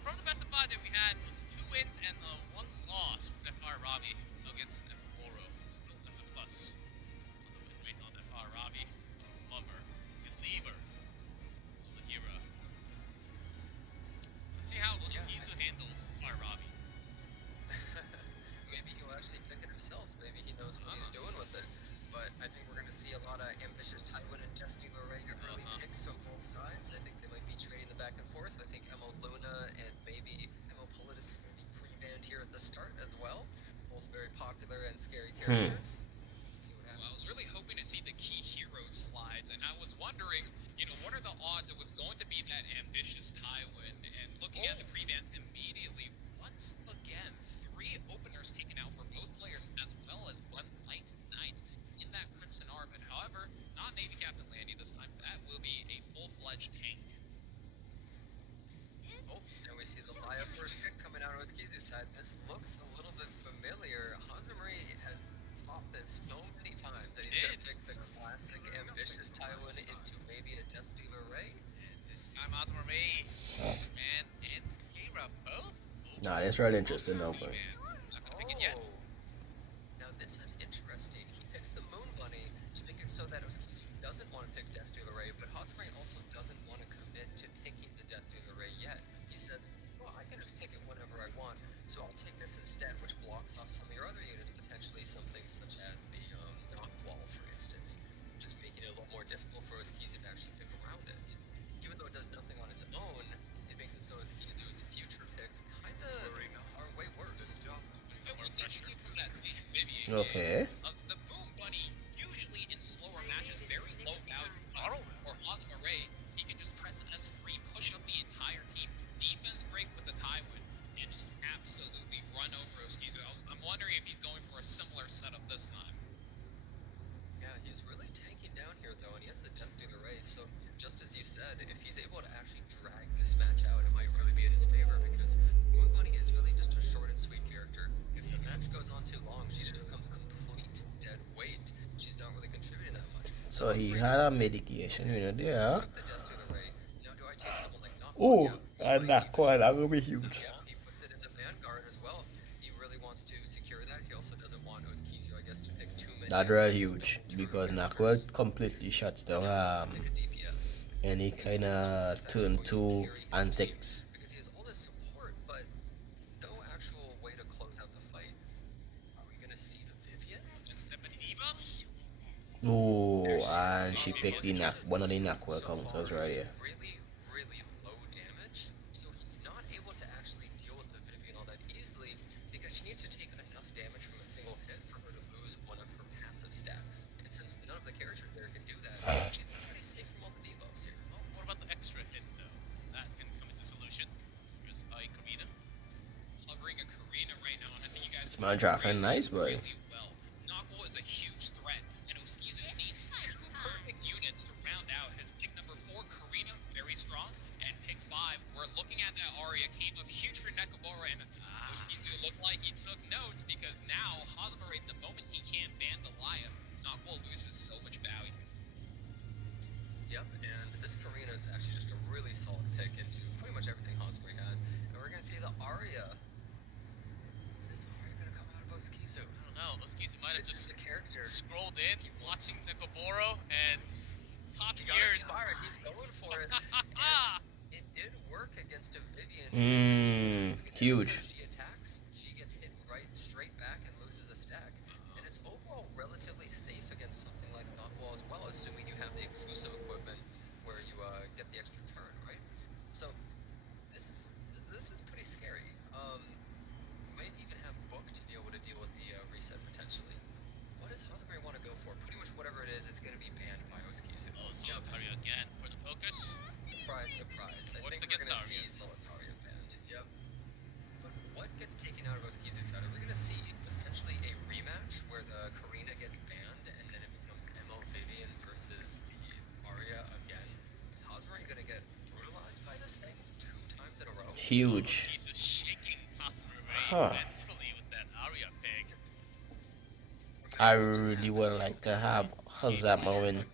From the best of 5 that we had was 2 wins and 1 loss with Robbie against Oro. Still that's a plus on the win rate on Robbie. Lover, believer, the hero. Let's see how Izu handles Robbie. Maybe he'll actually pick it himself. Maybe he knows what he's doing with it. But I think we're going to see a lot of ambitious Tywin and Death Dealer Ray early picks from both sides. I think they might be trading the back and forth. I think Emo Luna and maybe Emo Politis are going to be pre-banned here at the start as well. Both very popular and scary characters. Well, I was really hoping to see the key hero slides, and I was wondering, what are the odds it was going to be that ambitious Tywin? And looking at the pre-ban immediately, once again, 3 openers taken out for both players, as well as 1 light knight in that Crimson Armor. However, not Navy Captain Landy this time. That will be a full-fledged tank. And we see the Laya first pick coming out on Kizu's side. This looks a little bit familiar. Hazamari has fought this so many times that he's going to pick the classic ambitious Tywin into maybe a Death Dealer Ray. And this time Hazamari, man, and Kira both. Nah, that's really interesting though, but Not gonna pick it yet. Now this is interesting. He picks the Moon Bunny to make it so that Oskizu doesn't want to pick Death Dealer Ray, but Hazamari also doesn't want to commit to picking the Death Dealer Ray yet. He says, well, I can just pick it whenever I want, so I'll take this instead, which blocks off some of your other units, potentially something such as the knock wall, for instance, just making it a little more difficult for Oskizu to actually pick around it. Even though it does nothing on its own, it makes it so Oskizu's future picks kind of are way worse. So we did see from that stage Vivian. okay. The Boom Bunny, usually in slower matches, very low value. Or Ozma Ray, he can just press S3, push up the entire team. Defense great with the Tywin, and just absolutely run over Oskizu. I'm wondering if he's going for a similar setup this time. Yeah, he's really tanking down here though, and he has the Death Dealer Ray, so just as you said, if he's able to actually drag this match out, it might really be in his favor, because Moon Bunny is really just a short and sweet character. If the match goes on too long, she just becomes complete dead weight. She's not really contributing that much. So he had a medication, there. Took the Death Dealer Ray. Now do I take someone like Knockball? Oh, and that will be huge. Yeah, he puts it in the Vanguard as well. He really wants to secure that. He also doesn't want Oskizu, I guess, to pick too many. That's real huge because Nakwell completely shuts down any kind of turn 2 antics. Because he has all this support, but no actual way to close out the fight. Are we gonna see the Vivian? Oh, and she picked the one of the Nakwell counters right here. Really, really low damage. So he's not able to actually deal with the Vivian all that easily because she needs to take enough damage from a single hit for her to lose one of her passive stacks. And since none of the characters there can do that, she's pretty safe from all the debuffs here. Well, what about the extra hit though? That can come into solution. There's Karina. Hovering a Karina right now, and I think you guys. It's my drafting nice, boy. Really well. Knockball is a huge threat, and Oskizu needs 2 perfect units to round out his pick number 4, Karina, very strong, and pick 5. We're looking at that Arya came up huge for Nekabora, and Oskizu looked like he took notes because now Hazamari, the moment he can't ban the Laya, Knockball loses so much value. Yep, and this Karina is actually just a really solid pick into pretty much everything Hazamari has. And we're gonna see the Arya. Is this Arya gonna come out of Oskizu? I don't know. Oskizu might have just the character. scrolled in, watching Nekaboro, and top He got geared. inspired. He's going for it. It did work against a Vivian. Huge. She attacks, she gets hit right straight back and loses a stack. And it's overall relatively safe against something like Knockball as well, assuming you have the exclusive equipment where you get the extra turn, right? So this is pretty scary. Might even have Book to be able to deal with the reset potentially. What does Hazamari want to go for? Pretty much whatever it is, it's going to be Huge. Okizu shaking Hasume Huh. mentally with that Arya pick. I really would like to have Hazama win.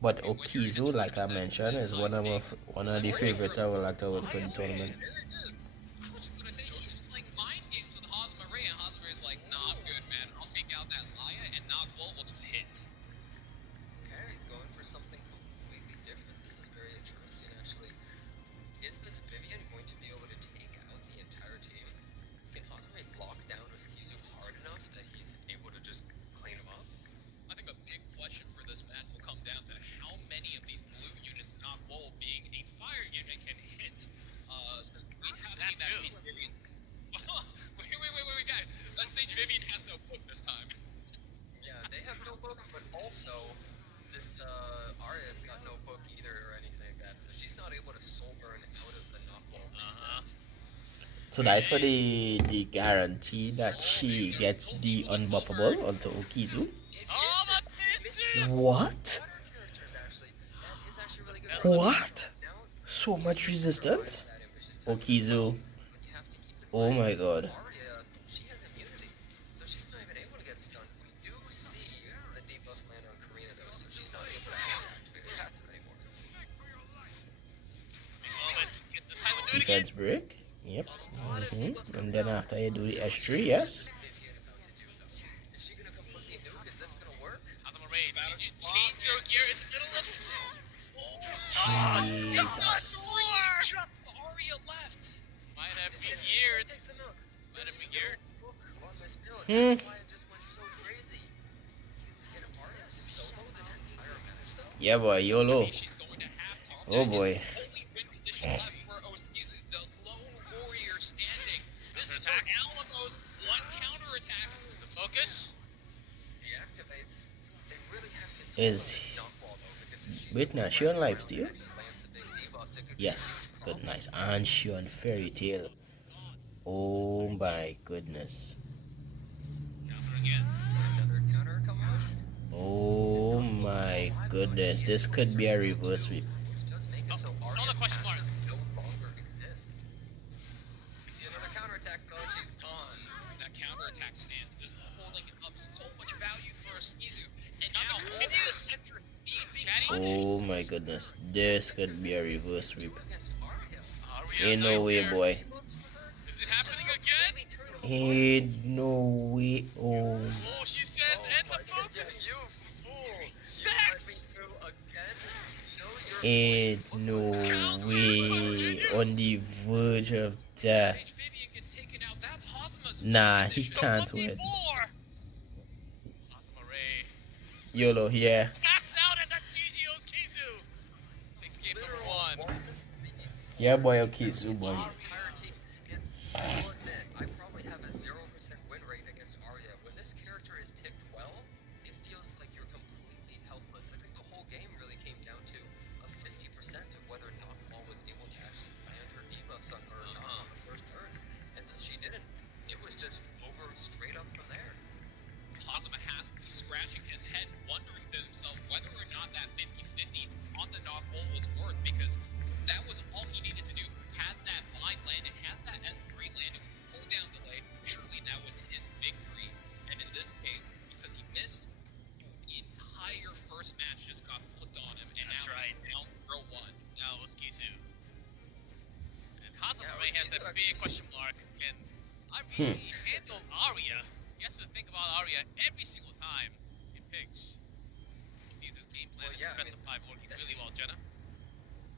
But Okizu, like I mentioned, is one of the favorites I would like to win for the tournament. I was just gonna say he's playing mind games with Hosma Ray, and Hosma is like, nah, I'm good, man. I'll take out that Laya, and Nogwall will just hit. Okay, he's going for something completely different. This is very interesting, actually. Is this Vivian going to be able to take out the entire team? Can Hosma lock down Oskizu hard enough that he's able to just clean him up? I think a big question for this match will come down to how many of these blue units, Nogwall being a fire unit, can hit. Since we have seen that Sage Vivian. wait, guys. That Sage Vivian has no book this time. Yeah, they have no book, but also this Arya's got no book either or anything like that, so she's not able to soul burn out of the Noctwall reset. So that's for the guarantee that she gets the unbuffable onto Okizu. What? What? So much resistance? Okizu. Oh my god. Arya, she has immunity, so she's not even able to get stunned. We do see the debuff land on Karina though, so she's not able to activate her passive anymore. Defense break. Yep. And then after you do the S3, yes. Is she gonna completely nuke? Is this gonna work? Hosma Ray, did you change your gear in the middle of Jesus. Just Arya left. Might have been geared. Might have been geared. Just went so crazy. Can Arya solo this entire match though? Yeah, boy, YOLO. Oh boy. Only win condition left for Oskizu, the lone warrior standing. This is her Alamo's one counterattack. The focus. He activates. They really have to Is wait now, she on live steal? Yes, good, nice. And she on fairy tale. Oh my goodness. Oh my goodness, this could be a reverse sweep. Which does make it so Arya's passive no longer exists. We see another counterattack though, she's gone. That counterattack stance is holding up so much value for Oskizu. And now all this extra speed being Oh my goodness, this could be a reverse sweep. Ain't no way, boy. Is it happening again? Ain't no way. Oh. Oh, she says, end the focus. You fool! You let me through again? No, Ain't no way. On the verge of death. Nah, he can't win. Hosma Ray. YOLO, yeah. That's out at that GG Oskizu. Takes game number 1. Yeah, boy, Okizu, boy. I will admit, I probably have a 0% win rate against Arya. When this character is picked well, it feels like you're completely helpless. I think the whole game really came down to a 50% of whether Noctwall was able to actually land her debuffs on her or not on the first turn. And since she didn't, it was just over straight up from there. Hosma has to be scratching his head, wondering to himself whether or not that 50-50 on the Noctwall was worth, because that was all he needed to do. Had that bind landed, had that S3 landed, pull down delay, surely that was his victory. And in this case, because he missed, the entire first match just got flipped on him, and That's now right. he's down 0-1. Now Oskizu. And Hosma Ray has that big question mark. Can I really handle Arya? He has to think about Arya every single time he picks. Oskizu's game plan is specified, working really well, Jenna.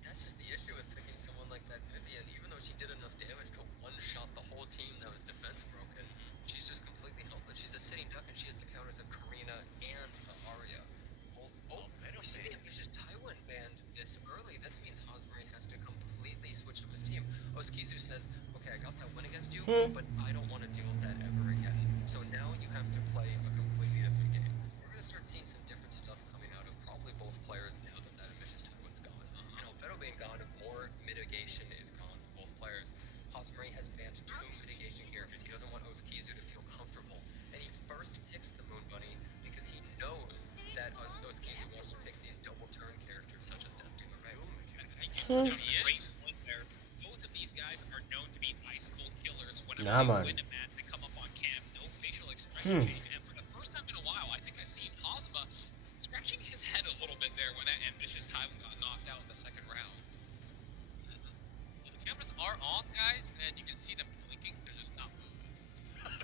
That's just the issue with picking someone like that Vivian. Even though she did enough damage to one-shot the whole team that was defense broken, she's just completely helpless. She's a sitting duck, and she has the counters of Karina and Arya. Both. Oh, we see the ambitious Taiwan banned this early. This means Hosma has to completely switch up his team. Oskizu says, "Okay, I got that win against you, but I don't want to deal with that ever again. So now you have to play a completely different game." We're gonna start seeing some different stuff coming out of probably both players now that that ambitious Taiwan's gone. And Albedo being gone, more mitigation is gone for both players. Hosma has banned 2 mitigation characters. He doesn't want Oskizu to feel comfortable, and he first picks the Moon Bunny because he knows that Oskizu wants to pick these double turn characters such as Death Dealer, right? Great point there. Both of these guys whenever Nah, they man. win a match, they come up on cam, no facial expression change. And for the first time in a while, I think I've seen Hazama scratching his head a little bit there when that ambitious Tywin got knocked out in the second round. So the cameras are on, guys, and you can see them blinking. They're just not moving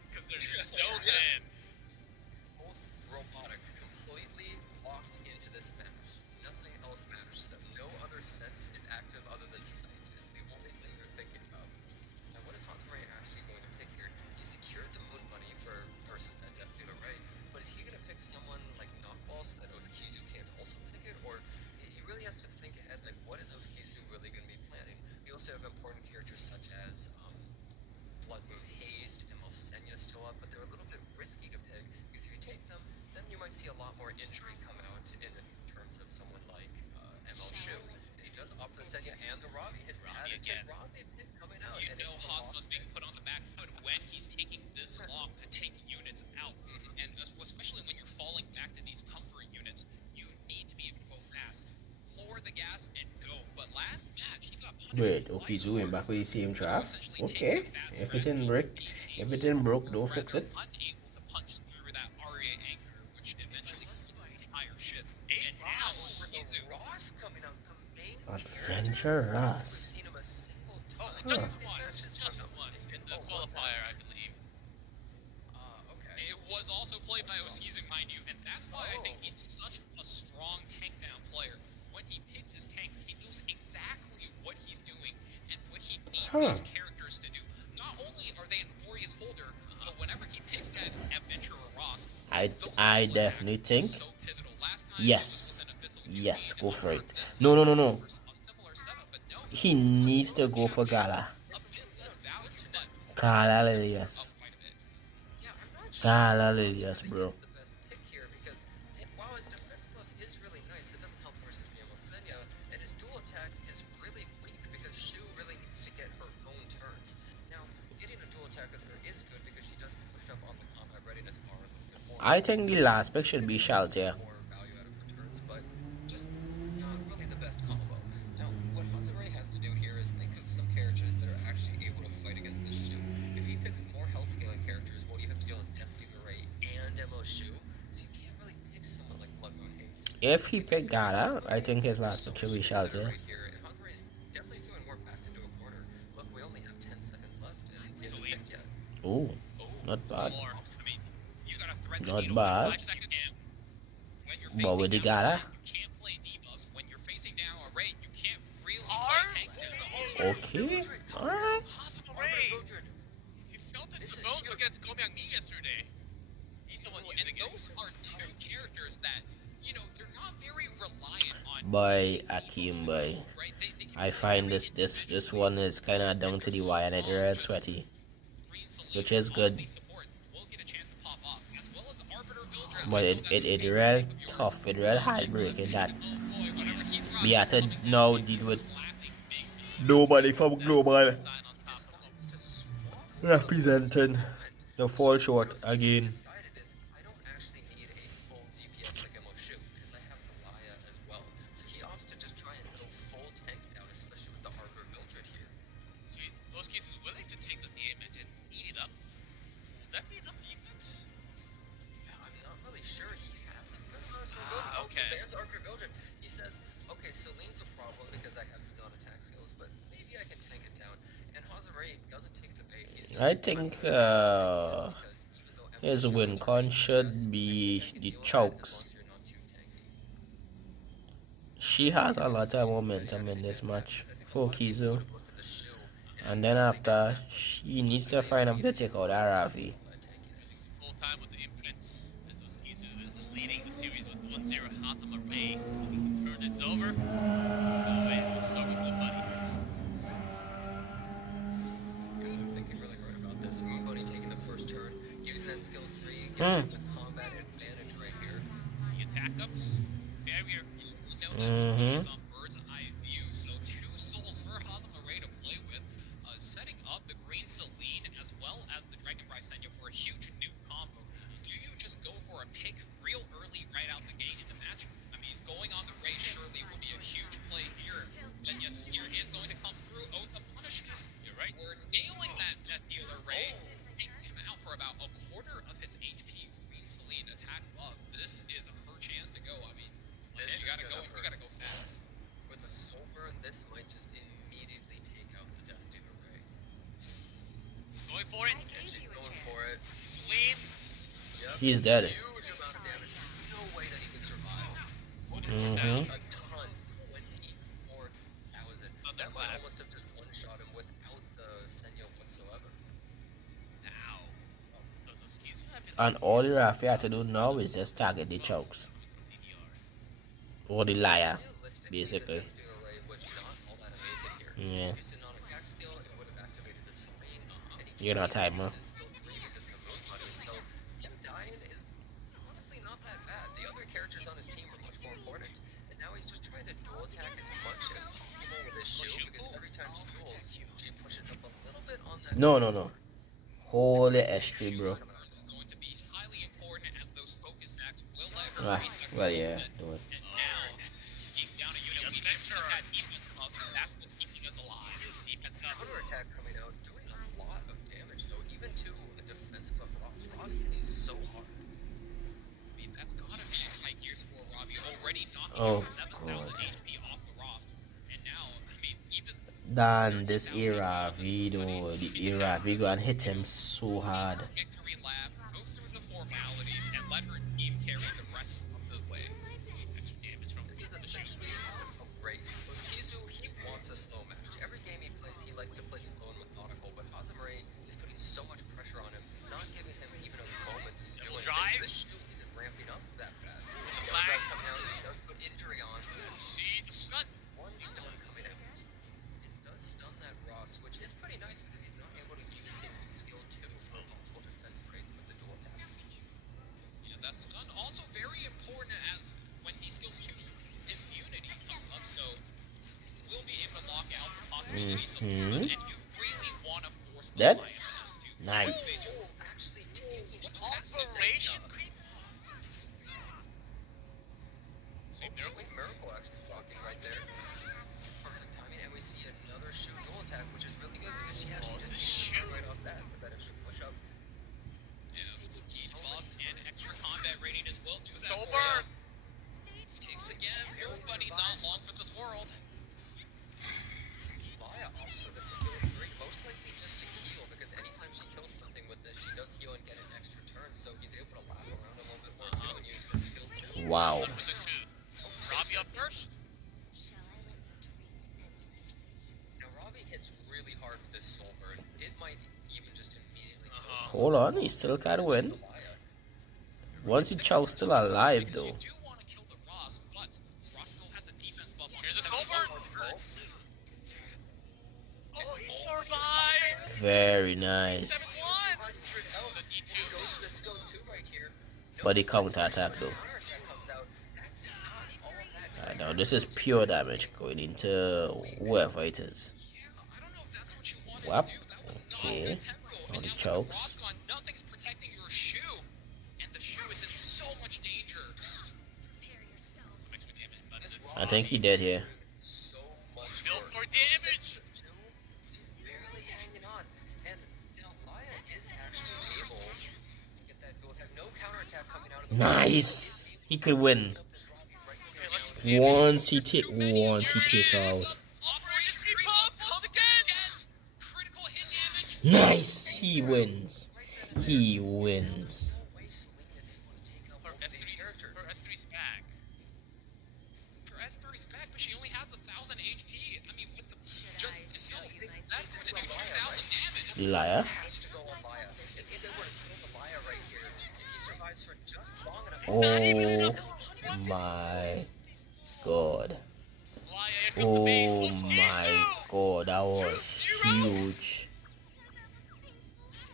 because they're just zoned in. Both robotic, completely locked into this match. Nothing else matters to them. No other sense is active other than sight. It's the only thing they're thinking about. Now, what is Hatsumori actually going to pick here? He secured the moon money for Death Dealer, right? But is he going to pick someone like Knockball so that Oskizu can't also pick it? Or he really has to think ahead, like, what is Oskizu really going to be planning? We also have important characters such as Blood Moon Hazed and Malsenia still up, but they're a little bit risky to pick, because if you take them, then you might see a lot more injury come out in terms of someone like ML Shu. And he does opt the Senya and the Ravi. His again. Ravi pick coming out. You know Hazama's being put on the back foot when he's taking this long to take units out. And especially when you're falling back to these comfort units, you need to be able to go fast. Lower the gas and go. But last match, he got punished. Wait, Okizu went back with the same trap? Okay. If it didn't broke, don't fix it. Unable to punch through that RA anchor, which eventually killed his entire ship. And now Okizu. Ross coming out, the main Adventure Ross. We've seen him a single time. Just once in the qualifier, I believe. It was also played by Oskizu, mind you, and that's why I think he's such a strong tank down player. When he picks his tanks, he knows exactly what he's doing and what he needs these characters to do. Not only are they in Warrior's Holder, but whenever he picks that Adventure or Ross, I definitely think yes, go for it. No. He needs to go for Gala. Gala Lilius. Gala Lilius, bro. While his defense buff is really nice, it doesn't help versus Malsenia, and his dual attack is really weak because Shu really needs to get her own turns. Now, getting a dual attack with her is good because she does push up on the combat readiness bar a little bit more. I think the last pick should be Shaltia. More value out of her turns, but just not really the best combo. Now, what Hatsumori has to do here is think of some characters that are actually able to fight against this Shu. If he picks more health scaling characters, well, you have to deal with Death Dealer Ray and MO Shu, so you can't really pick someone like Blood Moon Haze. If he picked Gala, I think his last pick should be Shaltia. Right here, and Hatsumori's definitely throwing more back to do a quarter. Look, we only have 10 seconds left, and he hasn't picked yet. Ooh, not bad. I mean, you gotta thread the Not needle bad. with 5 seconds. When you're But with the facing down, Gala, you can't play debuffs. When you're facing down a raid, you can't really play tank down. okay, alright. He felt it in the bones against Kjamiee yesterday. He's the one using it. Those are two characters that, you know, they're not very reliant on. Boy, Akeem, boy. I find this one is kind of down to the wire and it is sweaty, which is good. But it real tough, it real heartbreaking that we have to now deal with nobody from Global representing the fall short again. I don't actually need a full DPS like MO Shu, because I have the Raya as well. So he opts to just try and go full tank down, especially with the Arbor Mildred here. So Oskiz is willing to take the damage and eat it up. Will that be enough defense? I'm not really sure. He has a good amount of ability. Okay. There's Arbor Mildred. He says, okay, Celine's a problem because I have some non-attack skills, but maybe I can tank it down. And Hatsumori doesn't take the bait. I think his win con should be the chokes. She has a lot of momentum in this match for Kizu. And then after, she needs to find a way to take out Aravi. Full time with the imprint as Oskizu is leading the series with 1-0. Hazama Ray looking to turn this over. Let's go away. We'll start with Blue Bunny. Good, I'm thinking really hard about this. Moon Bunny taking the first turn, using that skill 3, getting the combat advantage right here. The attack ups, barrier, you know that is on bird's eye view, so 2 souls for Hazama Ray to play with, setting up the Green Celine as well as the Dragon Brysenia for a huge nuke combo. Do you just go for a pick real early right out the gate in the match? I mean, going on the Ray surely will be a huge play here. And yes, here is going to come through Oath of Punishment. You're right. We're nailing that dealer Ray, gotta go fast. With the soul burn, this might just immediately take out the Death Dealer Ray. Going for it. And she's going for it. Sweep. Yep. He's dead. Huge amount of damage. No way that he can survive. Mm-hmm. A ton. 24,000. That might almost have just one-shot him without the Senyo whatsoever. Now. Does Oskizu have his And all the Rafi had to do now is just target the chokes. Or the liar, basically. Yeah. You're not timer. Dying is honestly not that bad. The other characters on his team are much more important. And now he's just trying to dual attack as much as possible with his shield, because every time she duels, she pushes up a little bit on that. No. Holy S3, bro. Ah, well, yeah. Do it. Counterattack coming out, doing a lot of damage though, even to a defensive of Ross. Robbie hitting so hard. I mean, that's gotta be high gears for Robbie, already knocking Oh, 7,000 God. HP off the Ross. And now, I mean, even Dan, this era, Vido, the era, we go and hit him so hard. victory lap, go through the formalities, and let her team carry the rest of the way. Extra damage from This is essentially a race. Oskizu, he wants a slow match. Every game he plays, he likes to play slow and methodical, but Kazumari is putting so much pressure on him, not giving him even a moment's doing things. The shoe isn't ramping up that fast. The drive coming out, he does put injury on. See the stun. One stun coming out. It does stun that Ross, which is pretty nice because he's not able to use his skill 2 for a possible defense break with the dual attack. Yeah, that stun also very important as when he skills 2's immunity comes up, so we'll be able to lock out the possibilities of the stun, and you really want to force the Dead? lioness to Nice. Actually taking Operation creep. Sweet miracle actually blocking right there. Perfect timing, and we see another shoot dual attack, which is really good because she actually just shoot right off that with that extra push up. Speed buff and extra combat rating as well. Do that Soul for burn. you. Kicks again. Everybody not long for this world. Maya also the skill 3, most likely just to heal, because anytime she kills something with this, she does heal and get an extra turn, so he's able to lap around a little bit more too and use his skill 2. Wow. Robbie up first. Now Robbie hits really hard with this soul burn. It might even just immediately kill Hold on, he still can't win. Once he chokes, still alive though. You do want to kill the Ross, but Ross still has a defense buff on Here's a his soul burn. Oh, he survived. Very nice. 7-1. The D2 goes to the skill 2 right here. But he counter attack though. Counterattack comes out. That's not all that. Right now, this is pure damage going into whoever it is. I don't know if that's what you wanted Whap. to do. That was not Okay. good tempo. On And the now with the chokes. Ross gone, nothing's protecting your shoe. And the shoe is in so much danger. I think he dead here. So much Built work. for damage. She's barely hanging on. And now Maya is actually able to get that dual attack. No counterattack coming out of the Nice. He could win. Once he take out. Operation creep up once again. Critical hit damage. Nice. He wins. He wins. way Celine is able to take out Her both of these S3, characters. her S3's back. Her S3's back, but she only has 1,000 HP. I mean, with the just that's to do 2,000 damage. The liar. Has to go on Maya. If he's able to kill the Maya right here, he survives for just long enough. Oh my god. Oh my god, that was huge.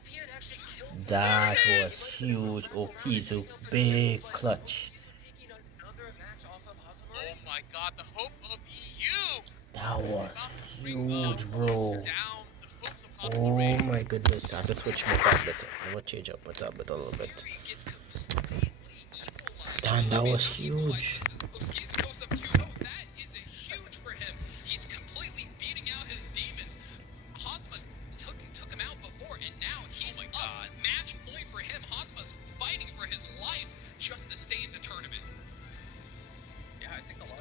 If he had actually killed That was huge. Okizu, big clutch. taking another match off of Oh Hazumari, my god, the hope of EU. That was huge, bro. Down the hopes of Oh Hazumari. my goodness, I have to switch my tablet. I'm gonna change up my tablet a little bit. gets completely equalized. Damn, that was huge. Oskizu goes up 2-0. That is a huge for him. He's completely beating out his demons. Hazuma took him out before, and now he's up. Match point for him. Hazuma's fighting for his life just to stay in the tournament. Yeah, I think a lot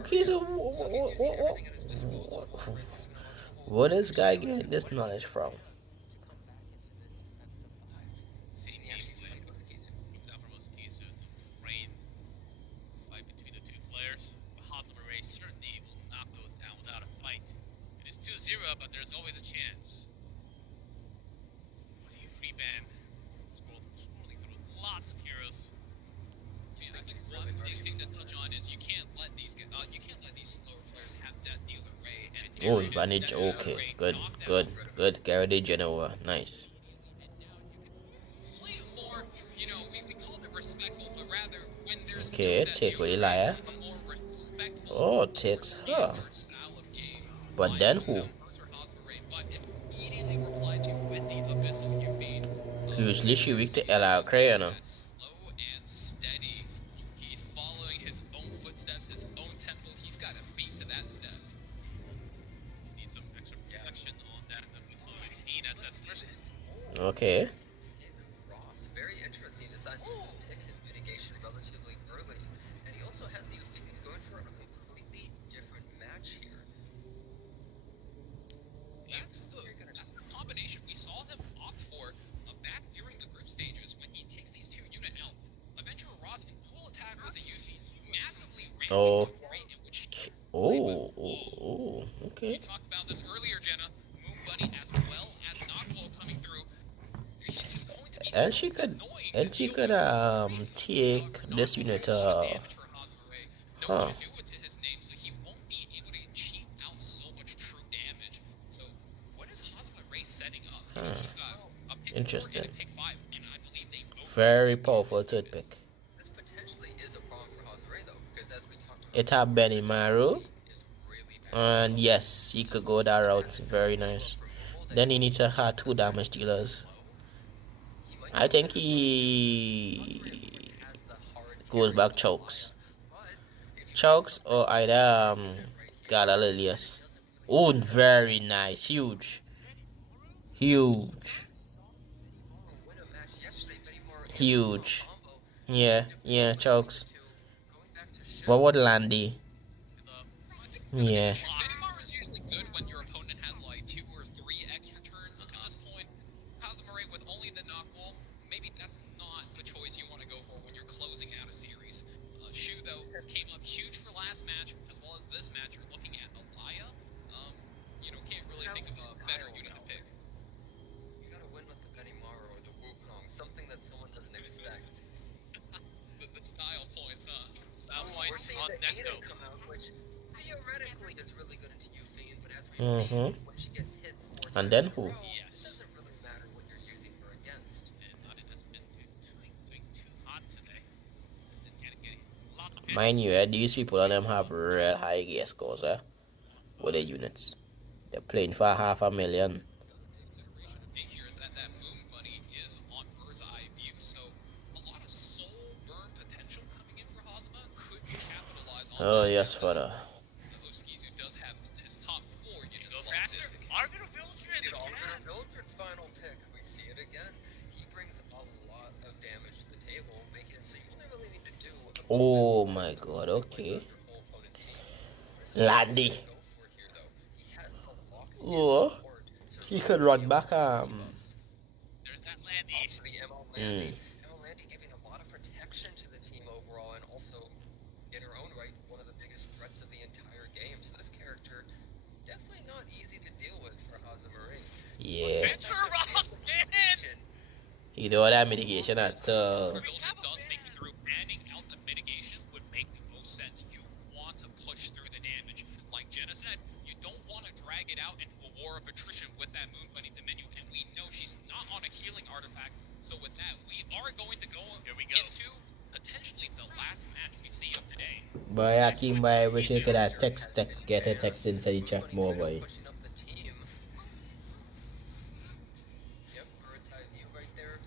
Okay, so what is guy getting this knowledge from? Same gameplay. Moved out from Oskizu to frame fight between the two players. But Hosmer Ray certainly will not go down without a fight. It is 2-0, but there's always a chance. What do you free ban? Scrolling through lots of heroes. Yeah, I think one big thing to touch on is you can't let these slower players have that dealer Ray. And Oh, advantage. Okay, good. Carried the Genoa. Nice. play it more, we call it respectful, but rather when there's Okay, take with Elia. a more respectful Oh, takes her. style of game. But then who? But immediately reply to with the Abyssal Euphine. Usually she weak to Ella Crayona. Slow and steady. He's following his own footsteps, his own tempo. He's got a beat to that step. Need some extra protection on that Abyssal Euphine as that's Okay. Very interesting. He decides to just pick his mitigation relatively early. And he also has the Euphine. He's going for a completely different match here. That's the combination we saw him opt for back during the group stages when he takes these two unit out. Adventurer Ross in dual attack with the Euphine massively ran Okay. We talked about this earlier, Jenna. Moon Bunny as well as Knockball coming through. And she could take this unit huh. Interesting. Very powerful third pick. It had Benny Maru. And yes, he could go that route. Very nice. Then he needs to have 2 damage dealers. I think he goes back chokes. Chokes or either Galilelius. Oh, very nice. Huge. Yeah, chokes. What would Landy? Yeah. Benimar is usually good when your opponent has like 2 or 3 extra turns. At this point, Kazumare with only the knockball, maybe that's not the choice you want to go for when you're closing out a series. Shu, though, came up huge for last match, as well as this match. You're looking at Alaya. Can't really think of a better unit to pick. You gotta win with the Benimar or the Wukong, something that someone doesn't expect. the style points, huh? Style We're points seeing on the Nesto. Ada come out, which theoretically is really good into Euphine, but as we've seen, when she gets hit 4 times And then in a who? row, it doesn't really matter what you're using her against. And Auden has been doing too hot today. Lots of Mind you, these people on them have real high gear scores with the units. They're playing for 500,000. Here is that Moon Bunny is on bird's eye view, so a lot of soul burn potential coming in for Hazama could capitalize on. Oh yes, further. Oskizu does have his top 4 units. Go faster. Arbiter Villager is Arbiter Villager's final pick. We see it again. He brings a lot of damage to the table, making it so you only really need to do. Oh my god, okay. Landy. Oh, he could run back. There's that Landy. Landy giving a lot of protection to the team overall, and also, in her own right, one of the biggest threats of the entire game. So this character, definitely not easy to deal with for Hazamari. Yeah. He do all that mitigation at Does make it through. Banning out the mitigation would make the most sense. You want to push through the damage. Like Jenna said, you don't want to drag it out into a war of attrition with that Moon Bunny Dominion, and we know she's not on a healing artifact. So with that, we are going to go into potentially the last match we see of today. Boy, Akim, boy, wish you could have get a text into the chat more, boy. Yep, bird's eye view right there.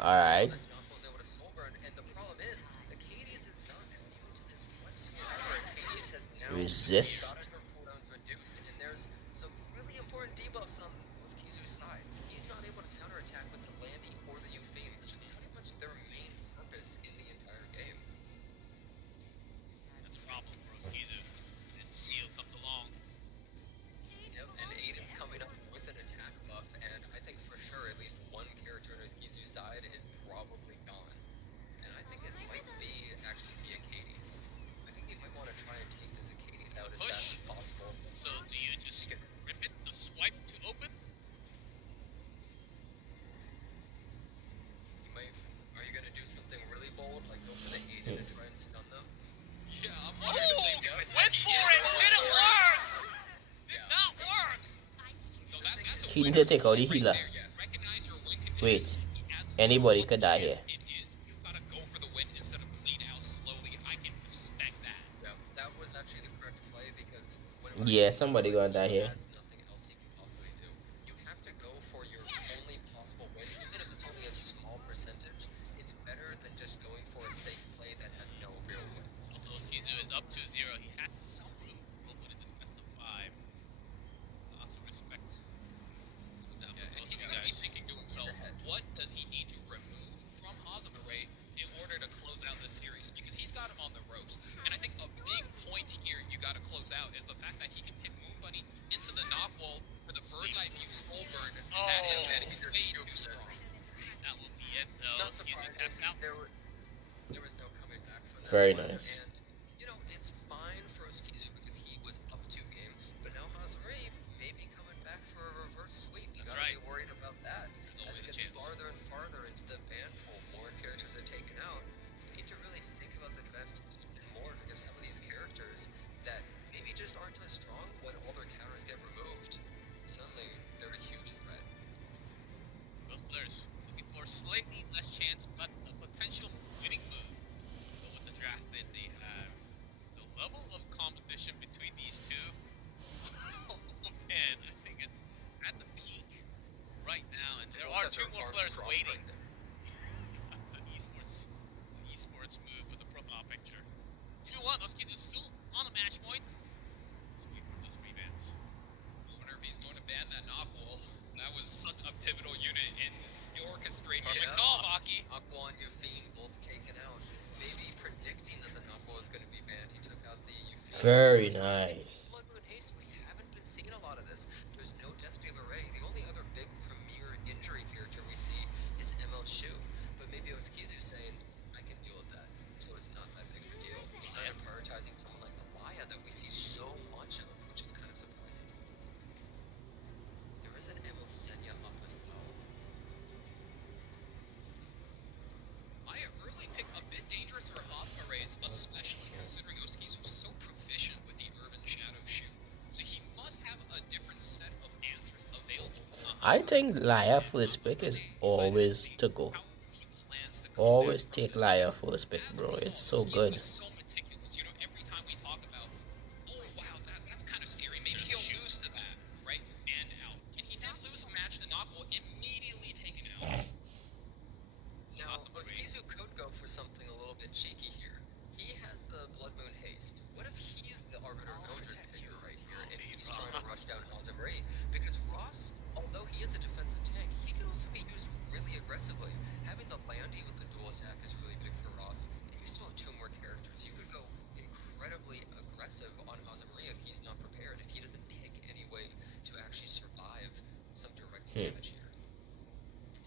Alright. Resist. And there's some really important debuffs on Oskizu's side. He's not able to counterattack with the Landy or the Euphine, which is pretty much their main purpose in the entire game. He need to take out the healer. Wait, anybody could die here. That was actually the correct play because Yeah, somebody gonna die here. nothing else he can possibly do. You have to go for your only possible win, even if it's only a small percentage. It's better than just going for a safe play that has no real win. Also, Skizu is up 2-0. He has some room to win in this best of 5. Lots of respect. And he's going to be thinking to himself, what does he need to remove from Hazamare in order to close out this series? Because he's got him on the ropes. And I think a big point here you got to close out is the fact that he can pick Moon Bunny into the knock wall for the bird's eye view skull burn. That is way too strong. That will be it, though. Skizu taps out. There was no coming back from that. Very nice. And, you know, it's fine for Skizu because he was up 2 games, but now Hazare may be coming back for a reverse sweep. You gotta be worried about that. As it gets farther and farther into the ban pool, more characters are taken out. You need to really think about the draft even more because some of these characters that maybe just aren't as strong when all their counters get removed, suddenly they're a huge threat. Both players looking for slightly less chance, but a potential winning move. So with the draft that they have, the level of competition between these two, oh man, I think it's at the peak right now, and there are 2 more players waiting. The esports move with the profile picture. 2-1, those kids are still on a match point. Let's wait for those rebans. I wonder if he's going to ban that knock wall. That was such a pivotal unit in orchestrating the call, Maki. Aqua and Yufine both taken out. Maybe predicting that the knock wall is going to be banned, he took out the Yufine. Very nice. Blood Moon Haste, we haven't been seeing a lot of this. There's no Death Dealer Ray. The only other big premier injury character we see is ML Shu. But maybe it was Kizu saying, I can deal with that. So it's not that big of a deal. He's not prioritizing someone like the Laya that we see so much of, which is kind of surprising. There is an ML Senya up as well. My early pick a bit dangerous for Hazamare's, especially considering Oski's was so proficient with the Urban Shadow Shoe. So he must have a different set of answers available. I think Laya first pick is always to go. Always take Laya first pick, bro. It's so good. So meticulous, you know, every time we talk about, oh wow, that's kind of scary. Maybe he'll lose to that, right? And out. And he did lose a match to Knockable, immediately taken out. Now, Oskizu could go for something a little bit cheeky here. He has the Blood Moon Haste. What if he's the Arbiter Mildred picker right here, and he's trying to rush down Hazamare? Because Ross, although he is a defensive tank, he can also be used really aggressively. Having the Landy with the dual attack is really big for Ross, and you still have 2 more characters. You could go incredibly aggressive on Hazamare if he's not prepared, if he doesn't pick any way to actually survive some direct damage here.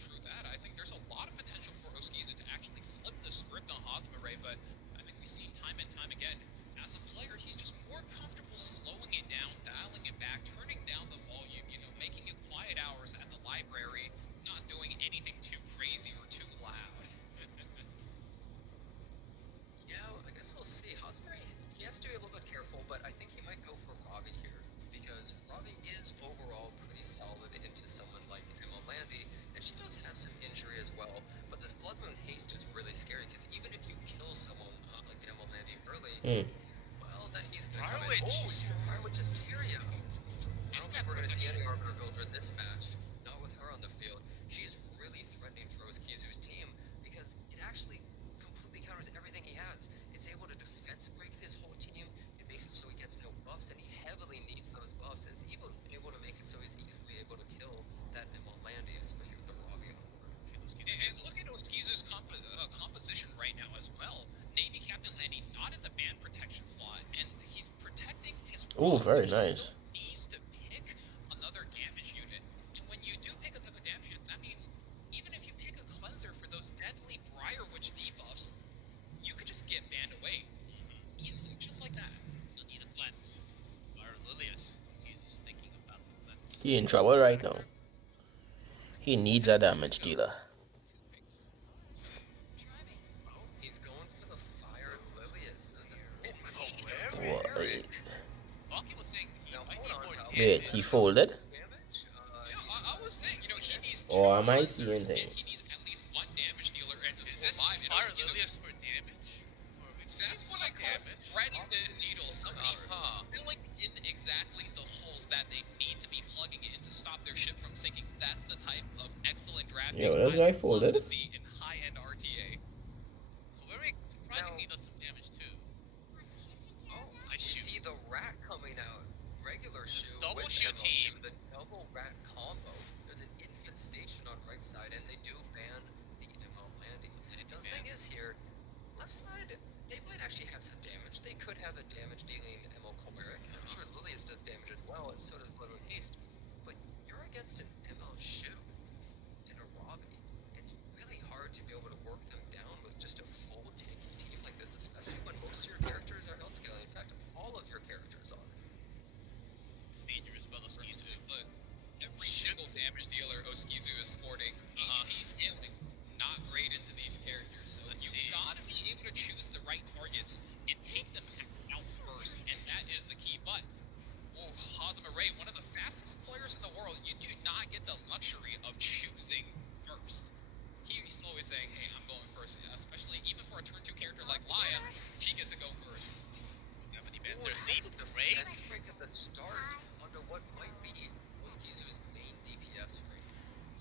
True that. I think there's a lot of potential for Oskizu to actually flip the script on Hazamare, but I think we've seen time and time again, as a player, he's just more comfortable slowing it down, dialing it back, turning down the volume, you know, making it quiet hours at the library, not doing anything too crazy or too loud. Yeah, I guess we'll see. Hazamare, he has to be a little bit careful, but I think he might go for Ravi here, because Ravi is overall pretty solid into someone like Emma Landy, and she does have some injury as well, but this Blood Moon Haste is really scary, because even if you kill someone like Emma Landy early, well, then he's going to come in. Oh, he's going to Firewitch Assyria. I don't think we're going to see any Arbiter Mildred this match. Not with her on the field. She is really threatening Kizu's team because it actually completely counters everything he has. It's able to defense break his whole team. It makes it so he gets no buffs, and he heavily needs those buffs. And it's even able to make it so he's easily able to kill that Nimble Landy, especially with the Ravi on board. And look at Oskizu's composition right now as well. Navy Captain Landy not in the band protection slot, and he's protecting his. Oh, very nice. Needs to pick another damage unit, and when you do pick another damage unit, that means even if you pick a cleanser for those deadly Briarwitch debuffs, you could just get banned away easily, just like that. So need a cleanse. Lilius, Oskizu's thinking about the cleanse. He in trouble right now. He needs a damage dealer. He's going for the Fire Lilius. Wait, he folded? Or am I seeing and things? he needs at least one damage dealer and Is this five. Fire Lilius for damage? Or we've That's seen what I some call damage? threading the needle. Somebody filling in exactly the holes that they need to be plugging in to stop their ship from sinking. That's the type of excellent drafting Yo, this guy I love folded. to see in high-end RTA. Kjamiee surprisingly does some damage too. Oh, I you see the rat coming out. Regular shoe double with shoe ML team. shoe, the double rat combo. There's an infestation on right side, and they do ban the ML landing. Now, the thing is here, left side, they might actually have some damage. They could have a damage-dealing ML Choleric, and I'm sure Lilius does damage as well, and so does Bloodmoon Haste. But you're against an ML shoe and a Robbie. It's really hard to be able to work them down with just a full tanky team like this, especially when most of your characters are health scaling. In fact, all of your characters are. It's dangerous, but Oskizu. But every single damage dealer Oskizu is sporting HP scaling not great into these characters. So you gotta be able to choose the right targets and take them out first, and that is the key. But Hazama Ray, one of the fastest players in the world, you do not get the luxury of choosing first. He's always saying, hey, I'm going first, especially even for a turn 2 character like Laya, she gets to go first. There's That's a defense break at the start under what might be Oskizu's main DPS rate.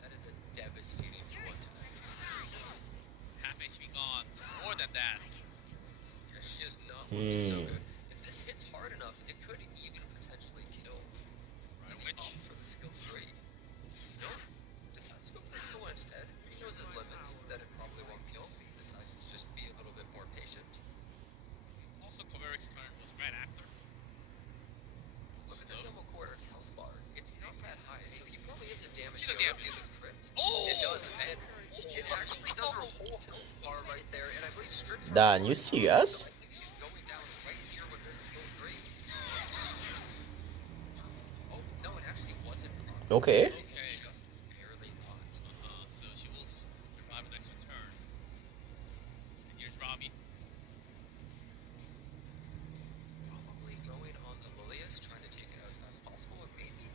That is a devastating one tonight. Half HP gone. More than that. Yeah, she is not looking so good. If this hits hard enough, it could even potentially kill. Does he opt for the skill 3? Nope. Decides to go for the skill 1 instead. He knows his limits, that it probably won't kill. Decides to just be a little bit more patient. Also, Kjamiee's turn was right after. Look at this ML Cholerics health bar. It's not that high, so he probably is a damage She's a dealer. Let's see damage. if it's crits. Oh! It does, and it actually does her whole health bar right there, and I believe strips her. Dan, you serious? So I think she's going down right here with this skill 3. Oh, no, it actually wasn't proper. Okay. Just barely not. So she will survive an extra turn. And here's Robbie. Probably going on the Lilius, trying to take it out as fast as possible, but maybe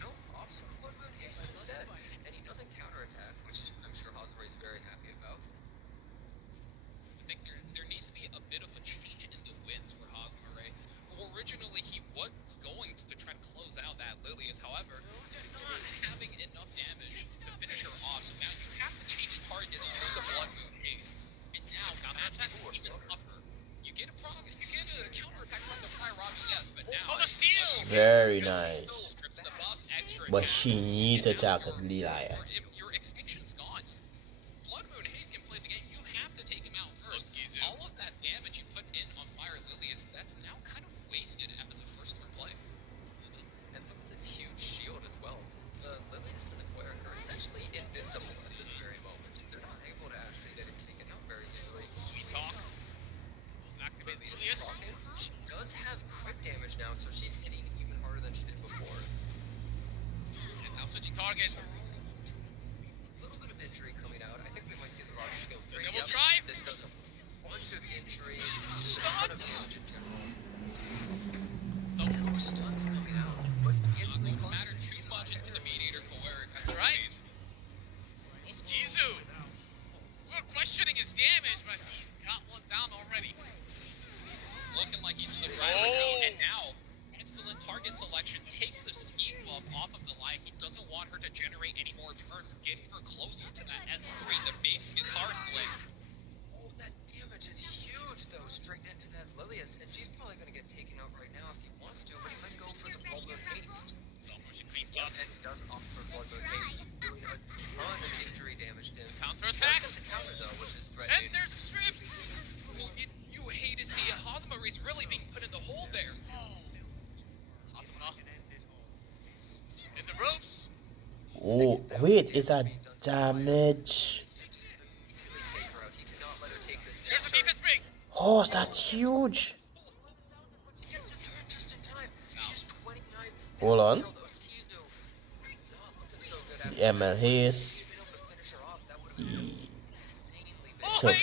no props on Bloodmoon Haste instead. And he doesn't counterattack, which I'm sure Hazama is very happy about. I think there needs to be a bit of a change in the wins for Hazama Ray. Originally, he was going to try to close out that Lilius, however, not having enough damage to finish her off, so now you have to change targets through the Blood Moon Haste. And now that is even tougher. You get a counterattack from the Fire Robbie, yes, but now... Oh, the steal! Very nice. Strips the buff, extra But attack, she needs and attack now at Liliah. your extinction's gone. Blood Moon Haze can play the game. You have to take him out first. All of that damage you put in on Fire Lilius, that's now kind of wasted as a first turn play. And look at this huge shield as well. The Lilius and the Cleric are essentially invincible at this very moment. They're not able to actually get it taken out very easily. Sweet talk. Activate Lilius Lilius. proccing. She does have crit damage now, so she's hitting even harder than she did before. And now switching target. A little bit of injury coming out. I think we might see the Robbie skill 3. Double drive. This does a bunch of injury. Ton of damage in general. No stuns coming out, but it's Not going to matter too much into the Mediator Choleric. That's right. Oskizu. We're questioning his damage, but he's got one down already. Looking like he's in the driver's seat, and now excellent target selection takes the speed buff off of Delia. He doesn't want her to generate any more turns, getting her closer to that S3, the base guitar swing. Oh, that damage is huge, though, straight into that Lilius, and she's probably going to get taken out right now if he wants to, but he might go for the Bloodmoon Haste. Yep, and does opt for Bloodmoon Haste, doing a ton of injury damage to him. Counterattack. Does get the counter, though, which is And threatening. there's a strip. You hate to see Hazama Ray's really being put in the hole there. Hazama. In the ropes. Oh, wait, is that damage? Here's a defense break. Oh, that's huge. Hold on. The ML Hayes. Survive.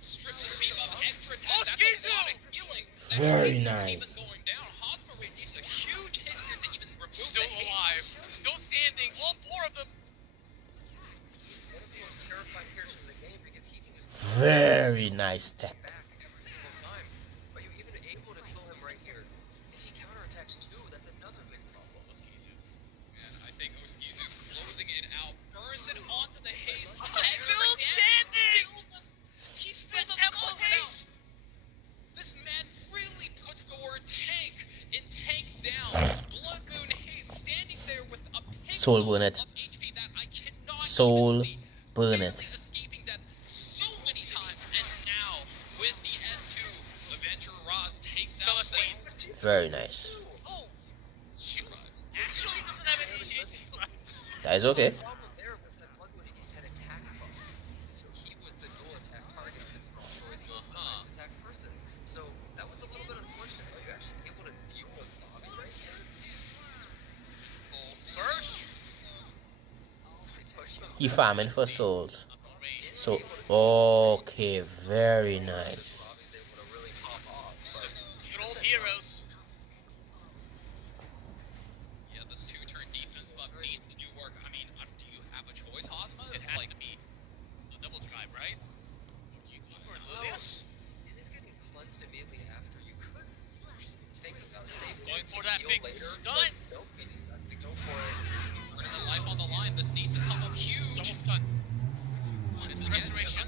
Strips the speed buff, extra attack, that's a lot of healing. Very nice. Very nice tech. Back every single time. Are you even able to kill him right here? If he counterattacks too, that's another big problem. And I think Oskizu's closing it out. Burns it onto the haze. Still standing! He still doesn't close it out. This man really puts the word tank in tank down. Blood Moon Haze standing there with a Soul burn it. HP that I cannot Soul even see. burn Barely it. escaping death so many times. And now, with the S2, Avenger Roz takes out Blade. Very nice. Oh, Shira. Actually doesn't have any shit. That is okay. The problem there was that Blood Moon Haze had attack buff. So he was the dual attack target that's also his most nice attack person. So that was a little bit unfortunate. Are you actually able to deal with Bobby right here? First, They push him. He farming for souls. So okay, very nice. Bobby's able to really pop off, but good old heroes. Yeah, this two-turn defense buff needs to do work. I mean, do you have a choice, Hosma? It has to be the double drive, right? Or do you go for Lilius? it is getting cleansed immediately after. You could think about saving Going it for to that heal big later, stun. but nope, he decided to go for it. Putting the life on the line. This needs to come up huge. Double stun. Once It's again, restoration.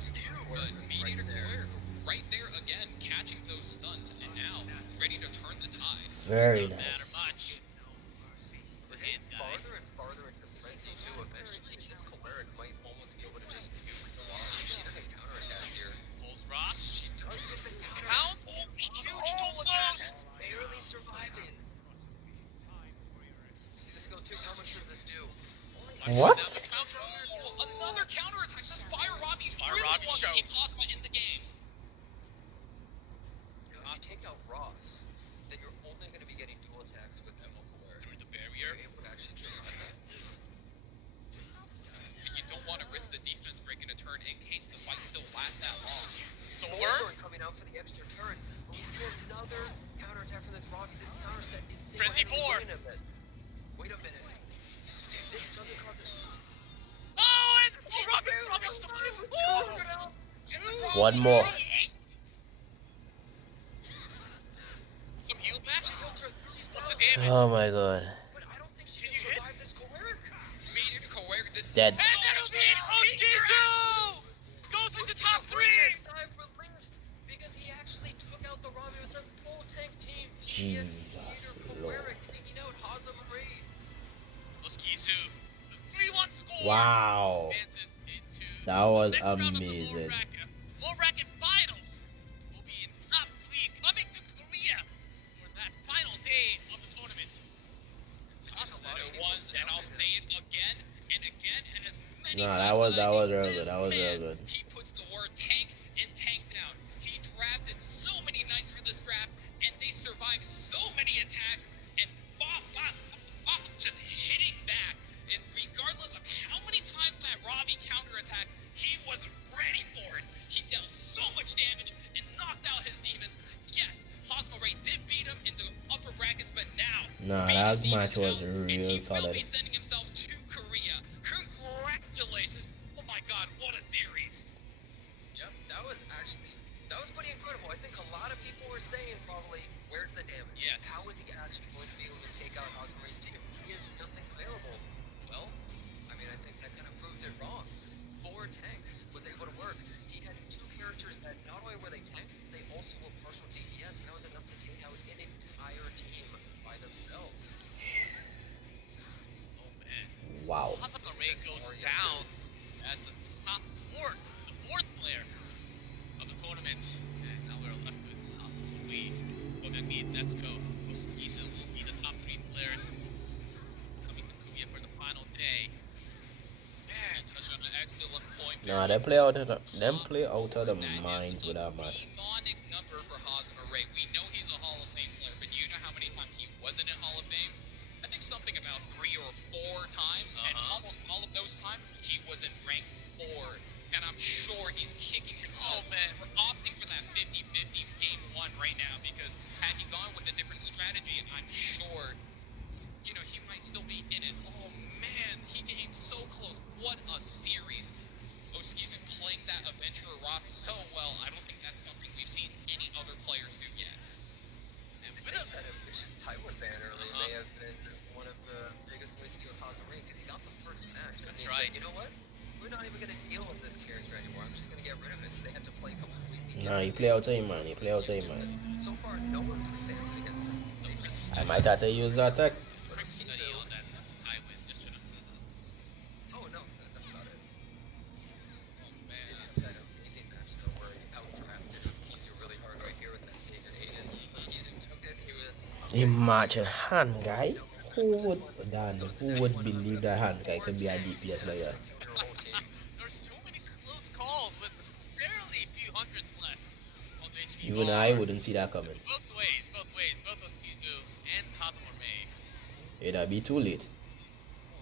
good. Mediator Courier right there again, catching those stuns, and now ready to turn the tide. Very Doesn't matter nice. much. We're getting farther and farther into frenzy too. Eventually, this Choleric might almost be able to just nuke the wall. She doesn't counterattack here. Pulls Ross. She does get the Count. counter. Oh, huge dual attack. Barely surviving. You see the skill 2? How much does this do? Only What? Oh, another counterattack. This Fire Robbie Fire really Robbie wants to shows. keep Hosma in the game. If you take out Ross, then you're only going to be getting dual attacks with ML Choleric. Through the barrier. You're able to actually survive that. And you don't want to risk the defense breaking a turn in case the fight still lasts that long. Thorn coming out for the extra turn. But we see another counterattack from this Robbie. This counter set is Frenzy single-handedly four. winning this. Wait a minute. If this doesn't cause this... Oh, and Robbie survived. One more. Some heal match. What's the damage? Oh my god. But I don't think she can survive this Choleric. Mediator Courier, this Dead. And that'll be Oskizu! Goes into top 3! Sigh of relief because he actually took out the Robbie with a full tank team. Jesus Lord. Taking out Haza Marie. Oskizu. 3-1 score. Wow. Advances into That was next round of the amazing. Lower bracket finals will be in top 3 coming to Korea for that final day of the tournament. I've said it once, and I'll say it again and again, and as many Nah, times that was as I real can. good. That was real good. He puts the word tank in tank down. He drafted so many knights for this draft, and they survived so many attacks, and Bob just hitting back. And regardless of how many times that Robbie counterattacked, he was ready for it. He dealt so much damage and knocked out his demons. Yes, Hosma Ray did beat him in the upper brackets, but now Nah, beat that his match demons was out, and real he will solid. be sending himself to Korea. Congratulations! Oh my God, what a series! Yep, that was pretty incredible. I think a lot of people were saying probably, where's the damage? Yes. How is he actually going to be able to take out Osmarie's team? He has nothing available. Well, I mean, I think that kind of proved it wrong. 4 tanks was able to work. He had 2 characters that not only were they tanks, they also were partial DPS, and that was enough to take out an entire team by themselves. Oh man. Wow. Hasan Ray goes down as the top 4th, the 4th player of the tournament. And now we're left with Lee, Kjamiee, Nesco, Oskizu will be the top 3 players coming to Korea for the final day. Man, touch on an excellent point. Nah, they play out of the minds with that match. Demonic number for Hosma Ray. We know he's a Hall of Fame player, but you know how many times he wasn't in Hall of Fame? I think something about 3 or 4 times, and almost all of those times he was in rank 4. And I'm sure he's kicking himself for opting for that 50-50 game 1 right now, because had he gone with a different strategy, I'm sure, you know, he might still be in it. Oh man, he came so close. What a series. Oskizu playing that Adventurer Ross so well. I don't think that's something we've seen any other players do yet. I think that ambitious Taiwan ban early may have been one of the biggest ways to go Kjamiee, because he got the first match. And he said, you know what? We're not even going to deal with this character anymore. I'm just going to get rid of it. So they had to play completely different. Nah, he play out time, man. He play out time, man. So far, no one pre-bans it against him. They just I might have to use that attack. Quick study on that. I win. Just trying to. Oh no, that's about it. Oh man. That amazing match though, where he outdrafted Oskizu really hard right here with that Savior Aiden. Oskizu took it. He was. Imagine hand guy. Who would believe that hand guy could be a DPS player? There's so many close calls with barely a few hundreds left on the HP Even bar. I wouldn't see that coming. Both ways. Both Oskizu and Kjamiee. It'd be too late.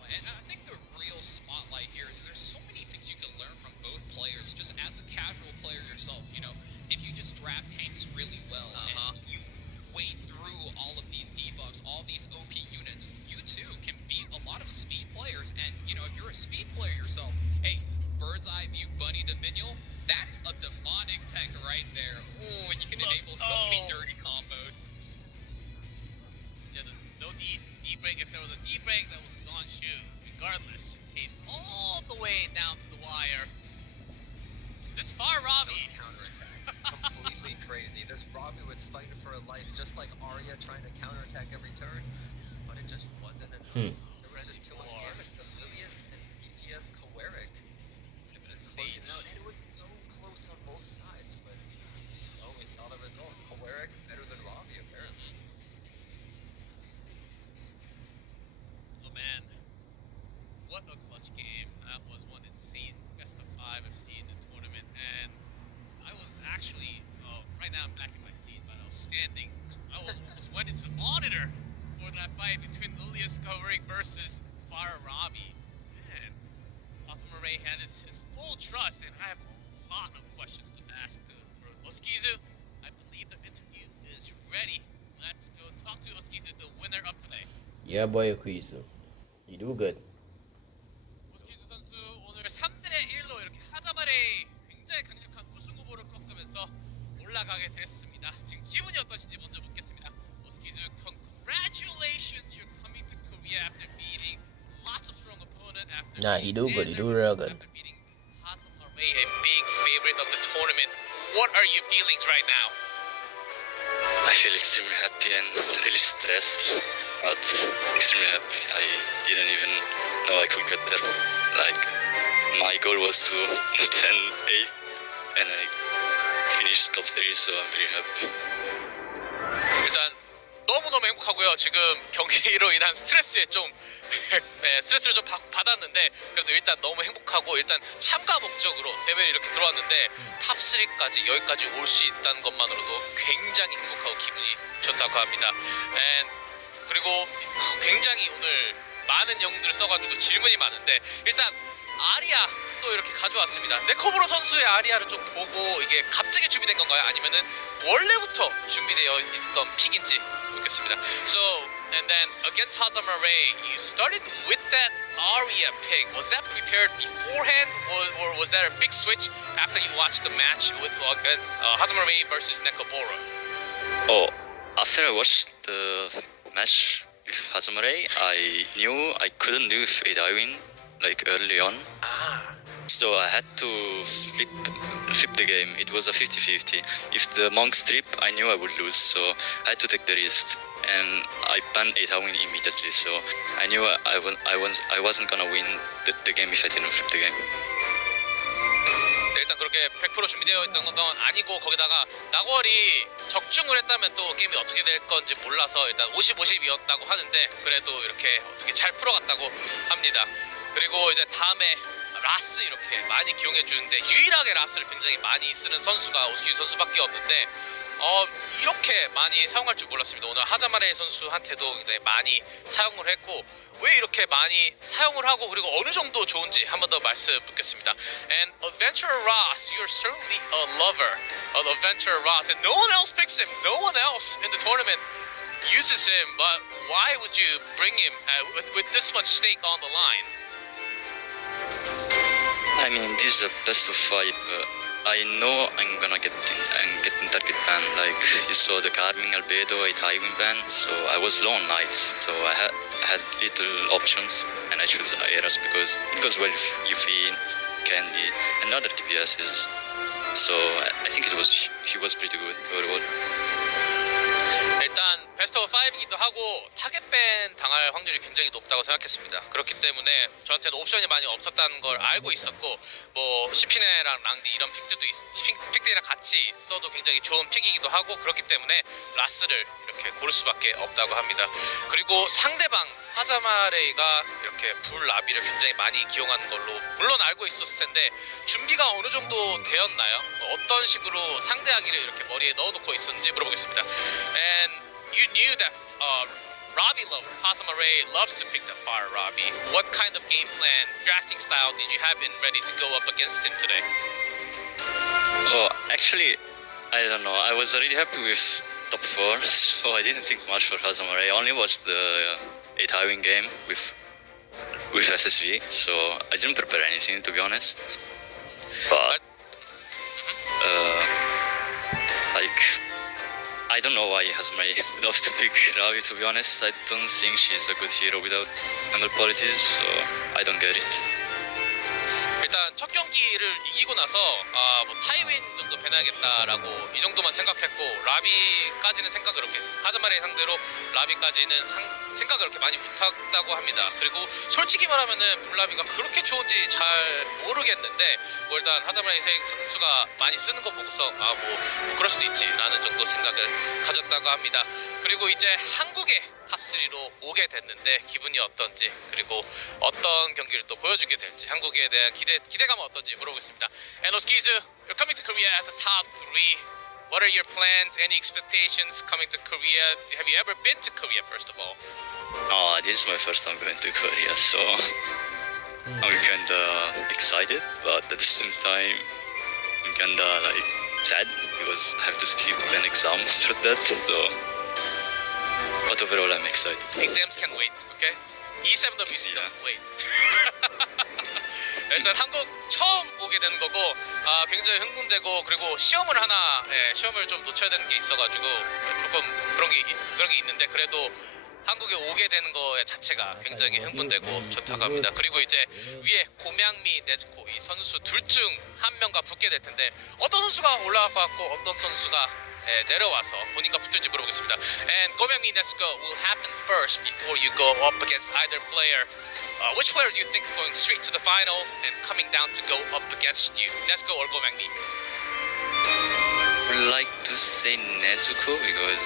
And I think the real spotlight here is there's so many things you can learn from both players. Just as a casual player yourself, you know, if you just draft tanks really well and you wade through all of these debuffs, all these OP units, you too can beat a lot of speed players. And you know, if you're a speed player yourself, hey, bird's eye view bunny dominion, that's a demonic tech right there. Oh, and you can enable so many dirty combos. Yeah, no D-break. If there was a D-break, that was non-shoot. Regardless, came all the way down to the wire. This far Robbie. Those counterattacks, completely crazy. This Robbie was fighting for a life, just like Arya trying to counterattack every turn, but it just wasn't enough. There was just too much damage. The Lilius and DPS Kowerik could have been closing out, and it was so close on both sides, but oh, we saw the result. Kowerik better than Robbie, apparently. Oh man, what a clutch game. That was one insane best of 5 I've seen in the tournament, and I was actually, right now I'm back in my seat, but I was standing. I almost went into the monitor for that fight between Lilius Kowerik versus Fire Robbie. Man, Kjamiee had his full trust, and I have a lot of questions to ask for Oskizu. I believe the interview is ready. Let's go talk to Oskizu, the winner of today. Yeah, boy, Oskizu. You do good. 오스키즈 선수 오늘 3대1로 이렇게 하자마리 굉장히 강력한 우승 후보를 꺾으면서 올라가게 됐습니다. 지금 기분이 어떠신지 먼저 묻겠습니다. 오스키즈, congratulations, you're coming to Korea after beating lots of strong opponents. Nah, he do good. He do real good. After beating Kjamiee, a big favorite of the tournament. What are your feelings right now? I feel extremely happy and really stressed, but extremely happy. I didn't even know I could get there. Like, my goal was to 10-8, and I finished top 3, so I'm very happy. 일단 너무너무 행복하고요. 지금 경기로 인한 스트레스에 좀 스트레스를 좀 받았는데 그래도 일단 너무 행복하고 일단 참가 목적으로 대회를 이렇게 들어왔는데 탑3까지 여기까지 올 수 있다는 것만으로도 굉장히 행복하고 기분이 좋다고 합니다. 그리고 굉장히 오늘 많은 영웅들을 써가지고 질문이 많은데 일단 아리아 또 이렇게 가져왔습니다. 네코브로 선수의 아리아를 좀 보고 이게 갑자기 준비된 건가요? 아니면은 원래부터 준비되어 있던 픽인지 묻겠습니다. So, and then against Kjamiee, you started with that Aria pick. Was that prepared beforehand, or was that a big switch after you watched the match with Kjamiee versus Nekoboro? Oh, after I watched the match with Kjamiee, I knew I couldn't do Fade Iwin like early on. So I had to flip the game. It was a 50-50. If the monk strip, I knew I would lose, so I had to take the risk. And I banned 8-Hawin immediately, so I knew I wasn't gonna win the game if I didn't flip the game. 일단 그렇게 100% 준비되어 있던 건 아니고 거기다가 나월이 적중을 했다면 또 게임이 어떻게 될 건지 몰라서 일단 50-50이었다고 하는데 그래도 이렇게 어떻게 잘 풀어갔다고 합니다. 그리고 이제 다음에 라스 이렇게 많이 기용해 주는데 유일하게 라스를 굉장히 많이 쓰는 선수가 오스키즈 선수밖에 없는데 이렇게 많이 사용할 줄 몰랐습니다. 오늘 하자마레 선수한테도 굉장히 많이 사용을 했고 왜 이렇게 많이 사용을 하고 그리고 어느 정도 좋은지 한 번 더 말씀 묻겠습니다. And Adventurer Ross, you're certainly a lover of Adventurer Ross, and no one else picks him. No one else in the tournament uses him. But why would you bring him with this much stake on the line? I mean, this is a best of 5. I know I'm gonna get in target ban. Like you saw the Carming Albedo, a Tywin ban. So I was low on knights, so I had little options, and I chose Aeras because it goes well with Yuffie, Candy, and other DPSs. So I think he was pretty good overall. 일단 베스트 오브 5이기도 하고 타겟밴 당할 확률이 굉장히 높다고 생각했습니다. 그렇기 때문에 저한테는 옵션이 많이 없었다는 걸 알고 있었고 뭐 시피네랑 랑디 이런 픽들이랑 같이 써도 굉장히 좋은 픽이기도 하고 그렇기 때문에 라스를 이렇게 고를 수밖에 없다고 합니다. 그리고 상대방 하자마레이가 이렇게 불라비를 굉장히 많이 기용하는 걸로 물론 알고 있었을 텐데 준비가 어느 정도 되었나요? 어떤 식으로 상대하기를 이렇게 머리에 넣어놓고 있었는지 물어보겠습니다. And you knew that Robbie Hazamarey loves to pick the fire Robbie. What kind of game plan, drafting style did you have in ready to go up against him today? Oh, actually, I don't know. I was already happy with top 4, so I didn't think much for Hazamare. I only watched the 8-Highwing game with SSV, so I didn't prepare anything, to be honest. But like, I don't know why Hazamare loves to pick Ravi, to be honest. I don't think she's a good hero without mental qualities, so I don't get it. 일단 첫 경기를 이기고 나서 뭐 타이윈 정도 배나야겠다라고 이 정도만 생각했고 라비까지는 생각을 그렇게 하자마레 상대로 라비까지는 생각을 그렇게 많이 못했다고 합니다. 그리고 솔직히 말하면은 불라비가 그렇게 좋은지 잘 모르겠는데 뭐 일단 하자마레 선수가 많이 쓰는 거 보고서 뭐 그럴 수도 있지 라는 정도 생각을 가졌다고 합니다. 그리고 이제 한국에 탑3로 오게 됐는데 기분이 어떤지 그리고 어떤 경기를 또 보여주게 될지 한국에 대한 기대감은 어떤지 물어보겠습니다. And Oskizu, you're coming to Korea as a top 3. What are your plans? Any expectations coming to Korea? Have you ever been to Korea first of all? Oh, this is my first time going to Korea, so I'm kinda excited, but at the same time I'm kinda like sad because I have to skip an exam for that. So. But overall, I'm excited. Exams can wait, okay? E7WC doesn't wait. 일단 한국 처음 오게 된 거고 굉장히 흥분되고 그리고 시험을 좀 놓쳐야 되는 게 있어가지고 조금 그런 게 있는데 그래도 한국에 오게 되는 거 자체가 굉장히 흥분되고 좋다고 합니다. 그리고 이제 위에 고명미, 네즈코 이 선수 둘 중 한 명과 붙게 될 텐데 어떤 선수가 올라갈 것 같고 어떤 선수가 내려와서 본인과 붙을지 물어보겠습니다. And Kjamiee Nezuko will happen first before you go up against either player. Which player do you think is going straight to the finals and coming down to go up against you? Nezuko or Kjamiee? I would like to say Nezuko because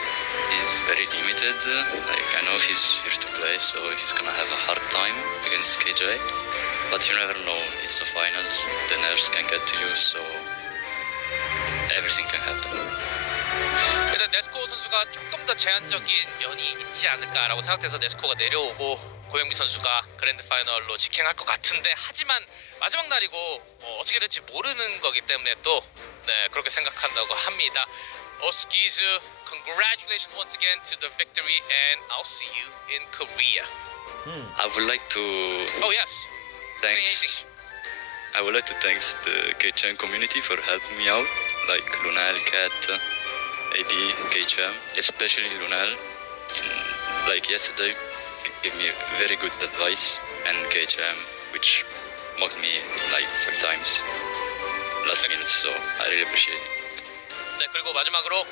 he's very limited. Like I know he's here to play, so he's gonna have a hard time against KJ. But you never know. It's the finals. The nerves can get to you, so everything can happen. 일단 네스코 선수가 조금 더 제한적인 면이 있지 않을까라고 생각돼서 네스코가 내려오고 고영미 선수가 그랜드 파이널로 직행할 것 같은데 하지만 마지막 날이고 어떻게 될지 모르는 거기 때문에 또 그렇게 생각한다고 합니다. Oskizu, congratulations once again to the victory and I'll see you in Korea. I would like to I would like to thank the KCHAM community for helping me out, like Lunel, Kat, AB, KCHAM, especially Lunel. Like yesterday, gave me very good advice, and KCHAM, which mocked me like 5 times last minute, so I really appreciate it. 네, 그리고 마지막으로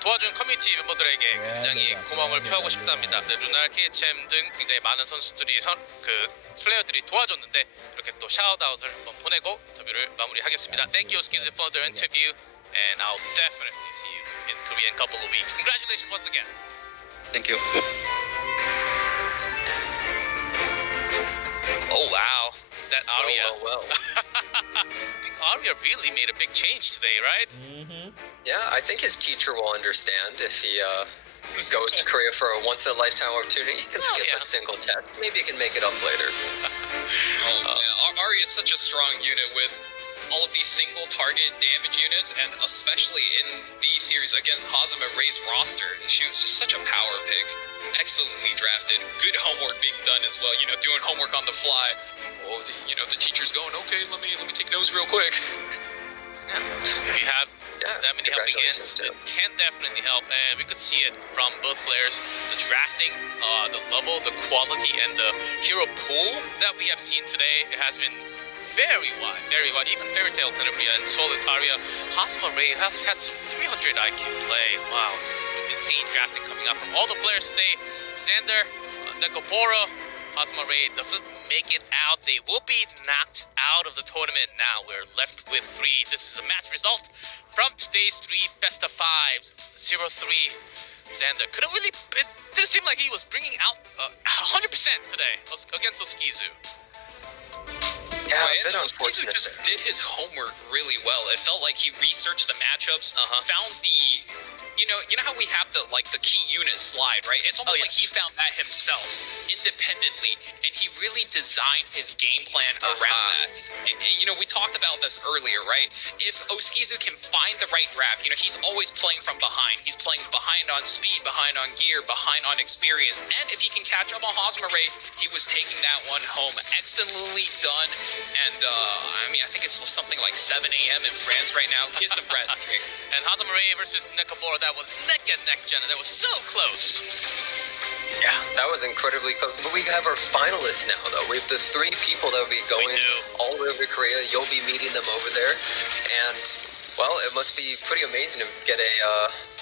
도와준 커뮤니티 멤버들에게 굉장히 고마움을 표하고 싶답니다. 루날, KCHAM 등 굉장히 많은 선수들이 플레이어들이 도와줬는데 이렇게 또 샤웃아웃을 한번 보내고 인터뷰를 마무리하겠습니다. Thank you, Oskizu, for the interview, and I'll definitely see you in Korea in a couple of weeks. Congratulations once again. Thank you. Oh wow, that Arya. Well. Arya really made a big change today, right? Yeah, I think his teacher will understand if he goes to Korea for a once-in-a-lifetime opportunity. He can skip a single test. Maybe he can make it up later. Arya is such a strong unit with all of these single target damage units, and especially in the series against Hazama Ray's roster, she was just such a power pick. Excellently drafted. Good homework being done as well. Doing homework on the fly. Oh, the teacher's going, okay, let me take notes real quick. Yeah. If you have that many helping hands, it can definitely help, and we could see it from both players. The drafting, the level, the quality, and the hero pool that we have seen today, it has been very wide, very wide. Even Fairy Tail Tenebria and Solitaria. Hazama Ray has had some 300 IQ play. Wow. Some insane drafting coming out from all the players today. Xander, Nekoporo, Hazama Ray doesn't make it out. They will be knocked out of the tournament now. We're left with 3. This is a match result from today's 3 best of 5s. 0-3. Xander it didn't seem like he was bringing out 100% today against Oskizu. Yeah, right, a bit and unfortunate. Oskizu just did his homework really well. It felt like he researched the matchups, found the... You know how we have the key unit slide, right? It's almost like he found that himself independently, and he really designed his game plan around that. And, we talked about this earlier, right? If Oskizu can find the right draft, he's always playing from behind. He's playing behind on speed, behind on gear, behind on experience, and if he can catch up on Hazama Ray, he was taking that one home. Excellently done, and I think it's something like 7 a.m. in France right now. Get some rest. And Hazama Ray versus Nekabora, that was neck and neck, Jenna. That was so close. Yeah, that was incredibly close. But we have our finalists now, though. We have the 3 people that will be going all the way over to Korea. You'll be meeting them over there. And, well, it must be pretty amazing to get a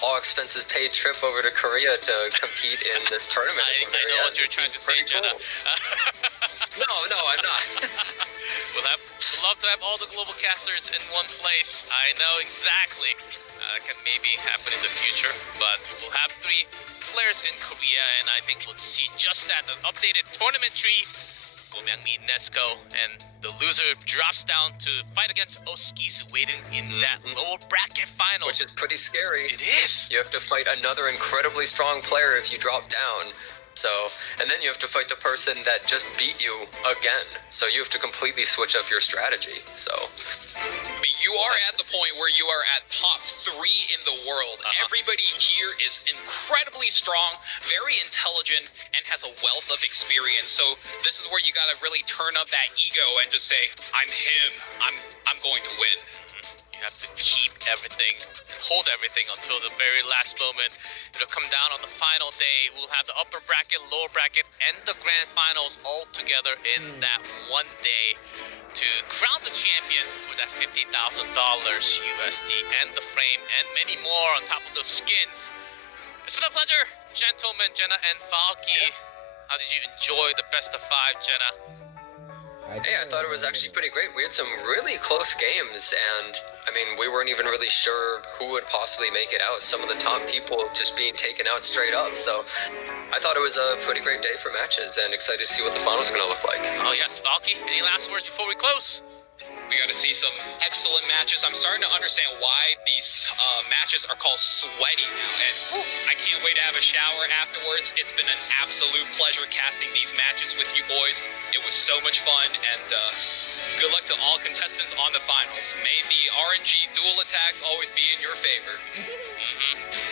all-expenses-paid trip over to Korea to compete in this tournament. I know what you're trying to say, Jenna. Cool. No, I'm not. We'll love to have all the global casters in one place. I know exactly. Can maybe happen in the future, but we'll have 3 players in Korea, and I think we'll see just that, an updated tournament tree. Kjamiee, Nesco, and the loser drops down to fight against Oskizu, waiting in that lower bracket final. Which is pretty scary. It is. You have to fight another incredibly strong player if you drop down. So, and then you have to fight the person that just beat you again. So you have to completely switch up your strategy. So, you are at the point where you are at top 3 in the world. Everybody here is incredibly strong, very intelligent, and has a wealth of experience. So this is where you gotta really turn up that ego and just say, I'm him. I'm going to win. You have to keep everything, hold everything until the very last moment. It'll come down on the final day. We'll have the upper bracket, lower bracket, and the grand finals all together in that one day to crown the champion for that $50,000 USD and the frame and many more on top of those skins. It's been a pleasure, gentlemen, Jenna and Falky. How did you enjoy the best of 5, Jenna? Hey, I thought it was actually pretty great. We had some really close games, and we weren't even really sure who would possibly make it out. Some of the top people just being taken out straight up. So I thought it was a pretty great day for matches, and excited to see what the finals are going to look like. Oh yes, Falky, any last words before we close? We got to see some excellent matches. I'm starting to understand why these matches are called sweaty now, and I can't wait to have a shower afterwards. It's been an absolute pleasure casting these matches with you boys. It was so much fun, and good luck to all contestants on the finals. May the RNG dual attacks always be in your favor.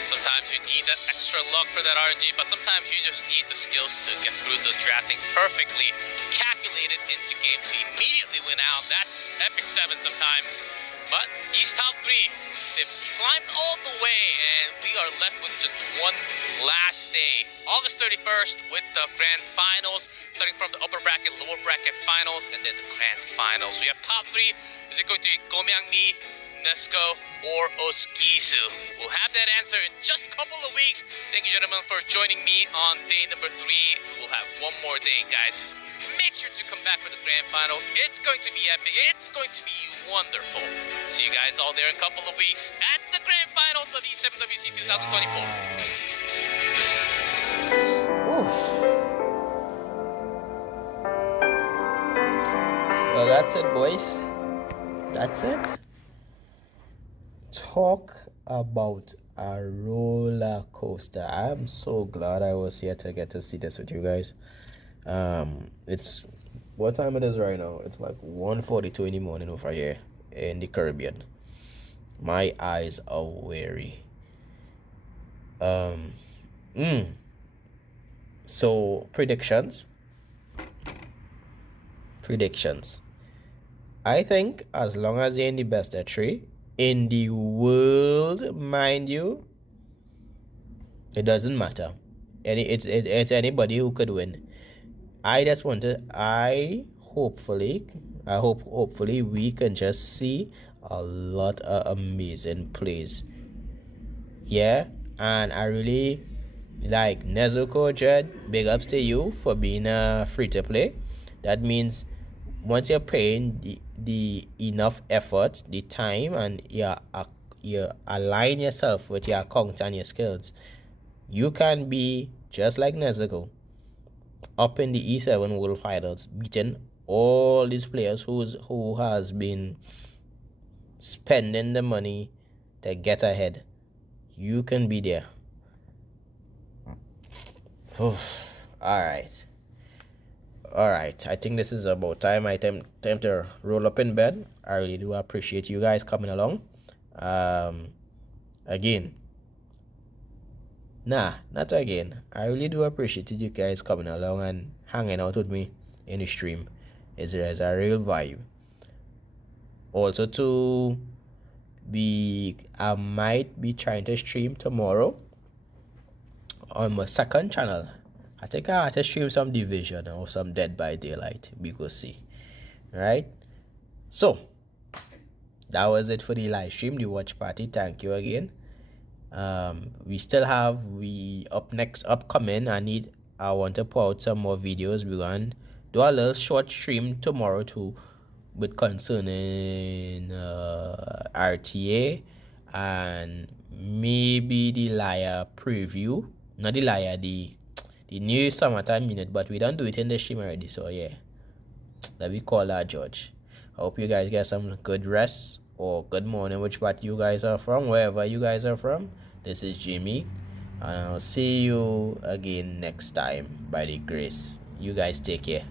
Sometimes you need that extra luck for that RNG, but sometimes you just need the skills to get through the drafting perfectly, calculated into game to immediately win out. That's Epic 7 sometimes. But these top 3, they've climbed all the way, and we are left with just one last day. August 31st with the grand finals, starting from the upper bracket, lower bracket finals, and then the grand finals. We have top 3. Is it going to be Kjamiee, Nesco, or Oskizu? We'll have that answer in just a couple of weeks. Thank you, gentlemen, for joining me on day number 3. We will have one more day, guys. Make sure to come back for the grand final. It's going to be epic. It's going to be wonderful. See you guys all there in a couple of weeks at the grand finals of E7WC 2024. Well, that's it, boys. That's it. Talk about a roller coaster. I'm so glad I was here to get to see this with you guys. It's what time it is right now. It's like 1:42 in the morning over here in the Caribbean. My eyes are weary. So predictions. I think as long as you're in the best of 3 in the world, mind you, it doesn't matter. It's anybody who could win. I hope hopefully we can just see a lot of amazing plays. Yeah, and I really like Nezuko Jed. Big ups to you for being a free to play. That means once you're paying the enough effort, the time, and you align yourself with your account and your skills, you can be just like Nezuko up in the E7 World Finals, beating all these players who has been spending the money to get ahead. You can be there. All right. I think this is about time. Time to roll up in bed. I really do appreciate you guys coming along. Again. Nah, not again. I really do appreciate you guys coming along and hanging out with me in the stream. It's a real vibe. Also I might be trying to stream tomorrow on my second channel. I think I have to stream some Division or some Dead by Daylight. We go see. Right? So, that was it for the live stream, the watch party. Thank you again. We still have upcoming. I want to put out some more videos. We're going to do a little short stream tomorrow too, with concerning RTA and maybe the Liar preview. Not the Liar, the new summertime minute, but we don't do it in the stream already. So yeah, that we call that George. I hope you guys get some good rest or good morning, which part you guys are from, wherever you guys are from. This is Kjamiee, and I'll see you again next time by the grace. You guys take care.